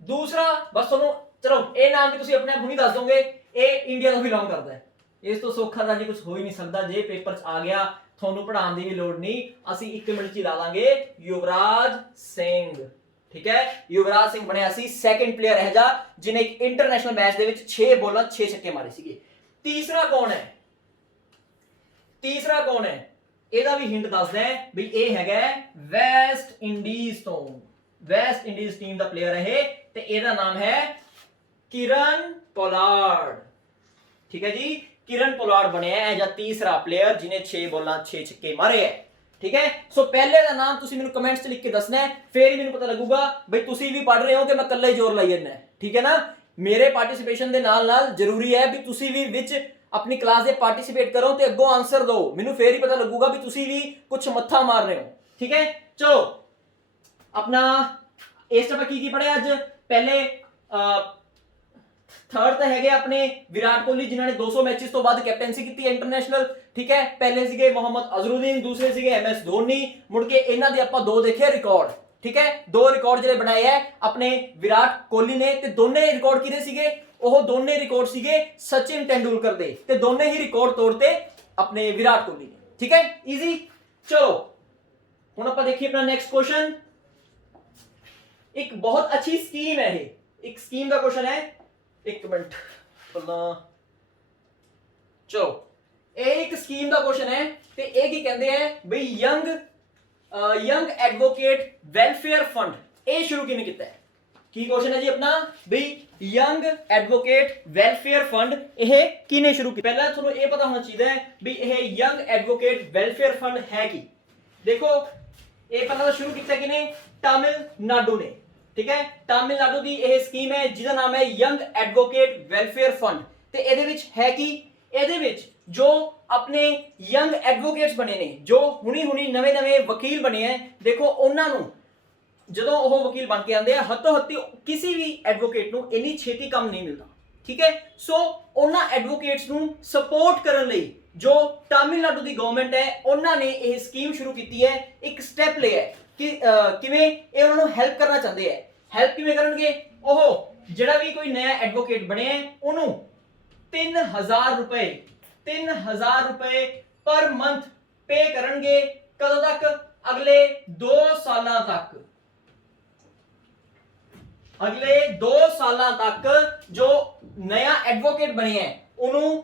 दूसरा बस थानू चलो ए नाम भी तुसी अपने आप हुणी दस दोगे, ए इंडिया तो बिलोंग करता है। इस तो सौखा दा जी कुछ हो ही नहीं सकता। जे पेपर च आ गया थानू पढ़ाने की भी लोड़ नहीं, असी 1 मिनट च ला लांगे युवराज सिंह। ठीक है, युवराज सिंह बनया सी सेकंड प्लेयर है जा जिन्हें एक इंटरनेशनल मैच दे विच 6 बॉलां 6 छक्के मारे सीगे। तीसरा कौन है, तीसरा कौन है, एदा भी हिंट दसदा है भी ए हैगा वेस्ट इंडीज तो, वेस्ट इंडीज टीम दा प्लेयर है ते एदा नाम है किरण पोलार्ड। ठीक है जी, किरण पोलार्ड बनया है जा तीसरा प्लेयर जिन्हें 6 बॉलां 6 छक्के मारे है। ठीक है, सो पहले का नाम तुसी मेनू कमेंट्स लिख के दसना है, फिर ही मेनू पता लगूगा भाई तुसी भी पढ़ रहे हो कि मैं कल्ला ही जोर लाई जन्ना है। ठीक है ना, मेरे पार्टिसिपेशन दे नाल नाल जरूरी है भी तुसी भी विच अपनी क्लास दे पार्टिसिपेट करो ते अगों आंसर दो, मेनू फिर ही पता लगूगा भी तुसी भी कुछ मत्था मार रहे हो। ठीक है, चलो अपना इस टाइम की पढ़े अज, पहले थर्ड तो है अपने विराट कोहली जिन्होंने 200 मैचेस तो बाद कैप्टनसी की इंटरनेशनल। ठीक है, पहले सीगे मोहम्मद अजहरुद्दीन, दूसरे सीगे MS धोनी, मुड़ के इन्हां दे आपां 2 देखे रिकॉर्ड। ठीक है, 2 रिकॉर्ड जिहड़े बनाए है अपने विराट कोहली ने, ते दोने रिकॉर्ड किहदे सीगे, ओह दोने रिकॉर्ड सीगे सचिन तेंदुलकर दे, ते दोने ही रिकॉर्ड तोड़ते अपने विराट कोहली ने। ठीक है, इजी। चलो हुण आपां देखिए अपना नेक्स्ट क्वेश्चन। एक बहुत अच्छी स्कीम है, एक स्कीम का क्वेश्चन है, एक मिनट चलो एक स्कीम का क्वेश्चन है ते एक ही कहते हैं भाई यंग एडवोकेट वेलफेयर फंड, ए शुरू किने किया है, की क्वेश्चन है जी अपना भाई यंग एडवोकेट वेलफेयर फंड यह किने शुरू किया। पहला थोड़ा ये पता होना चाहिए भी यह यंग एडवोकेट वेलफेयर फंड है की। देखो ये पहला शुरू किया किने, तमिलनाडु ने। ठीक है, तमिलनाडु की यह स्कीम है जिसका नाम है यंग एडवोकेट वेलफेयर फंड, ते ਇਹਦੇ ਵਿੱਚ है कि ਇਹਦੇ ਵਿੱਚ जो अपने यंग एडवोकेट्स बने ने, जो हुणी नवे वकील बने हैं, देखो उन्होंने ਜਦੋਂ ਉਹ ਵਕੀਲ ਬਣ ਕੇ ਆਉਂਦੇ ਆ ਹੱਥੋਂ ਹੱਥੀ ਕਿਸੇ ਵੀ ਐਡਵੋਕੇਟ ਨੂੰ ਇੰਨੀ ਛੇਤੀ ਕੰਮ ਨਹੀਂ ਮਿਲਦਾ। ਠੀਕ ਹੈ, ਸੋ ਉਹਨਾਂ ਐਡਵੋਕੇਟਸ ਨੂੰ ਸਪੋਰਟ ਕਰਨ ਲਈ ਜੋ ਤਾਮਿਲਨਾਡੂ ਦੀ ਗਵਰਨਮੈਂਟ ਹੈ ਉਹਨਾਂ ਨੇ ਇਹ ਸਕੀਮ ਸ਼ੁਰੂ ਕੀਤੀ ਹੈ, ਇੱਕ ਸਟੈਪ ਲਿਆ ਹੈ ਕਿ ਕਿਵੇਂ ਇਹ ਉਹਨਾਂ ਨੂੰ ਹੈਲਪ ਕਰਨਾ ਚਾਹੁੰਦੇ ਹੈ। ਹੈਲਪ ਕਿਵੇਂ ਕਰਨਗੇ, ਉਹ ਜਿਹੜਾ ਵੀ ਕੋਈ ਨया ਐਡਵੋਕੇਟ ਬਣਿਆ ਹੈ ਉਹਨੂੰ 3000 रुपए पर मंथ पे करनगे। कदों तक, अगले 2 सालों तक, अगले 2 सालों तक जो नया एडवोकेट बने हैं उन्होंने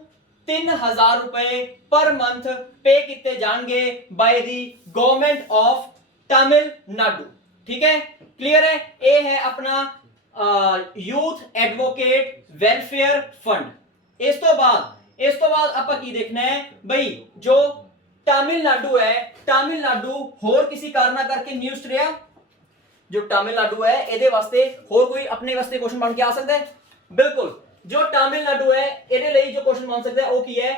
3000 रुपए पर मंथ पे किए जाएंगे by the government of Tamil Nadu. ठीक है, क्लियर है, ये है अपना यूथ एडवोकेट वेलफेयर फंड। इस तो बाद ਆਪਾਂ ਕੀ देखना है भाई जो तमिलनाडु है, तमिलनाडु होर किसी कारण करके न्यूज़ रहा, जो तमिलनाडु है ਇਹਦੇ ਵਾਸਤੇ ਹੋਰ ਕੋਈ ਆਪਣੇ ਵਾਸਤੇ क्वेश्चन बन के आ सकता है। बिल्कुल, जो तमिलनाडु है ਇਹਦੇ ਲਈ जो क्वेश्चन बन सकता है ਉਹ ਕੀ है,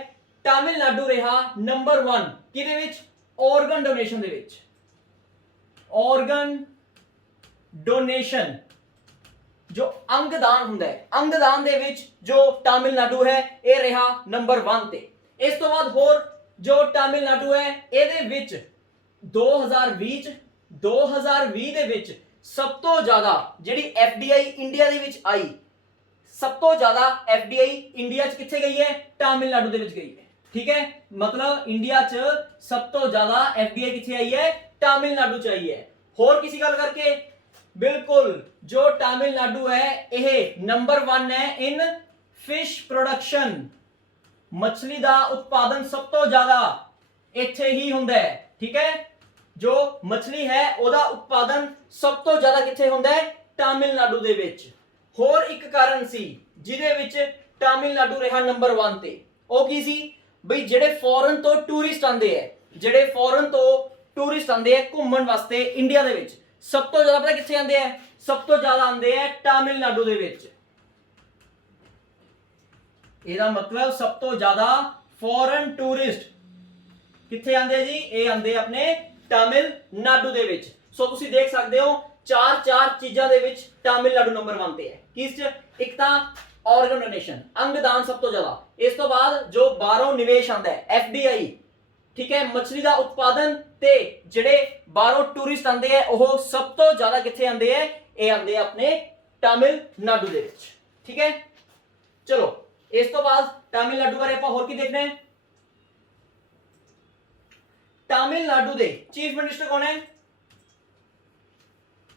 तमिलनाडु रहा नंबर 1 ਕਿਹਦੇ ਵਿੱਚ, ऑर्गन डोनेशन ਦੇ ਵਿੱਚ। ऑर्गन डोनेशन जो अंगदान हुंदा है, अंगदान दे विच जो तमिलनाडु है ये रहा नंबर 1 ते। इस तो बाद होर जो तमिलनाडु है ਇਹਦੇ ਵਿੱਚ 2020 ਦੇ ਵਿੱਚ ਸਭ ਤੋਂ ਜ਼ਿਆਦਾ ਜਿਹੜੀ FDI ਇੰਡੀਆ ਦੇ ਵਿੱਚ ਆਈ, ਸਭ ਤੋਂ ਜ਼ਿਆਦਾ FDI ਇੰਡੀਆ ਚ ਕਿੱਥੇ ਗਈ ਹੈ, तमिलनाडु ਦੇ ਵਿੱਚ ਗਈ ਹੈ। ठीक है, मतलब इंडिया च सब तो ज्यादा FDI किथे आई है, तमिलनाडु च आई है। होर किसी गल करके, बिल्कुल जो तमिलनाडु है यह नंबर 1 है इन फिश प्रोडक्शन, मछली का उत्पादन सब तो ज्यादा इत्थे ही हुंदा है। ठीक है, जो मछली है ओदा उत्पादन सब तो ज्यादा किथे हुंदा है, तमिलनाडु दे विच। होर एक कारण सी जिहदे विच तमिलनाडु रहा नंबर 1 ते, ओ की सी बई जेडे फॉरेन तो टूरिस्ट आंदे है, जेडे फॉरेन तो टूरिस्ट आंदे है घूमन वास्ते इंडिया दे विच, सब तो ज्यादा पता किथे आंदे हैं, सब तो ज्यादा आंदे हैं तमिलनाडु दे विच। ਇਹਦਾ मतलब सब तो ज्यादा फॉरेन टूरिस्ट किथे आंदे जी, ये आंदे अपने तमिलनाडु दे विच। सो तुसी देख सकते हो ਚਾਰ ਚਾਰ ਚੀਜ਼ਾਂ ਦੇ ਵਿੱਚ ਤਾਮਿਲਨਾਡੂ ਨੰਬਰ 1 ਤੇ ਹੈ। ਕਿਸ ਚ? ਇੱਕ ਤਾਂ ਆਰਗਨ ਡੋਨੇਸ਼ਨ, ਅੰਗਦਾਨ ਸਭ ਤੋਂ ਜ਼ਿਆਦਾ। ਇਸ ਤੋਂ ਬਾਅਦ ਜੋ ਬਾਹਰੋਂ ਨਿਵੇਸ਼ ਆਉਂਦਾ ਹੈ, ਐਫਡੀਆਈ, ਠੀਕ ਹੈ, ਮੱਛਲੀ ਦਾ ਉਤਪਾਦਨ, ਤੇ ਜਿਹੜੇ ਬਾਹਰੋਂ ਟੂਰਿਸਟ ਆਉਂਦੇ ਆ ਉਹ ਸਭ ਤੋਂ ਜ਼ਿਆਦਾ ਕਿੱਥੇ ਆਉਂਦੇ ਆ? ਇਹ ਆਉਂਦੇ ਆ ਆਪਣੇ ਤਾਮਿਲਨਾਡੂ ਦੇ ਵਿੱਚ। ਠੀਕ ਹੈ, ਚਲੋ ਇਸ ਤੋਂ ਬਾਅਦ ਤਾਮਿਲਨਾਡੂ ਬਾਰੇ ਆਪਾਂ ਹੋਰ ਕੀ ਦੇਖਣਾ ਹੈ? ਤਾਮਿਲਨਾਡੂ ਦੇ ਚੀਫ ਮਿਨਿਸਟਰ ਕੌਣ ਹੈ?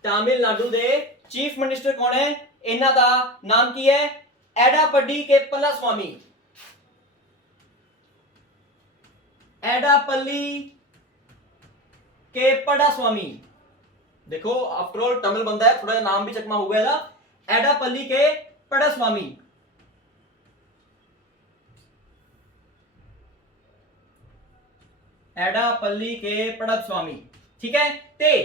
ਤਾਮਿਲਨਾਡੂ ਦੇ ਚੀਫ ਮਿਨਿਸਟਰ ਕੌਣ ਹੈ? ਇਹਨਾਂ ਦਾ ਨਾਮ ਕੀ ਹੈ? एडापल्ली के पलास्वामी। एडापल्ली के पड़ास्वामी। देखो आफ्टर ऑल तमिल बंदा है, थोड़ा नाम भी चकमा हो गया था। एडापल्ली के पड़ास्वामी। एडापल्ली के पड़ास्वामी, ठीक है। ते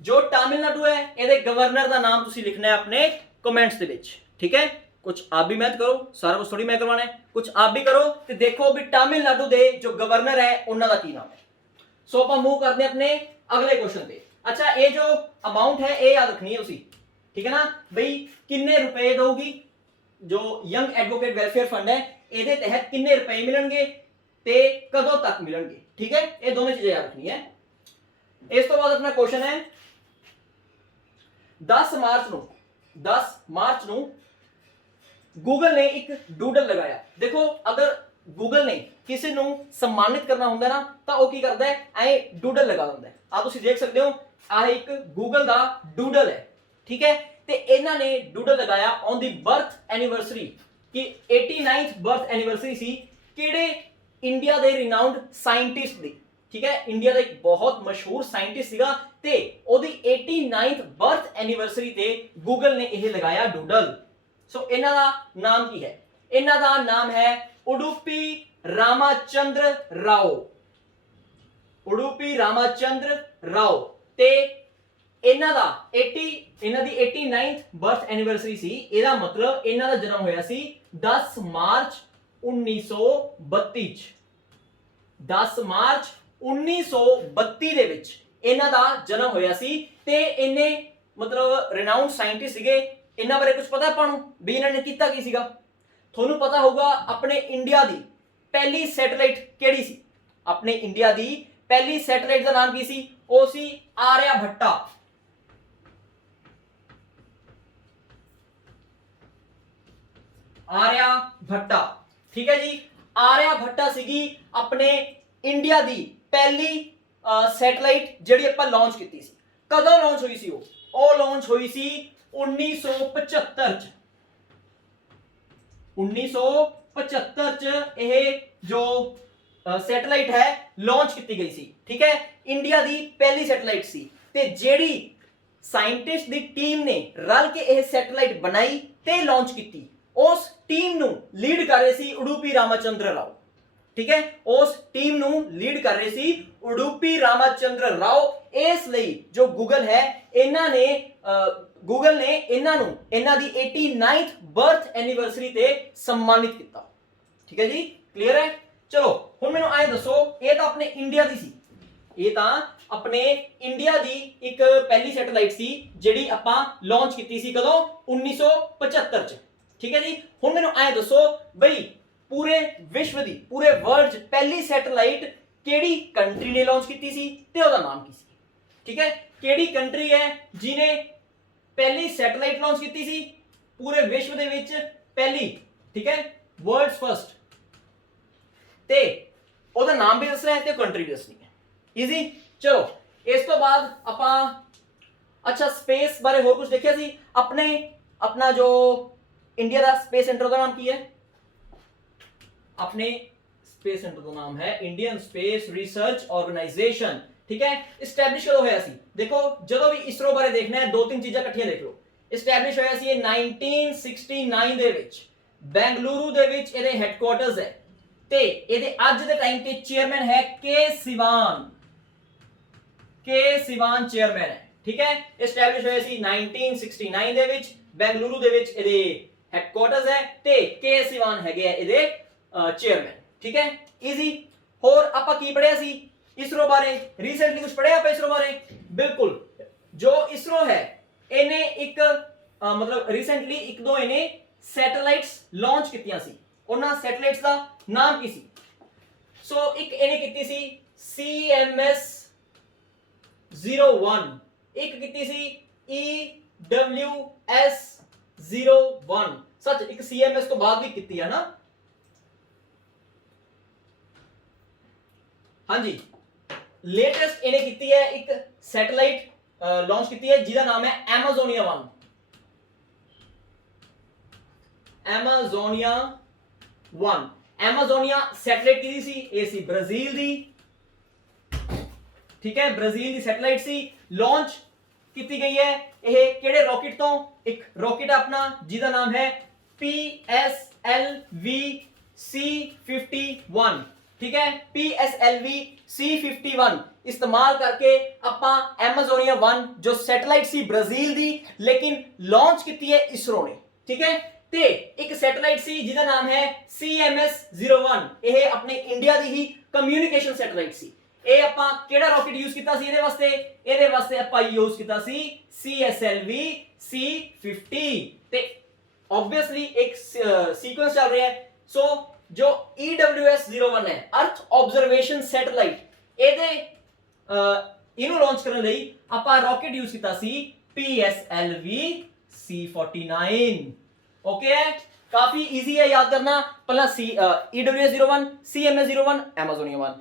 जो तमिलनाडु है ਇਹਦੇ गवर्नर ਦਾ ਨਾਮ ਤੁਸੀਂ ਲਿਖਣਾ ਹੈ ਆਪਣੇ ਕਮੈਂਟਸ ਦੇ ਵਿੱਚ, ठीक है। कुछ आप भी मैथ करो, सारा कुछ थोड़ी मैं करवाना है, कुछ आप भी करो ਤੇ देखो भी तमिलनाडु ਦੇ जो गवर्नर है ਉਹਨਾਂ ਦਾ ਕੀ ਨਾਮ है। सो ਆਪਾਂ मूव करते हैं अपने अगले क्वेश्चन पे। अच्छा ये जो अमाउंट है ये याद रखनी है उसी, ठीक है ना भाई। किन्ने रुपए दोगी जो यंग एडवोकेट वेलफेयर फंड है ਇਹਦੇ तहत किन्ने रुपए मिलणगे ਤੇ कदों तक मिलणगे, ठीक है। ये दोनों चीजें याद रखनी है। इस तो बाद अपना क्वेश्चन है 10 मार्च ਨੂੰ गूगल ने एक डूडल लगाया। देखो अगर गूगल ने किसी ਨੂੰ सम्मानित करना ਹੁੰਦਾ ਨਾ ਤਾਂ ਉਹ ਕੀ ਕਰਦਾ ਹੈ, ਐ ਡੂਡਲ ਲਗਾ ਦਿੰਦਾ ਹੈ। ਆ ਤੁਸੀਂ ਦੇਖ ਸਕਦੇ ਹੋ ਆ ਇੱਕ ਗੂਗਲ ਦਾ ਡੂਡਲ ਹੈ, ਠੀਕ ਹੈ। ਤੇ ਇਹਨਾਂ ਨੇ ਡੂਡਲ ਲਗਾਇਆ ਔਨ ਦੀ ਬਰਥ ਐਨੀਵਰਸਰੀ ਕਿ 89th ਬਰਥ ਐਨੀਵਰਸਰੀ ਸੀ ਕਿਹੜੇ ਇੰਡੀਆ ਦੇ ਰਿਨਾਊਂਡ ਸਾਇੰਟਿਸਟ ਦੀ, ਠੀਕ ਹੈ। ਇੰਡੀਆ ਦਾ ਇੱਕ ਬਹੁਤ ਮਸ਼ਹੂਰ ਸਾਇੰਟਿਸਟ ਸੀਗਾ ਤੇ ਉਹਦੀ 89th ਬਰਥ ਐਨੀਵਰਸਰੀ ਤੇ ਗੂਗਲ ਨੇ ਇਹ ਲਗਾਇਆ ਡੂਡਲ। सो इन्हां दा नाम की है? इन्हां दा नाम है उडुपी रामाचंद्र राव। उडुपी रामाचंद्र राव ते इन्हां दा 89th बर्थ एनिवर्सरी सी। ਇਹਦਾ मतलब इन्हां दा जन्म होया सी 10 मार्च 1932 ਚ। 10 ਮਾਰਚ 1932 ਦੇ ਵਿੱਚ ਇਹਨਾਂ ਦਾ ਜਨਮ ਹੋਇਆ ਸੀ ਤੇ ਇਹਨੇ ਮਤਲਬ ਰਿਨਾਊਂਡ ਸਾਇੰਟਿਸਟ ਸੀਗੇ। ਇਹਨਾਂ ਬਾਰੇ ਕੁਝ ਪਤਾ ਆਪਾਂ ਨੂੰ ਵੀ ਇਹਨਾਂ ਨੇ ਕੀਤਾ ਕੀ ਸੀਗਾ? ਤੁਹਾਨੂੰ ਪਤਾ ਹੋਊਗਾ ਆਪਣੇ ਇੰਡੀਆ ਦੀ ਪਹਿਲੀ ਸੈਟੇਲਾਈਟ ਕਿਹੜੀ ਸੀ? ਆਪਣੇ ਇੰਡੀਆ ਦੀ ਪਹਿਲੀ ਸੈਟੇਲਾਈਟ ਦਾ ਨਾਮ ਕੀ ਸੀ? ਉਹ ਸੀ ਆਰਿਆਭੱਟਾ। ਆਰਿਆਭੱਟਾ, ਠੀਕ ਹੈ ਜੀ। ਆਰਿਆਭੱਟਾ ਸੀਗੀ ਆਪਣੇ ਇੰਡੀਆ ਦੀ ਪਹਿਲੀ ਸੈਟੇਲਾਈਟ ਜਿਹੜੀ ਆਪਾਂ ਲਾਂਚ ਕੀਤੀ ਸੀ। ਕਦੋਂ ਲਾਂਚ ਹੋਈ ਸੀ? ਉਹ ਲਾਂਚ ਹੋਈ ਸੀ 1975 ਚ। 1975 ਚ ਇਹ ਜੋ ਸੈਟੇਲਾਈਟ ਹੈ ਲਾਂਚ ਕੀਤੀ ਗਈ ਸੀ, ਠੀਕ ਹੈ। ਇੰਡੀਆ ਦੀ ਪਹਿਲੀ ਸੈਟੇਲਾਈਟ ਸੀ ਤੇ ਜਿਹੜੀ ਸਾਇੰਟਿਸਟ ਦੀ ਟੀਮ ਨੇ ਰਲ ਕੇ ਇਹ ਸੈਟੇਲਾਈਟ ਬਣਾਈ ਤੇ ਲਾਂਚ ਕੀਤੀ, ਉਸ ਟੀਮ ਨੂੰ ਲੀਡ ਕਰ ਰਹੇ ਸੀ ਉਡੂਪੀ ਰਾਮਾਚੰਦਰ ਰਾਓ, ठीक है। उस टीम ਨੂੰ ਲੀਡ ਕਰ ਰਹੇ ਸੀ ਉਡੂਪੀ ਰਾਮਾਚੰਦਰ ਰਾਓ। ਇਸ ਲਈ ਜੋ ਗੂਗਲ ਹੈ ਇਹਨਾਂ ਨੇ ਗੂਗਲ ਨੇ ਇਹਨਾਂ ਨੂੰ ਇਹਨਾਂ ਦੀ 89th ਬਰਥ ਐਨੀਵਰਸਰੀ ਤੇ ਸਨਮਾਨਿਤ ਕੀਤਾ, ਠੀਕ ਹੈ ਜੀ। ਕਲੀਅਰ ਹੈ? ਚਲੋ ਹੁਣ ਮੈਨੂੰ ਆਏ ਦੱਸੋ, ਇਹ ਤਾਂ ਆਪਣੇ ਇੰਡੀਆ ਦੀ ਸੀ, ਇਹ ਤਾਂ ਆਪਣੇ ਇੰਡੀਆ ਦੀ ਇੱਕ ਪਹਿਲੀ ਸੈਟੇਲਾਈਟ ਸੀ ਜਿਹੜੀ ਆਪਾਂ ਲਾਂਚ ਕੀਤੀ ਸੀ ਕਦੋਂ? 1975 ਚ, ਠੀਕ ਹੈ ਜੀ। ਹੁਣ ਮੈਨੂੰ ਆਏ ਦੱਸੋ ਬਈ पूरे विश्व दी पूरे वर्ल्ड पहली सैटेलाइट केड़ी कंट्री ने लॉन्च की सी ते ओदा नाम की सी, ठीक है। केड़ी कंट्री है जिने पहली सैटेलाइट लॉन्च की सी पूरे विश्व दे विच पहली, ठीक है, वर्ल्ड्स फर्स्ट, ते ओदा नाम भी दसना है ते कंट्री भी दसनी है। इजी। चलो इस तो बाद आपां अच्छा स्पेस बारे होर कुछ देखिया सी। अपने अपना जो इंडिया दा स्पेस सेंटर दा नाम की है? अपने स्पेस सेंटर का नाम है इंडियन स्पेस रिसर्च ऑर्गेनाइजेशन, ठीक है। एस्टैब्लिश कदों होया सी? देखो जदों भी इसरो बारे देखना है दो तीन चीज़ां इकट्ठियां देख लो। एस्टैब्लिश होया सी 1969 दे विच बेंगलुरु दे विच ਇਹਦੇ ਹੈੱਡਕੁਆਰਟਰਸ है ਤੇ ਇਹਦੇ ਅੱਜ ਦੇ ਟਾਈਮ ਤੇ ਚੇਅਰਮੈਨ ਹੈ के सिवान चेयरमैन है, ठीक है। एस्टैब्लिश होया सी 1969 ਦੇ ਵਿੱਚ बेंगलुरु ਦੇ ਵਿੱਚ ਇਹਦੇ ਹੈੱਡਕੁਆਰਟਰਸ है ਤੇ के सिवान ਹੈਗੇ ਆ ਇਹਦੇ चेयरमैन, ठीक है। इजी। होर आपां की पढ़िया सी इसरो बारे? रिसेंटली कुछ पढ़िया आप इसरो बारे? बिल्कुल। जो इसरो है ਇਹਨੇ ਇੱਕ ਮਤਲਬ ਰੀਸੈਂਟਲੀ ਇੱਕ ਦੋ ਇਹਨੇ ਸੈਟੇਲਾਈਟਸ ਲਾਂਚ ਕੀਤੀਆਂ ਸੀ। ਉਹਨਾਂ ਸੈਟੇਲਾਈਟਸ ਦਾ ਨਾਮ ਕੀ ਸੀ? ਸੋ ਇੱਕ ਇਹਨੇ ਕੀਤੀ ਸੀ CMS 01, ਇੱਕ ਕੀਤੀ ਸੀ EWS 01। ਸੱਚ, ਇੱਕ CMS ਤੋਂ ਬਾਅਦ ਵੀ ਕੀਤੀ ਹੈ ਨਾ? ਹਾਂਜੀ, ਲੇਟੈਸਟ ਇਹਨੇ ਕੀਤੀ ਹੈ ਇੱਕ ਸੈਟੇਲਾਈਟ ਲਾਂਚ ਕੀਤੀ ਹੈ ਜਿਹਦਾ ਨਾਮ ਹੈ ਐਮਾਜ਼ੋਨੀਆ 1। ਐਮਾਜ਼ੋਨੀਆ 1, ਐਮਾਜ਼ੋਨੀਆ ਸੈਟੇਲਾਈਟ ਕਿਹਦੀ ਸੀ? ਇਹ ਸੀ ਬ੍ਰਾਜ਼ੀਲ ਦੀ। ਠੀਕ ਹੈ, ਬ੍ਰਾਜ਼ੀਲ ਦੀ ਸੈਟੇਲਾਈਟ ਸੀ, ਲਾਂਚ ਕੀਤੀ ਗਈ ਹੈ। ਇਹ ਕਿਹੜੇ ਰਾਕੇਟ ਤੋਂ? ਇੱਕ ਰਾਕੇਟ ਆਪਣਾ ਜਿਹਦਾ ਨਾਮ ਹੈ PSLV C51। ठीक है, PSLV C51 इस्तेमाल करके ਆਪਾਂ ਐਮਾਜ਼ੋਨੀਆ 1 ਜੋ ਸੈਟੇਲਾਈਟ ਸੀ ਬ੍ਰਾਜ਼ੀਲ ਦੀ, ਲੇਕਿਨ ਲਾਂਚ ਕੀਤੀ ਹੈ ਇਸਰੋ ਨੇ। ਠੀਕ ਹੈ, ਤੇ ਇੱਕ ਸੈਟੇਲਾਈਟ ਸੀ ਜਿਹਦਾ ਨਾਮ ਹੈ CMS 01। ਇਹ ਆਪਣੇ ਇੰਡੀਆ ਦੀ ਹੀ ਕਮਿਊਨੀਕੇਸ਼ਨ ਸੈਟੇਲਾਈਟ ਸੀ। ਇਹ ਆਪਾਂ ਕਿਹੜਾ ਰਾਕੇਟ ਯੂਜ਼ ਕੀਤਾ ਸੀ ਇਹਦੇ ਵਾਸਤੇ? ਇਹਦੇ ਵਾਸਤੇ ਆਪਾਂ ਯੂਜ਼ ਕੀਤਾ ਸੀ CSLV C50। ਤੇ ਆਬਵੀਅਸਲੀ ਇੱਕ ਸੀਕੁਐਂਸ ਚੱਲ ਰਿਹਾ ਹੈ। ਸੋ जो EWS 01 है, अर्थ ऑब्जर्वेशन सैटेलाइट, ਇਹਦੇ ਇਹਨੂੰ ਲਾਂਚ ਕਰਨ ਲਈ ਆਪਾਂ ਰਾਕੇਟ ਯੂਜ਼ ਕੀਤਾ ਸੀ PSLV C49। ਓਕੇ ਹੈ, ਕਾਫੀ ਈਜ਼ੀ ਹੈ ਯਾਦ ਕਰਨਾ। ਪਹਿਲਾਂ EWS 01, CMS 01, ਐਮਾਜ਼ੋਨੀਆ 1।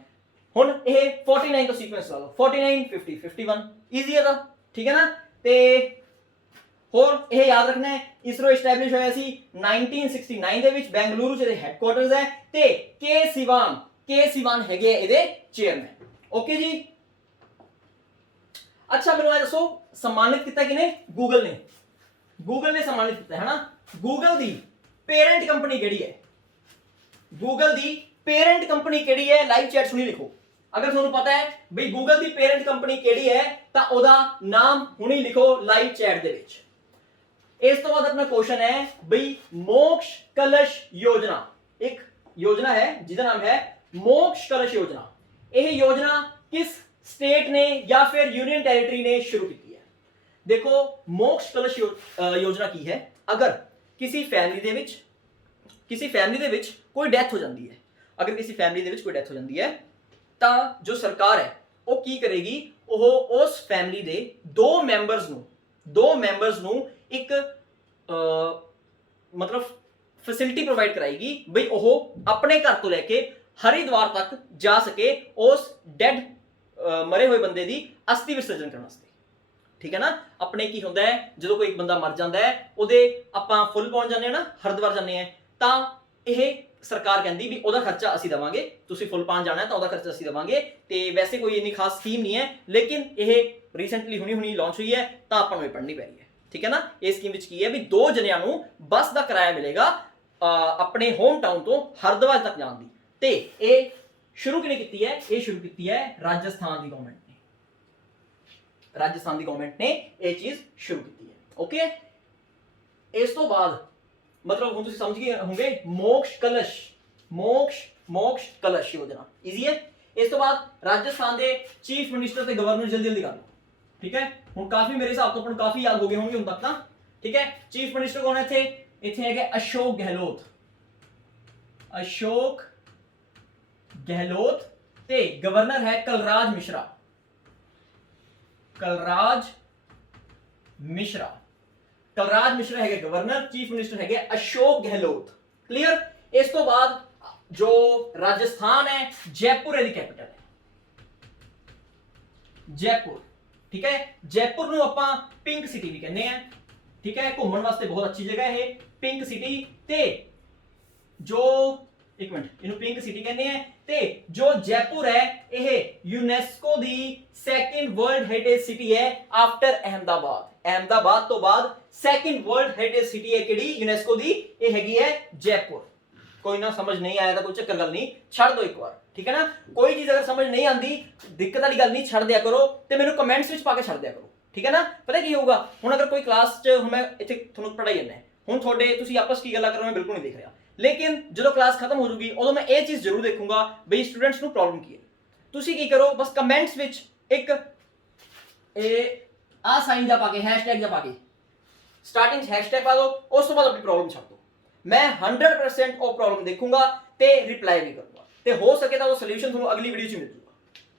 ਹੁਣ ਇਹ 49 ਤੋਂ ਸੀਕੁਐਂਸ ਲਾ ਲਓ, 49 50 51, ਈਜ਼ੀ ਹੈ ਤਾਂ। ਠੀਕ ਹੈ ਨਾ? ਤੇ ਹੋਰ ਇਹ ਯਾਦ ਰੱਖਣਾ ਹੈ, ਇਸਰੋ ਐਸਟੈਬਲਿਸ਼ ਹੋਇਆ ਸੀ 1969 ਦੇ ਵਿੱਚ, ਬੈਂਗਲੁਰੂ ਚ ਇਹਦੇ ਹੈਡਕੁਆਟਰਸ ਹੈ। ਤੇ ਕੇ ਸਿਵਾਨ ਹੈਗੇ ਇਹਦੇ ਚੇਅਰਮੈਨ। ਓਕੇ ਜੀ। ਅੱਛਾ, ਮੈਨੂੰ ਇਹ ਦੱਸੋ ਸਨਮਾਨਿਤ ਕੀਤਾ ਕਿਨੇ? ਗੂਗਲ ਨੇ। ਗੂਗਲ ਨੇ ਸਨਮਾਨਿਤ ਕੀਤਾ ਹੈ ਨਾ। ਗੂਗਲ ਦੀ ਪੇਰੈਂਟ ਕੰਪਨੀ ਕਿਹੜੀ ਹੈ? ਗੂਗਲ ਦੀ ਪੇਰੈਂਟ ਕੰਪਨੀ ਕਿਹੜੀ ਹੈ? ਲਾਈਵ ਚੈਟ ਸੁਣੀ ਲਿਖੋ। ਅਗਰ ਤੁਹਾਨੂੰ ਪਤਾ ਹੈ ਬਈ ਗੂਗਲ ਦੀ ਪੇਰੈਂਟ ਕੰਪਨੀ ਕਿਹੜੀ ਹੈ ਤਾਂ ਉਹਦਾ ਨਾਮ ਹੁਣੀ ਲਿਖੋ ਲਾਈਵ ਚੈਟ ਦੇ ਵਿੱਚ। ਇਸ ਤੋਂ ਬਾਅਦ ਆਪਣਾ ਕੁਐਸਚਨ ਹੈ ਬਈ ਮੋਕਸ਼ ਕਲਸ਼ ਯੋਜਨਾ, ਇੱਕ ਯੋਜਨਾ ਹੈ ਜਿਹਦਾ ਨਾਮ ਹੈ ਮੋਕਸ਼ ਕਲਸ਼ ਯੋਜਨਾ। ਇਹ ਯੋਜਨਾ ਕਿਸ ਸਟੇਟ ਨੇ ਜਾਂ ਫਿਰ ਯੂਨੀਅਨ ਟੈਰੀਟਰੀ ਨੇ ਸ਼ੁਰੂ ਕੀਤੀ ਹੈ? ਦੇਖੋ, ਮੋਕਸ਼ ਕਲਸ਼ ਯੋਜਨਾ ਕੀ ਹੈ? ਅਗਰ ਕਿਸੇ ਫੈਮਿਲੀ ਦੇ ਵਿੱਚ ਕੋਈ ਡੈਥ ਹੋ ਜਾਂਦੀ ਹੈ, ਅਗਰ ਕਿਸੇ ਫੈਮਿਲੀ ਦੇ ਵਿੱਚ ਕੋਈ ਡੈਥ ਹੋ ਜਾਂਦੀ ਹੈ ਤਾਂ ਜੋ ਸਰਕਾਰ ਹੈ ਉਹ ਕੀ ਕਰੇਗੀ? ਉਹ ਉਸ ਫੈਮਿਲੀ ਦੇ ਦੋ ਮੈਂਬਰਸ ਨੂੰ ਇੱਕ ਮਤਲਬ ਫੈਸਿਲਿਟੀ ਪ੍ਰੋਵਾਈਡ ਕਰਾਏਗੀ ਬਈ ਉਹ ਆਪਣੇ ਘਰ ਤੋਂ ਲੈ ਕੇ ਹਰਿਦੁਆਰ ਤੱਕ ਜਾ ਸਕੇ ਉਸ ਡੈਡ ਮਰੇ ਹੋਏ ਬੰਦੇ ਦੀ ਅਸਥੀ ਵਿਸਰਜਨ ਕਰਨ ਵਾਸਤੇ। ਠੀਕ ਹੈ ਨਾ? ਆਪਣੇ ਕੀ ਹੁੰਦਾ ਹੈ ਜਦੋਂ ਕੋਈ ਇੱਕ ਬੰਦਾ ਮਰ ਜਾਂਦਾ ਹੈ, ਉਹਦੇ ਆਪਾਂ ਫੁੱਲ ਪਾਉਣ ਜਾਂਦੇ ਆ ਨਾ, ਹਰਿਦੁਆਰ ਜਾਂਦੇ ਆ, ਤਾਂ ਇਹ ਸਰਕਾਰ ਕਹਿੰਦੀ ਵੀ ਉਹਦਾ ਖਰਚਾ ਅਸੀਂ ਦੇਵਾਂਗੇ, ਤੁਸੀਂ ਫੁੱਲ ਪਾਉਣ ਜਾਣਾ ਤਾਂ ਉਹਦਾ ਖਰਚਾ ਅਸੀਂ ਦੇਵਾਂਗੇ। ਤੇ ਵੈਸੇ ਕੋਈ ਇੰਨੀ ਖਾਸ ਸਕੀਮ ਨਹੀਂ ਹੈ, ਲੇਕਿਨ ਇਹ ਰੀਸੈਂਟਲੀ ਹੁਣੀ ਲਾਂਚ ਹੋਈ ਹੈ ਤਾਂ ਆਪਾਂ ਨੂੰ ਇਹ ਪੜ੍ਹਨੀ ਪੈ ਰਹੀ ਹੈ। ਠੀਕ ਹੈ ਨਾ? ਇਹ ਸਕੀਮ ਵਿੱਚ ਕੀ ਹੈ ਵੀ ਦੋ ਜਣਿਆਂ ਨੂੰ ਬੱਸ ਦਾ ਕਿਰਾਇਆ ਮਿਲੇਗਾ ਆਪਣੇ ਹੋਮ ਟਾਊਨ ਤੋਂ ਹਰਿਦੁਆਰ ਤੱਕ ਜਾਣ ਦੀ। ਤੇ ਇਹ ਸ਼ੁਰੂ ਕਿਹਨੇ ਕੀਤੀ ਹੈ? ਇਹ ਸ਼ੁਰੂ ਕੀਤੀ ਹੈ ਰਾਜਸਥਾਨ ਦੀ ਗਵਰਨਮੈਂਟ ਨੇ। ਰਾਜਸਥਾਨ ਦੀ ਗਵਰਨਮੈਂਟ ਨੇ ਇਹ ਚੀਜ਼ ਸ਼ੁਰੂ ਕੀਤੀ ਹੈ। ਓਕੇ, ਇਸ ਤੋਂ ਬਾਅਦ मतलब हम तुम समझ गए होंगे मोक्ष कलश योजना इजी है। इस तो बाद राजस्थान के चीफ मिनिस्टर ते गवर्नर जल्दी कर लो। ठीक है, हम काफी मेरे हिसाब तो अपन काफी याद हो गए होंगे हुण तक ना। ठीक है, चीफ मिनिस्टर कौन है इत्थे है अशोक गहलोत ते गवर्नर है कलराज मिश्रा। कलराज मिश्रा है गवर्नर, चीफ मिनिस्टर है अशोक गहलोत। क्लियर? इस तो बाद जो राजस्थान है जयपुर है कैपिटल है, जयपुर। ठीक है, जयपुर ਨੂੰ ਆਪਾਂ पिंक सिटी भी कहने हैं। ठीक है, घूमने वास्ते बहुत अच्छी जगह है पिंक सिटी। ते जो एक मिनट इन्हों पिंक सिटी कहने हैं। ते जो जयपुर है यह UNESCO the second world heritage city है आफ्टर अहमदाबाद तो बाद सेकंड वर्ल्ड हेरिटेज सिटी है किहड़ी यूनेस्को दी, ये हैगी है जयपुर। कोई ना समझ नहीं आया तो कोई चक्कर गल नहीं, छड़ दो एक बार। ठीक है ना? कोई चीज अगर समझ नहीं आती दिक्कत वाली गल नहीं, छड़ दिया करो ते मेनू कमेंट्स विच पा के छड़ दिया करो। ठीक है ना? पता की होगा हुण अगर कोई क्लास च हुण मैं इत्थे तुहानू पढ़ाई जाना है, हुण तुहाडे तुसीं आपस की गल्लां कर रहे हो मैं बिल्कुल नहीं देख रहा, लेकिन जो क्लास खत्म हो जूगी उदों मैं ये चीज़ जरूर देखूंगा बई स्टूडेंट्स नू प्रॉब्लम की है। तुसीं की करो बस कमेंट्स विच एक ਆ ਸਾਈਨ ਜਾ ਪਾ ਕੇ ਹੈਸ਼ਟੈਗ ਜਾ ਪਾ ਕੇ ਸਟਾਰਟਿੰਗ ਚ ਹੈਸ਼ਟੈਗ ਪਾ ਦਿਓ, ਉਸ ਤੋਂ ਬਾਅਦ ਆਪਣੀ ਪ੍ਰੋਬਲਮ ਛੱਡ ਦਿਓ। ਮੈਂ 100% ਉਹ ਪ੍ਰੋਬਲਮ ਦੇਖੂੰਗਾ ਤੇ ਰਿਪਲਾਈ ਵੀ ਕਰੂੰਗਾ, ਤੇ ਹੋ ਸਕੇ ਤਾਂ ਉਹ ਸੋਲੂਸ਼ਨ ਤੁਹਾਨੂੰ ਅਗਲੀ ਵੀਡੀਓ ਚ ਮਿਲ ਜੂਗਾ।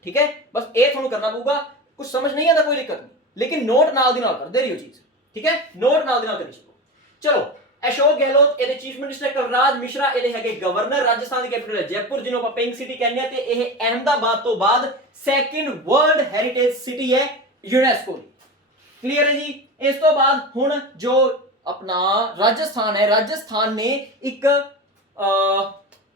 ਠੀਕ ਹੈ, ਬਸ ਇਹ ਤੁਹਾਨੂੰ ਕਰਨਾ ਪਊਗਾ। ਕੁਝ ਸਮਝ ਨਹੀਂ ਆਉਂਦਾ ਕੋਈ ਦਿੱਕਤ ਨਹੀਂ, ਲੇਕਿਨ ਨੋਟ ਨਾਲ ਦੀ ਨਾਲ ਕਰਦੇ ਰਹੀਓ ਚੀਜ਼। ਠੀਕ ਹੈ, ਨੋਟ ਨਾਲ ਦੀ ਨਾਲ ਕਰੀ ਚਲੋ। ਚਲੋ, ਅਸ਼ੋਕ ਗਹਿਲੋਤ ਇਹਦੇ ਚੀਫ ਮਿਨਿਸਟਰ, ਕਲਰਾਜ ਮਿਸ਼ਰਾ ਇਹਦੇ ਹੈਗੇ ਗਵਰਨਰ, ਰਾਜਸਥਾਨ ਦੀ ਕੈਪੀਟਲ ਹੈ ਜੈਪੁਰ, ਜਿਹਨੂੰ ਆਪਾਂ ਪਿੰਕ ਸਿਟੀ ਕਹਿੰਦੇ ਆ, ਤੇ ਇਹ ਅਹਿਮਦਾਬਾਦ ਤੋਂ ਬਾਅਦ ਸੈਕਿੰਡ ਵਰਲਡ ਹੈਰੀਟੇਜ ਸਿਟੀ ਹੈ ਯੂਨੈਸਕੋ ਦੀ। ਕਲੀਅਰ ਹੈ ਜੀ। ਇਸ ਤੋਂ ਬਾਅਦ ਹੁਣ ਜੋ ਆਪਣਾ ਰਾਜਸਥਾਨ ਹੈ, ਰਾਜਸਥਾਨ ਨੇ ਇੱਕ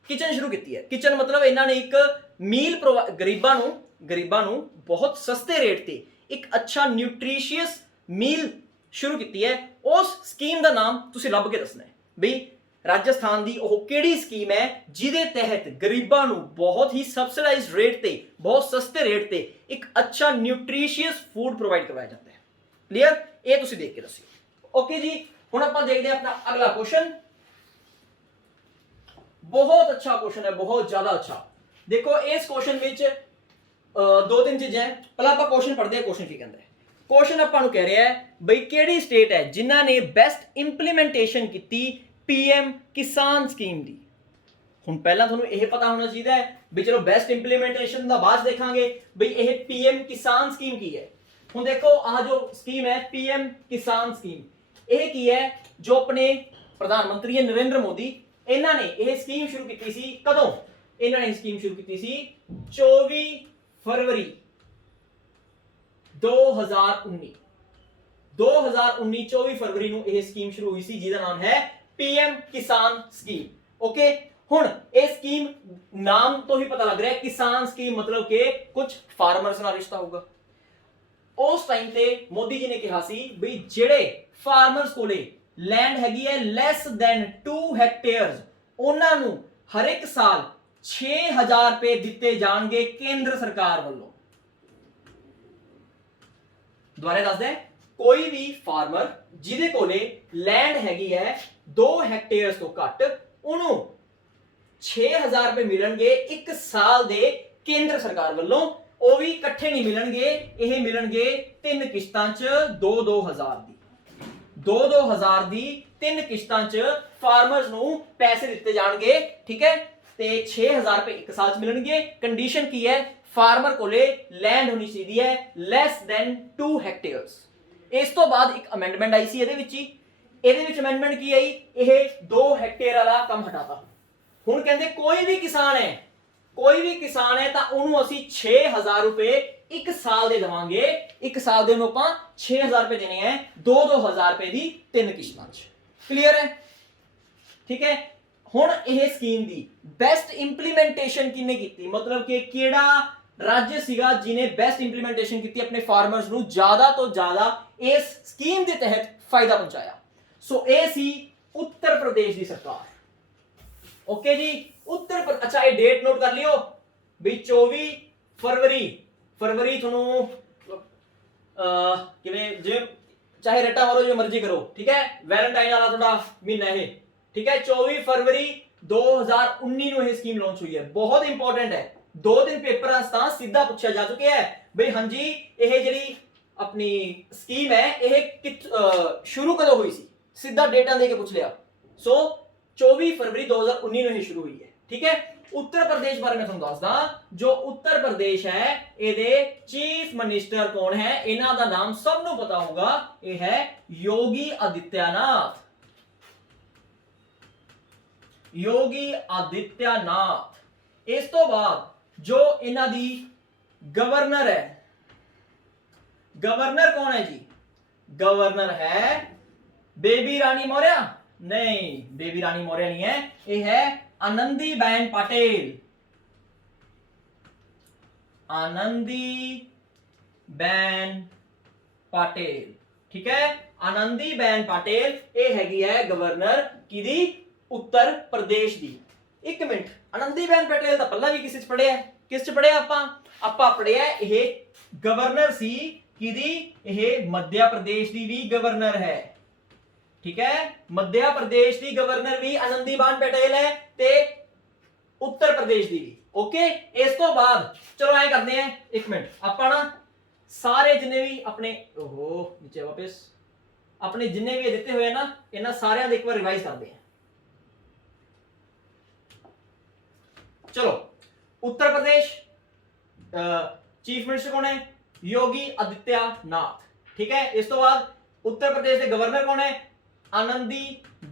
ਕਿਚਨ ਸ਼ੁਰੂ ਕੀਤੀ ਹੈ। ਕਿਚਨ ਮਤਲਬ ਇਹਨਾਂ ਨੇ ਇੱਕ ਮੀਲ ਗਰੀਬਾਂ ਨੂੰ ਬਹੁਤ ਸਸਤੇ ਰੇਟ ਤੇ ਇੱਕ ਅੱਛਾ ਨਿਊਟ੍ਰੀਸ਼ੀਅਸ ਮੀਲ ਸ਼ੁਰੂ ਕੀਤੀ ਹੈ। ਉਸ ਸਕੀਮ ਦਾ ਨਾਮ ਤੁਸੀਂ ਲੱਭ ਕੇ ਦੱਸਣਾ ਹੈ ਬਈ ਰਾਜਸਥਾਨ ਦੀ ਉਹ ਕਿਹੜੀ ਸਕੀਮ ਹੈ ਜਿਹਦੇ ਤਹਿਤ ਗਰੀਬਾਂ ਨੂੰ ਬਹੁਤ ਹੀ ਸਬਸਿਡਾਈਜ਼ਡ ਰੇਟ ਤੇ, ਬਹੁਤ ਸਸਤੇ ਰੇਟ ਤੇ ਇੱਕ ਅੱਛਾ ਨਿਊਟ੍ਰੀਸ਼ੀਅਸ ਫੂਡ ਪ੍ਰੋਵਾਈਡ ਕਰਵਾਇਆ ਜਾਂਦਾ ਹੈ। ਕਲੀਅਰ, ਇਹ ਤੁਸੀਂ ਦੇਖ ਕੇ ਦੱਸਿਓ। ਓਕੇ ਜੀ, ਹੁਣ ਆਪਾਂ ਦੇਖਦੇ ਹਾਂ ਆਪਣਾ ਅਗਲਾ ਕੁਐਸਚਨ। ਬਹੁਤ ਅੱਛਾ ਕੁਐਸਚਨ ਹੈ, ਬਹੁਤ ਜ਼ਿਆਦਾ ਅੱਛਾ। ਦੇਖੋ ਇਸ ਕੁਐਸਚਨ ਵਿੱਚ ਦੋ ਤਿੰਨ ਚੀਜ਼ਾਂ ਹੈ। ਪਹਿਲਾਂ ਆਪਾਂ ਕੁਐਸਚਨ ਪੜ੍ਹਦੇ ਹਾਂ, ਕੁਐਸਚਨ ਕੀ ਕਹਿੰਦਾ ਹੈ। ਕੁਐਸਚਨ ਆਪਾਂ ਨੂੰ ਕਹਿ ਰਿਹਾ ਹੈ ਬਈ ਕਿਹੜੀ ਸਟੇਟ ਹੈ ਜਿਨ੍ਹਾਂ ਨੇ ਬੈਸਟ ਇੰਪਲੀਮੈਂਟੇਸ਼ਨ ਕੀਤੀ ਪੀਐਮ ਕਿਸਾਨ ਸਕੀਮ ਦੀ। ਹੁਣ ਪਹਿਲਾਂ ਤੁਹਾਨੂੰ ਇਹ ਪਤਾ ਹੋਣਾ ਚਾਹੀਦਾ ਹੈ ਵੀ ਚਲੋ ਬੈਸਟ ਇੰਪਲੀਮੈਂਟੇਸ਼ਨ ਦਾ ਬਾਅਦ ਦੇਖਾਂਗੇ ਬਈ ਇਹ ਪੀਐਮ ਕਿਸਾਨ ਸਕੀਮ ਕੀ ਹੈ। ਹੁਣ ਦੇਖੋ ਆਹ ਜੋ ਸਕੀਮ ਹੈ ਪੀਐਮ ਕਿਸਾਨ ਸਕੀਮ, ਇਹ ਕੀ ਹੈ? ਜੋ ਆਪਣੇ ਪ੍ਰਧਾਨ ਮੰਤਰੀ ਹੈ ਨਰਿੰਦਰ ਮੋਦੀ, ਇਹਨਾਂ ਨੇ ਇਹ ਸਕੀਮ ਸ਼ੁਰੂ ਕੀਤੀ ਸੀ। ਕਦੋਂ ਇਹਨਾਂ ਨੇ ਸਕੀਮ ਸ਼ੁਰੂ ਕੀਤੀ ਸੀ? 24 ਫਰਵਰੀ 2019 24 ਫਰਵਰੀ ਨੂੰ ਇਹ ਸਕੀਮ ਸ਼ੁਰੂ ਹੋਈ ਸੀ, ਜਿਹਦਾ ਨਾਮ ਹੈ ਪੀਐਮ ਕਿਸਾਨ ਸਕੀਮ। ਓਕੇ, ਹੁਣ ਇਹ ਸਕੀਮ ਨਾਮ ਤੋਂ ਹੀ ਪਤਾ ਲੱਗ ਰਿਹਾ ਹੈ ਕਿਸਾਨ ਸਕੀਮ ਮਤਲਬ ਕਿ ਕੁਝ ਫਾਰਮਰਸ ਨਾਲ ਰਿਸ਼ਤਾ ਹੋਊਗਾ। ਉਸ ਟਾਈਮ ਤੇ ਮੋਦੀ ਜੀ ਨੇ ਕਿਹਾ ਸੀ ਵੀ ਜਿਹੜੇ ਫਾਰਮਰਸ ਕੋਲੇ ਲੈਂਡ ਹੈਗੀ ਹੈ ਲੈਸ ਦੈਨ 2 ਹੈਕਟੇਅਰਸ, ਉਹਨਾਂ ਨੂੰ ਹਰ ਇੱਕ ਸਾਲ 6000 ਰੁਪਏ ਦਿੱਤੇ ਜਾਣਗੇ ਕੇਂਦਰ ਸਰਕਾਰ ਵੱਲੋਂ। ਦੁਬਾਰਾ ਦੱਸਦੇ ਹਾਂ, ਕੋਈ ਵੀ ਫਾਰਮਰ ਜਿਹਦੇ ਕੋਲੇ ਲੈਂਡ ਹੈਗੀ ਹੈ 2 ਹੈਕਟੇਅਰਸ ਤੋਂ ਘੱਟ, ਉਹਨੂੰ 6000 ਰੁਪਏ ਮਿਲਣਗੇ ਇੱਕ ਸਾਲ ਦੇ ਕੇਂਦਰ ਸਰਕਾਰ ਵੱਲੋਂ। ਉਹ ਵੀ ਇਕੱਠੇ ਨਹੀਂ ਮਿਲਣਗੇ, ਇਹ ਮਿਲਣਗੇ 3 ਕਿਸ਼ਤਾਂ 'ਚ 2-2000 ਦੀ। 2-2000 ਦੀ 3 ਕਿਸ਼ਤਾਂ 'ਚ ਫਾਰਮਰਸ ਨੂੰ ਪੈਸੇ ਦਿੱਤੇ ਜਾਣਗੇ। ਠੀਕ ਹੈ, ਤੇ 6000 ਰੁਪਏ ਇੱਕ ਸਾਲ 'ਚ ਮਿਲਣਗੇ। ਕੰਡੀਸ਼ਨ ਕੀ ਹੈ? ਫਾਰਮਰ ਕੋਲੇ ਲੈਂਡ ਹੋਣੀ ਚਾਹੀਦੀ ਹੈ ਲੈਸ ਦੈਨ 2 ਹੈਕਟੇਅਰਸ। ਇਸ ਤੋਂ ਬਾਅਦ ਇੱਕ ਅਮੈਂਡਮੈਂਟ ਆਈ ਸੀ ਇਹਦੇ ਵਿੱਚ ਅਮੈਂਡਮੈਂਟ ਕੀ ਆਈ? ਇਹ 2 ਹੈਕਟੇਅਰ ਵਾਲਾ ਕੰਮ ਹਟਾਤਾ। ਹੁਣ ਕਹਿੰਦੇ ਕੋਈ ਵੀ ਕਿਸਾਨ ਹੈ ਤਾਂ ਉਹਨੂੰ ਅਸੀਂ 6000 ਰੁਪਏ ਇੱਕ ਸਾਲ ਦੇ ਦੇਵਾਂਗੇ। ਇੱਕ ਸਾਲ ਦੇ ਨੂੰ ਆਪਾਂ 6000 ਰੁਪਏ ਦੇਣੇ ਹੈ 2-2000 ਰੁਪਏ ਦੀ 3 ਕਿਸ਼ਤਾਂ 'ਚ। ਕਲੀਅਰ ਹੈ? ਠੀਕ ਹੈ, ਹੁਣ ਇਹ ਸਕੀਮ ਦੀ ਬੈਸਟ ਇੰਪਲੀਮੈਂਟੇਸ਼ਨ ਕਿਹਨੇ ਕੀਤੀ? ਮਤਲਬ ਕਿ ਕਿਹੜਾ ਰਾਜ ਸੀਗਾ ਜਿਹਨੇ ਬੈਸਟ ਇੰਪਲੀਮੈਂਟੇਸ਼ਨ ਕੀਤੀ, ਆਪਣੇ ਫਾਰਮਰਸ ਨੂੰ ਜ਼ਿਆਦਾ ਤੋਂ ਜ਼ਿਆਦਾ ਇਸ ਸਕੀਮ ਦੇ ਤਹਿਤ ਫਾਇਦਾ ਪਹੁੰਚਾਇਆ। ਸੋ ਇਹ ਸੀ ਉੱਤਰ ਪ੍ਰਦੇਸ਼ ਦੀ ਸਰਕਾਰ। ਓਕੇ ਜੀ, ਅੱਛਾ ਇਹ ਡੇਟ ਨੋਟ ਕਰ ਲਿਓ ਵੀ 24 ਫਰਵਰੀ ਤੁਹਾਨੂੰ ਕਿਵੇਂ ਜਿਵੇਂ ਚਾਹੇ ਰੱਟਾ ਮਾਰੋ ਜੋ ਮਰਜ਼ੀ ਕਰੋ। ਠੀਕ ਹੈ, ਵੈਲੈਂਟਾਈਨ ਵਾਲਾ ਤੁਹਾਡਾ ਮਹੀਨਾ ਇਹ। ਠੀਕ ਹੈ, 24 ਫਰਵਰੀ 2019 ਨੂੰ ਇਹ ਸਕੀਮ ਲਾਂਚ ਹੋਈ ਹੈ। ਬਹੁਤ ਇੰਪੋਰਟੈਂਟ ਹੈ, 2-3 ਪੇਪਰਾਂ ਤਾਂ ਸਿੱਧਾ ਪੁੱਛਿਆ ਜਾ ਚੁੱਕਿਆ ਹੈ ਬਈ ਹਾਂਜੀ ਇਹ ਜਿਹੜੀ ਆਪਣੀ ਸਕੀਮ ਹੈ ਇਹ ਸ਼ੁਰੂ ਕਦੋਂ ਹੋਈ ਸੀ, ਸਿੱਧਾ ਡੇਟਾ ਦੇ ਕੇ ਪੁੱਛ ਲਿਆ। ਸੋ 24 ਫਰਵਰੀ 2019 ਨੂੰ ਇਹ ਸ਼ੁਰੂ ਹੋਈ ਹੈ। ਠੀਕ ਹੈ, ਉੱਤਰ ਪ੍ਰਦੇਸ਼ ਬਾਰੇ ਮੈਂ ਤੁਹਾਨੂੰ ਦੱਸਦਾ। ਜੋ ਉੱਤਰ ਪ੍ਰਦੇਸ਼ ਹੈ ਇਹਦੇ ਚੀਫ ਮਿਨਿਸਟਰ ਕੌਣ ਹੈ? ਇਹਨਾਂ ਦਾ ਨਾਮ ਸਭ ਨੂੰ ਪਤਾ ਹੋਊਗਾ, ਇਹ ਹੈ ਯੋਗੀ ਆਦਿੱਤਿਆਨਾਥ। ਇਸ ਤੋਂ ਬਾਅਦ ਜੋ ਇਹਨਾਂ ਦੀ ਗਵਰਨਰ ਹੈ, ਗਵਰਨਰ ਕੌਣ ਹੈ ਜੀ? ਗਵਰਨਰ ਹੈ ਬੇਬੀ ਰਾਣੀ ਮੌर्य? नहीं, बेबी रानी मौर्य नहीं है, ये है आनंदीबेन पटेल। आनंदीबेन पटेल। ठीक है, आनंदीबेन पटेल ये हैगी है गवर्नर किदी? उत्तर प्रदेश दी। एक मिनट, आनंदीबेन पटेल दा पहला भी किस च पढ़िया? किस च पढ़िया? आपां पढ़िया ये गवर्नर सी किदी? ये मध्य प्रदेश दी भी गवर्नर है। ठीक है, मध्य प्रदेश की गवर्नर भी आनंदीबेन पटेल है ते उत्तर प्रदेश की भी। ओके, इस तो बाद चलो ऐ करते हैं, एक मिनट आपां ना ਸਾਰੇ ਜਿੰਨੇ ਵੀ ਆਪਣੇ ਓਹੋ ਨੀਚੇ ਵਾਪਸ ਆਪਣੇ ਜਿੰਨੇ ਵੀ ਦਿੱਤੇ ਹੋਏ ਆ ਨਾ ਇਹਨਾਂ ਸਾਰਿਆਂ ਦੇ ਇੱਕ ਵਾਰ ਰਿਵਾਈਜ਼ ਕਰਦੇ ਆ। चलो उत्तर प्रदेश चीफ मिनिस्टर कौन है? योगी आदित्यनाथ, ठीक है। इस तो बाद उत्तर प्रदेश के गवर्नर कौन है? आनंदी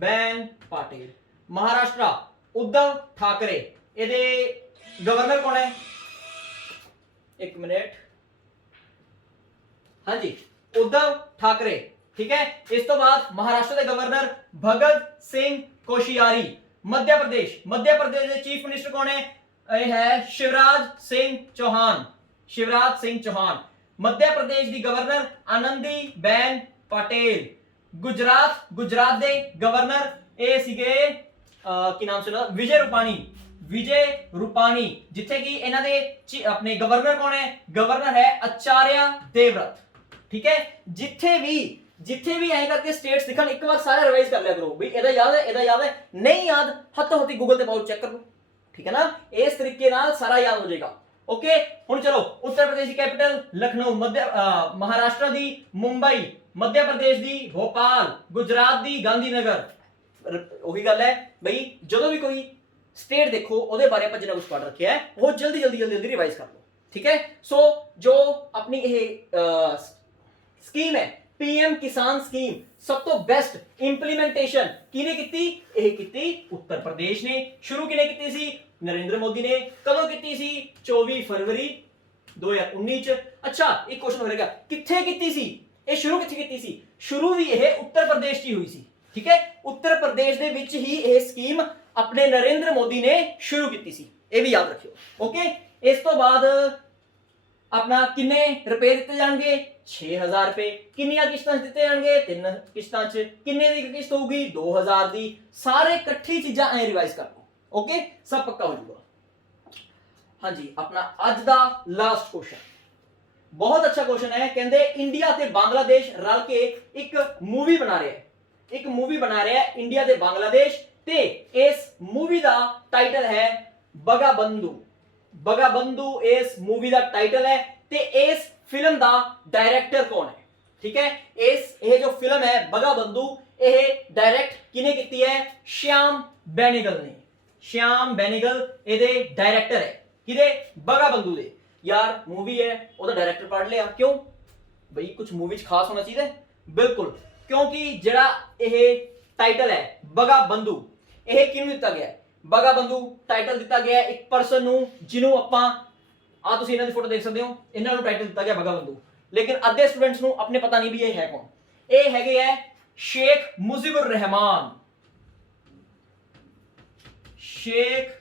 बेन पाटिल। महाराष्ट्र उद्धव ठाकरे, ये गवर्नर कौन है? एक मिनट, हाँ जी उद्धव ठाकरे, ठीक है। इस तो बाद महाराष्ट्र के गवर्नर भगत सिंह कोश्यारी। मध्य प्रदेश के चीफ मिनिस्टर कौन है? ये है शिवराज सिंह चौहान, शिवराज सिंह चौहान। मध्य प्रदेश की गवर्नर आनंदी बेन पटेल। गुजरात के गवर्नर ये सीगे की नाम सुना? विजय रूपाणी, जिथे कि इन्हां दे अपने गवर्नर कौन है? गवर्नर है आचार्य देवव्रत, ठीक है। जिथे भी ऐ करके स्टेट्स दिखन एक बार सारे रिवाइज कर लिया करो भी एदा याद है, नहीं याद हत्थों हत्थी गूगल ते पाओ चेक कर लो, ठीक है ना। इस तरीके नाल सारा याद हो जाएगा। ओके हुण चलो उत्तर प्रदेश की कैपिटल लखनऊ, महाराष्ट्र दी मुंबई, मध्य प्रदेश दी भोपाल, गुजरात दी गांधीनगर। वही गल है भाई जदों भी कोई स्टेट देखो ओदे बारे ਆਪਾਂ जिन्ना कुछ पढ़ रखिया है वो जल्दी रिवाइज कर लो, ठीक है। सो जो अपनी ये स्कीम है पीएम किसान स्कीम, सब तो बेस्ट इंप्लीमेंटेशन किने कीती? यह कीती उत्तर प्रदेश ने। शुरू किने कीती सी? नरेंद्र मोदी ने। कदों कीती सी? 24 फरवरी 2019 च। अच्छा एक क्वेश्चन हो रहेगा किथे कीती सी? ये शुरू किथे कीती सी? शुरू भी यह उत्तर प्रदेश की हुई सी, ठीक है। उत्तर प्रदेश दे विच ही यह स्कीम अपने नरेंद्र मोदी ने शुरू कीती सी, ये भी याद रखियो। ओके इस तो बाद अपना किन्ने रुपए दिते जाएंगे? 6000 रुपए। किन्नियां किश्तां दिते जाएंगे? 3 किश्तां च। किन्ने दी किश्त होगी? 2000 दी। सारे इकट्ठी चीजां ऐ रिवाइज कर लो, ओके सब पक्का हो जाएगा। हाँ जी अपना अज दा लास्ट क्वेश्चन बहुत अच्छा क्वेश्चन है। कहंदे इंडिया ते बांग्लादेश रल के एक मूवी बना रहे हैं, एक मूवी बना रहे हैं इंडिया ते बांग्लादेश, ते इस मूवी दा टाइटल है बगाबंधु। बगाबंधु इस मूवी दा टाइटल है ते इस फिल्म दा डायरेक्टर कौन है? ठीक है ये जो फिल्म है बगाबंधु ये डायरेक्ट किने कीती है? श्याम बेनेगल ने। श्याम बेनेगल ये डायरेक्टर है किदे? बगाबंधु दे। यार मूवी है ओदा डायरेक्टर पढ़ लिया, क्यों भाई कुछ मूवी च खास होना चाहिए? बिल्कुल, क्योंकि जड़ा ये टाइटल है बगाबंधु ये किनू दिता गया है? बगाबंधु टाइटल दिता गया है एक पर्सन नू जिन्हों आपां आ तुसीं इन्हां दी फोटो देख सकते हो, इन्हां नू टाइटल दिता गया बगाबंधु। लेकिन अद्धे स्टूडेंट्स नू अपने पता नहीं भी ये है कौन। ये हैगे है शेख मुजीबुर रहमान। शेख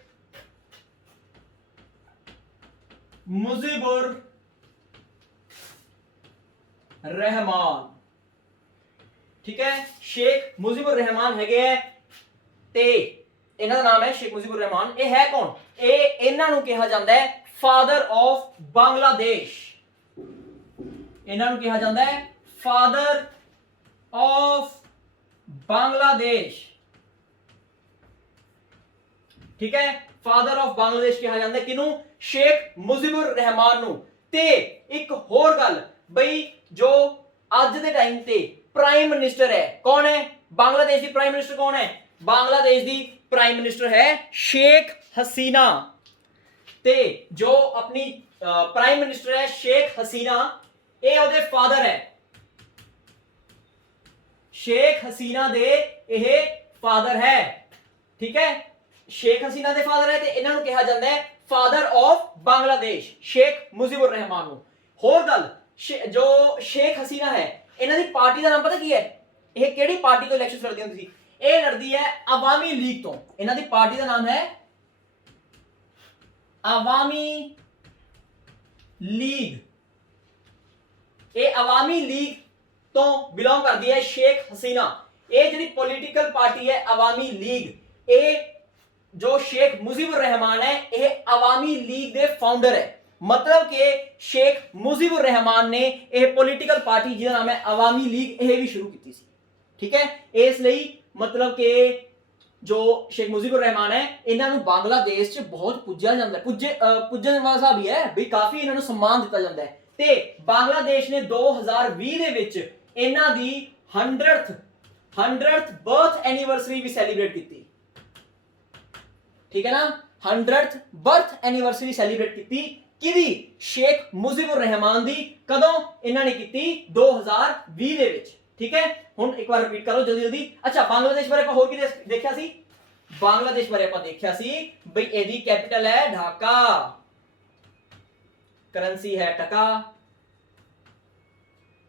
मुजीबुर रहमान, ठीक है। शेख मुजीबुर रहमान हैगे है ते इन्हां दा नाम है शेख मुजीबुर रहमान। ये है कौन? ये इन्हां नू कहा जाता है फादर ऑफ बांग्लादेश। इन्हां नू कहा जाता है फादर ऑफ बांग्लादेश, ठीक है। फादर ऑफ बांग्लादेश कहा जाता है किनू? शेख मुजीबुर रहमान नू। ते एक होर गल बई जो अज दे टाइम ते प्राइम मिनिस्टर है कौन है? बांग्लादेश की प्राइम मिनिस्टर कौन है? बांग्लादेश की प्राइम मिनिस्टर है शेख हसीना। ते जो अपनी प्राइम मिनिस्टर है शेख हसीना ये ओदे फादर है। शेख हसीना दे ये फादर है, ठीक है। शेख हसीना दे फादर है ते इन्हां नू कहा जाता है फादर ऑफ बांग्लादेश शेख मुजीबुर रहमान नू। होर गल जो शेख हसीना है इन्हां दी पार्टी दा नाम पता की है? ये केड़ी पार्टी तो इलेक्शन लड़दी हुंदी सी? ये लड़दी है अवामी लीग तो। इन्हां दी पार्टी दा नाम है अवामी लीग। ये अवामी लीग तो बिलोंग करती है शेख हसीना। ये जी पॉलिटिकल पार्टी है अवामी लीग, ये जो शेख मुजीबुर रहमान है ये अवामी लीग के फाउंडर है। मतलब के शेख मुजीबुर रहमान ने यह पॉलिटिकल पार्टी जिसका नाम है अवामी लीग ये भी शुरू की थी, ठीक है। इसलिए मतलब के जो शेख मुजीबुर रहमान है इन्होंने बांग्लादेश च बहुत पूजा जाता है, पूजन वाला भी है भी काफी इन्होंने सम्मान दिता जाता है। ਤੇ ਬੰਗਲਾਦੇਸ਼ ਨੇ 2020 ਦੇ ਵਿੱਚ ਇਹਨਾਂ ਦੀ 100th ਬਰਥ ਐਨੀਵਰਸਰੀ ਵੀ ਸੈਲੀਬ੍ਰੇਟ ਕੀਤੀ। ਠੀਕ ਹੈ ਨਾ, 100th ਬਰਥ ਐਨੀਵਰਸਰੀ ਸੈਲੀਬ੍ਰੇਟ ਕੀਤੀ ਕਿਹਦੀ? ਸ਼ੇਖ ਮੁਜੀਬੁਰ ਰਹਿਮਾਨ ਦੀ। ਕਦੋਂ? ਇਹਨਾਂ ਨੇ ਕੀਤੀ 2020 ਦੇ ਵਿੱਚ। ਠੀਕ ਹੈ, ਹੁਣ ਇੱਕ ਵਾਰ ਰਿਪੀਟ ਕਰੋ ਜਲਦੀ ਜਲਦੀ। ਅੱਛਾ, ਬੰਗਲਾਦੇਸ਼ ਬਾਰੇ ਆਪਾਂ ਹੋਰ ਕੀ ਦੇਖਿਆ ਸੀ? ਬੰਗਲਾਦੇਸ਼ ਬਾਰੇ ਆਪਾਂ ਦੇਖਿਆ ਸੀ ਬਈ ਇਹਦੀ ਕੈਪੀਟਲ ਹੈ ਢਾਕਾ, ਕਰੰਸੀ ਹੈ ਟਕਾ।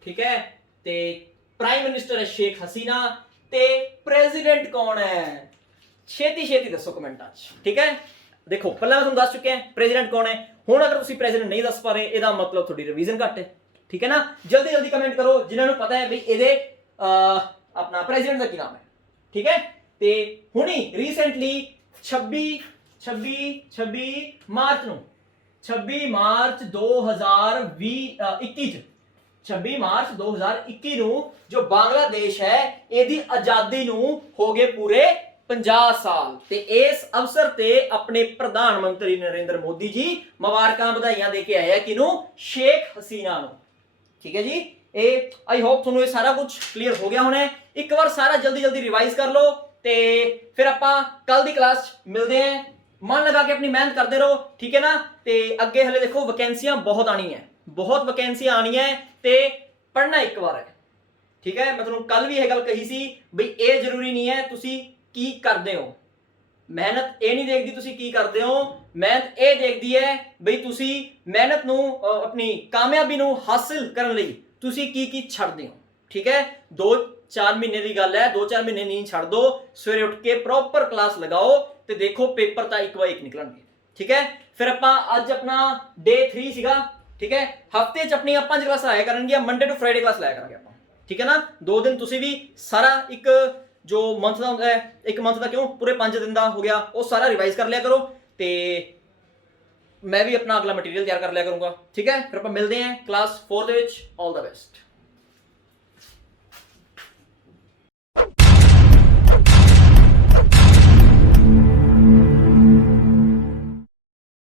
ਠੀਕ ਹੈ, ਤੇ ਪ੍ਰਾਈਮ ਮਿਨਿਸਟਰ ਹੈ ਸ਼ੇਖ ਹਸੀਨਾ, ਤੇ ਪ੍ਰੈਜ਼ੀਡੈਂਟ ਕੌਣ ਹੈ? ਛੇਤੀ ਛੇਤੀ ਦੱਸੋ ਕਮੈਂਟਾਂ 'ਚ। ਠੀਕ ਹੈ, ਦੇਖੋ ਪਹਿਲਾਂ ਮੈਂ ਤੁਹਾਨੂੰ ਦੱਸ ਚੁੱਕਿਆ ਪ੍ਰੈਜ਼ੀਡੈਂਟ ਕੌਣ ਹੈ। ਹੁਣ ਅਗਰ ਤੁਸੀਂ ਪ੍ਰੈਜ਼ੀਡੈਂਟ ਨਹੀਂ ਦੱਸ ਪਾ ਰਹੇ, ਇਹਦਾ ਮਤਲਬ ਤੁਹਾਡੀ ਰਿਵੀਜ਼ਨ ਘੱਟ ਹੈ। ਠੀਕ ਹੈ ਨਾ, ਜਲਦੀ ਜਲਦੀ ਕਮੈਂਟ ਕਰੋ ਜਿਨ੍ਹਾਂ ਨੂੰ ਪਤਾ ਹੈ ਬਈ ਇਹਦੇ ਆਪਣਾ ਪ੍ਰੈਜ਼ੀਡੈਂਟ ਦਾ ਕੀ ਨਾਮ ਹੈ। ਠੀਕ ਹੈ, ਤੇ ਹੁਣੀ ਰੀਸੈਂਟਲੀ 26 ਮਾਰਚ ਨੂੰ 26 ਮਾਰਚ 2021 ਚ 26 ਮਾਰਚ 2021 ਨੂੰ ਜੋ ਬੰਗਲਾਦੇਸ਼ ਹੈ ਇਹਦੀ ਆਜ਼ਾਦੀ ਨੂੰ ਹੋ ਗਏ ਪੂਰੇ 50 ਸਾਲ। ਤੇ ਇਸ ਅਵਸਰ ਤੇ ਆਪਣੇ ਪ੍ਰਧਾਨ ਮੰਤਰੀ ਨਰਿੰਦਰ ਮੋਦੀ ਜੀ ਮੁਬਾਰਕਾਂ ਵਧਾਈਆਂ ਦੇ ਕੇ ਆਏ ਆ ਕਿਹਨੂੰ? ਸ਼ੇਖ ਹਸੀਨਾ ਨੂੰ। ਠੀਕ ਹੈ ਜੀ, ਇਹ ਆਈ ਹੋਪ ਤੁਹਾਨੂੰ ਇਹ ਸਾਰਾ ਕੁਝ ਕਲੀਅਰ ਹੋ ਗਿਆ ਹੋਣਾ। ਇੱਕ ਵਾਰ ਸਾਰਾ ਜਲਦੀ ਜਲਦੀ ਰਿਵਾਈਜ਼ ਕਰ ਲਓ ਤੇ ਫਿਰ ਆਪਾਂ ਕੱਲ ਦੀ ਕਲਾਸ 'ਚ ਮਿਲਦੇ ਹਾਂ। ਮਨ ਲਗਾ ਕੇ ਆਪਣੀ ਮਿਹਨਤ ਕਰਦੇ ਰਹੋ। ਠੀਕ ਹੈ ਨਾ, ਤੇ ਅੱਗੇ ਹਲੇ ਦੇਖੋ ਵੈਕੈਂਸੀਆਂ ਬਹੁਤ ਆਣੀਆਂ, ਬਹੁਤ ਵੈਕੈਂਸੀਆਂ ਆਣੀਆਂ ਤੇ ਪੜ੍ਹਨਾ ਇੱਕ ਵਾਰ ਹੈ। ਠੀਕ ਹੈ, ਮੈਂ ਤੁਹਾਨੂੰ ਕੱਲ ਵੀ ਇਹ ਗੱਲ ਕਹੀ ਸੀ ਬਈ ਇਹ ਜ਼ਰੂਰੀ ਨਹੀਂ ਹੈ ਤੁਸੀਂ ਕੀ ਕਰਦੇ ਹੋ। ਮਿਹਨਤ ਇਹ ਨਹੀਂ ਦੇਖਦੀ ਤੁਸੀਂ ਕੀ ਕਰਦੇ ਹੋ, ਮਿਹਨਤ ਇਹ ਦੇਖਦੀ ਹੈ ਬਈ ਤੁਸੀਂ ਮਿਹਨਤ ਨੂੰ ਆਪਣੀ ਕਾਮਯਾਬੀ ਨੂੰ ਹਾਸਿਲ ਕਰਨ ਲਈ ਤੁਸੀਂ ਕੀ ਕੀ ਛੱਡਦੇ ਹੋ। ਠੀਕ ਹੈ, 2-4 ਮਹੀਨੇ ਦੀ ਗੱਲ ਹੈ, 2-4 ਮਹੀਨੇ ਨੀਂਦ ਛੱਡ ਦੋ, ਸਵੇਰੇ ਉੱਠ ਕੇ ਪ੍ਰੋਪਰ ਕਲਾਸ ਲਗਾਓ ਤੇ ਦੇਖੋ ਪੇਪਰ ਤਾਂ ਇੱਕ ਬਾਈ ਇੱਕ ਨਿਕਲਣਗੇ। ਠੀਕ ਹੈ, ਫਿਰ ਆਪਾਂ ਅੱਜ ਆਪਣਾ ਡੇ 3 ਸੀਗਾ। ਠੀਕ ਹੈ, ਹਫਤੇ 'ਚ ਆਪਣੀਆਂ 5 ਕਲਾਸਾਂ ਆਇਆ ਕਰਨਗੀਆਂ, ਮੰਡੇ ਟੂ ਫਰਾਈਡੇ ਕਲਾਸ ਲਾਇਆ ਕਰਾਂਗੇ ਆਪਾਂ। ਠੀਕ ਹੈ ਨਾ, 2 ਦਿਨ ਤੁਸੀਂ ਵੀ ਸਾਰਾ ਇੱਕ ਜੋ ਮੰਥ ਦਾ ਹੁੰਦਾ ਹੈ, ਇੱਕ ਮੰਥ ਦਾ ਕਿਉਂ ਪੂਰੇ 5 ਦਿਨ ਦਾ ਹੋ ਗਿਆ, ਉਹ ਸਾਰਾ ਰਿਵਾਈਜ਼ ਕਰ ਲਿਆ ਕਰੋ ਤੇ ਮੈਂ ਵੀ ਆਪਣਾ ਅਗਲਾ ਮਟੀਰੀਅਲ ਤਿਆਰ ਕਰ ਲਿਆ ਕਰੂੰਗਾ। ਠੀਕ ਹੈ, ਫਿਰ ਆਪਾਂ ਮਿਲਦੇ ਹਾਂ ਕਲਾਸ 4 ਦੇ ਵਿੱਚ। ਆਲ ਦਾ ਬੈਸਟ।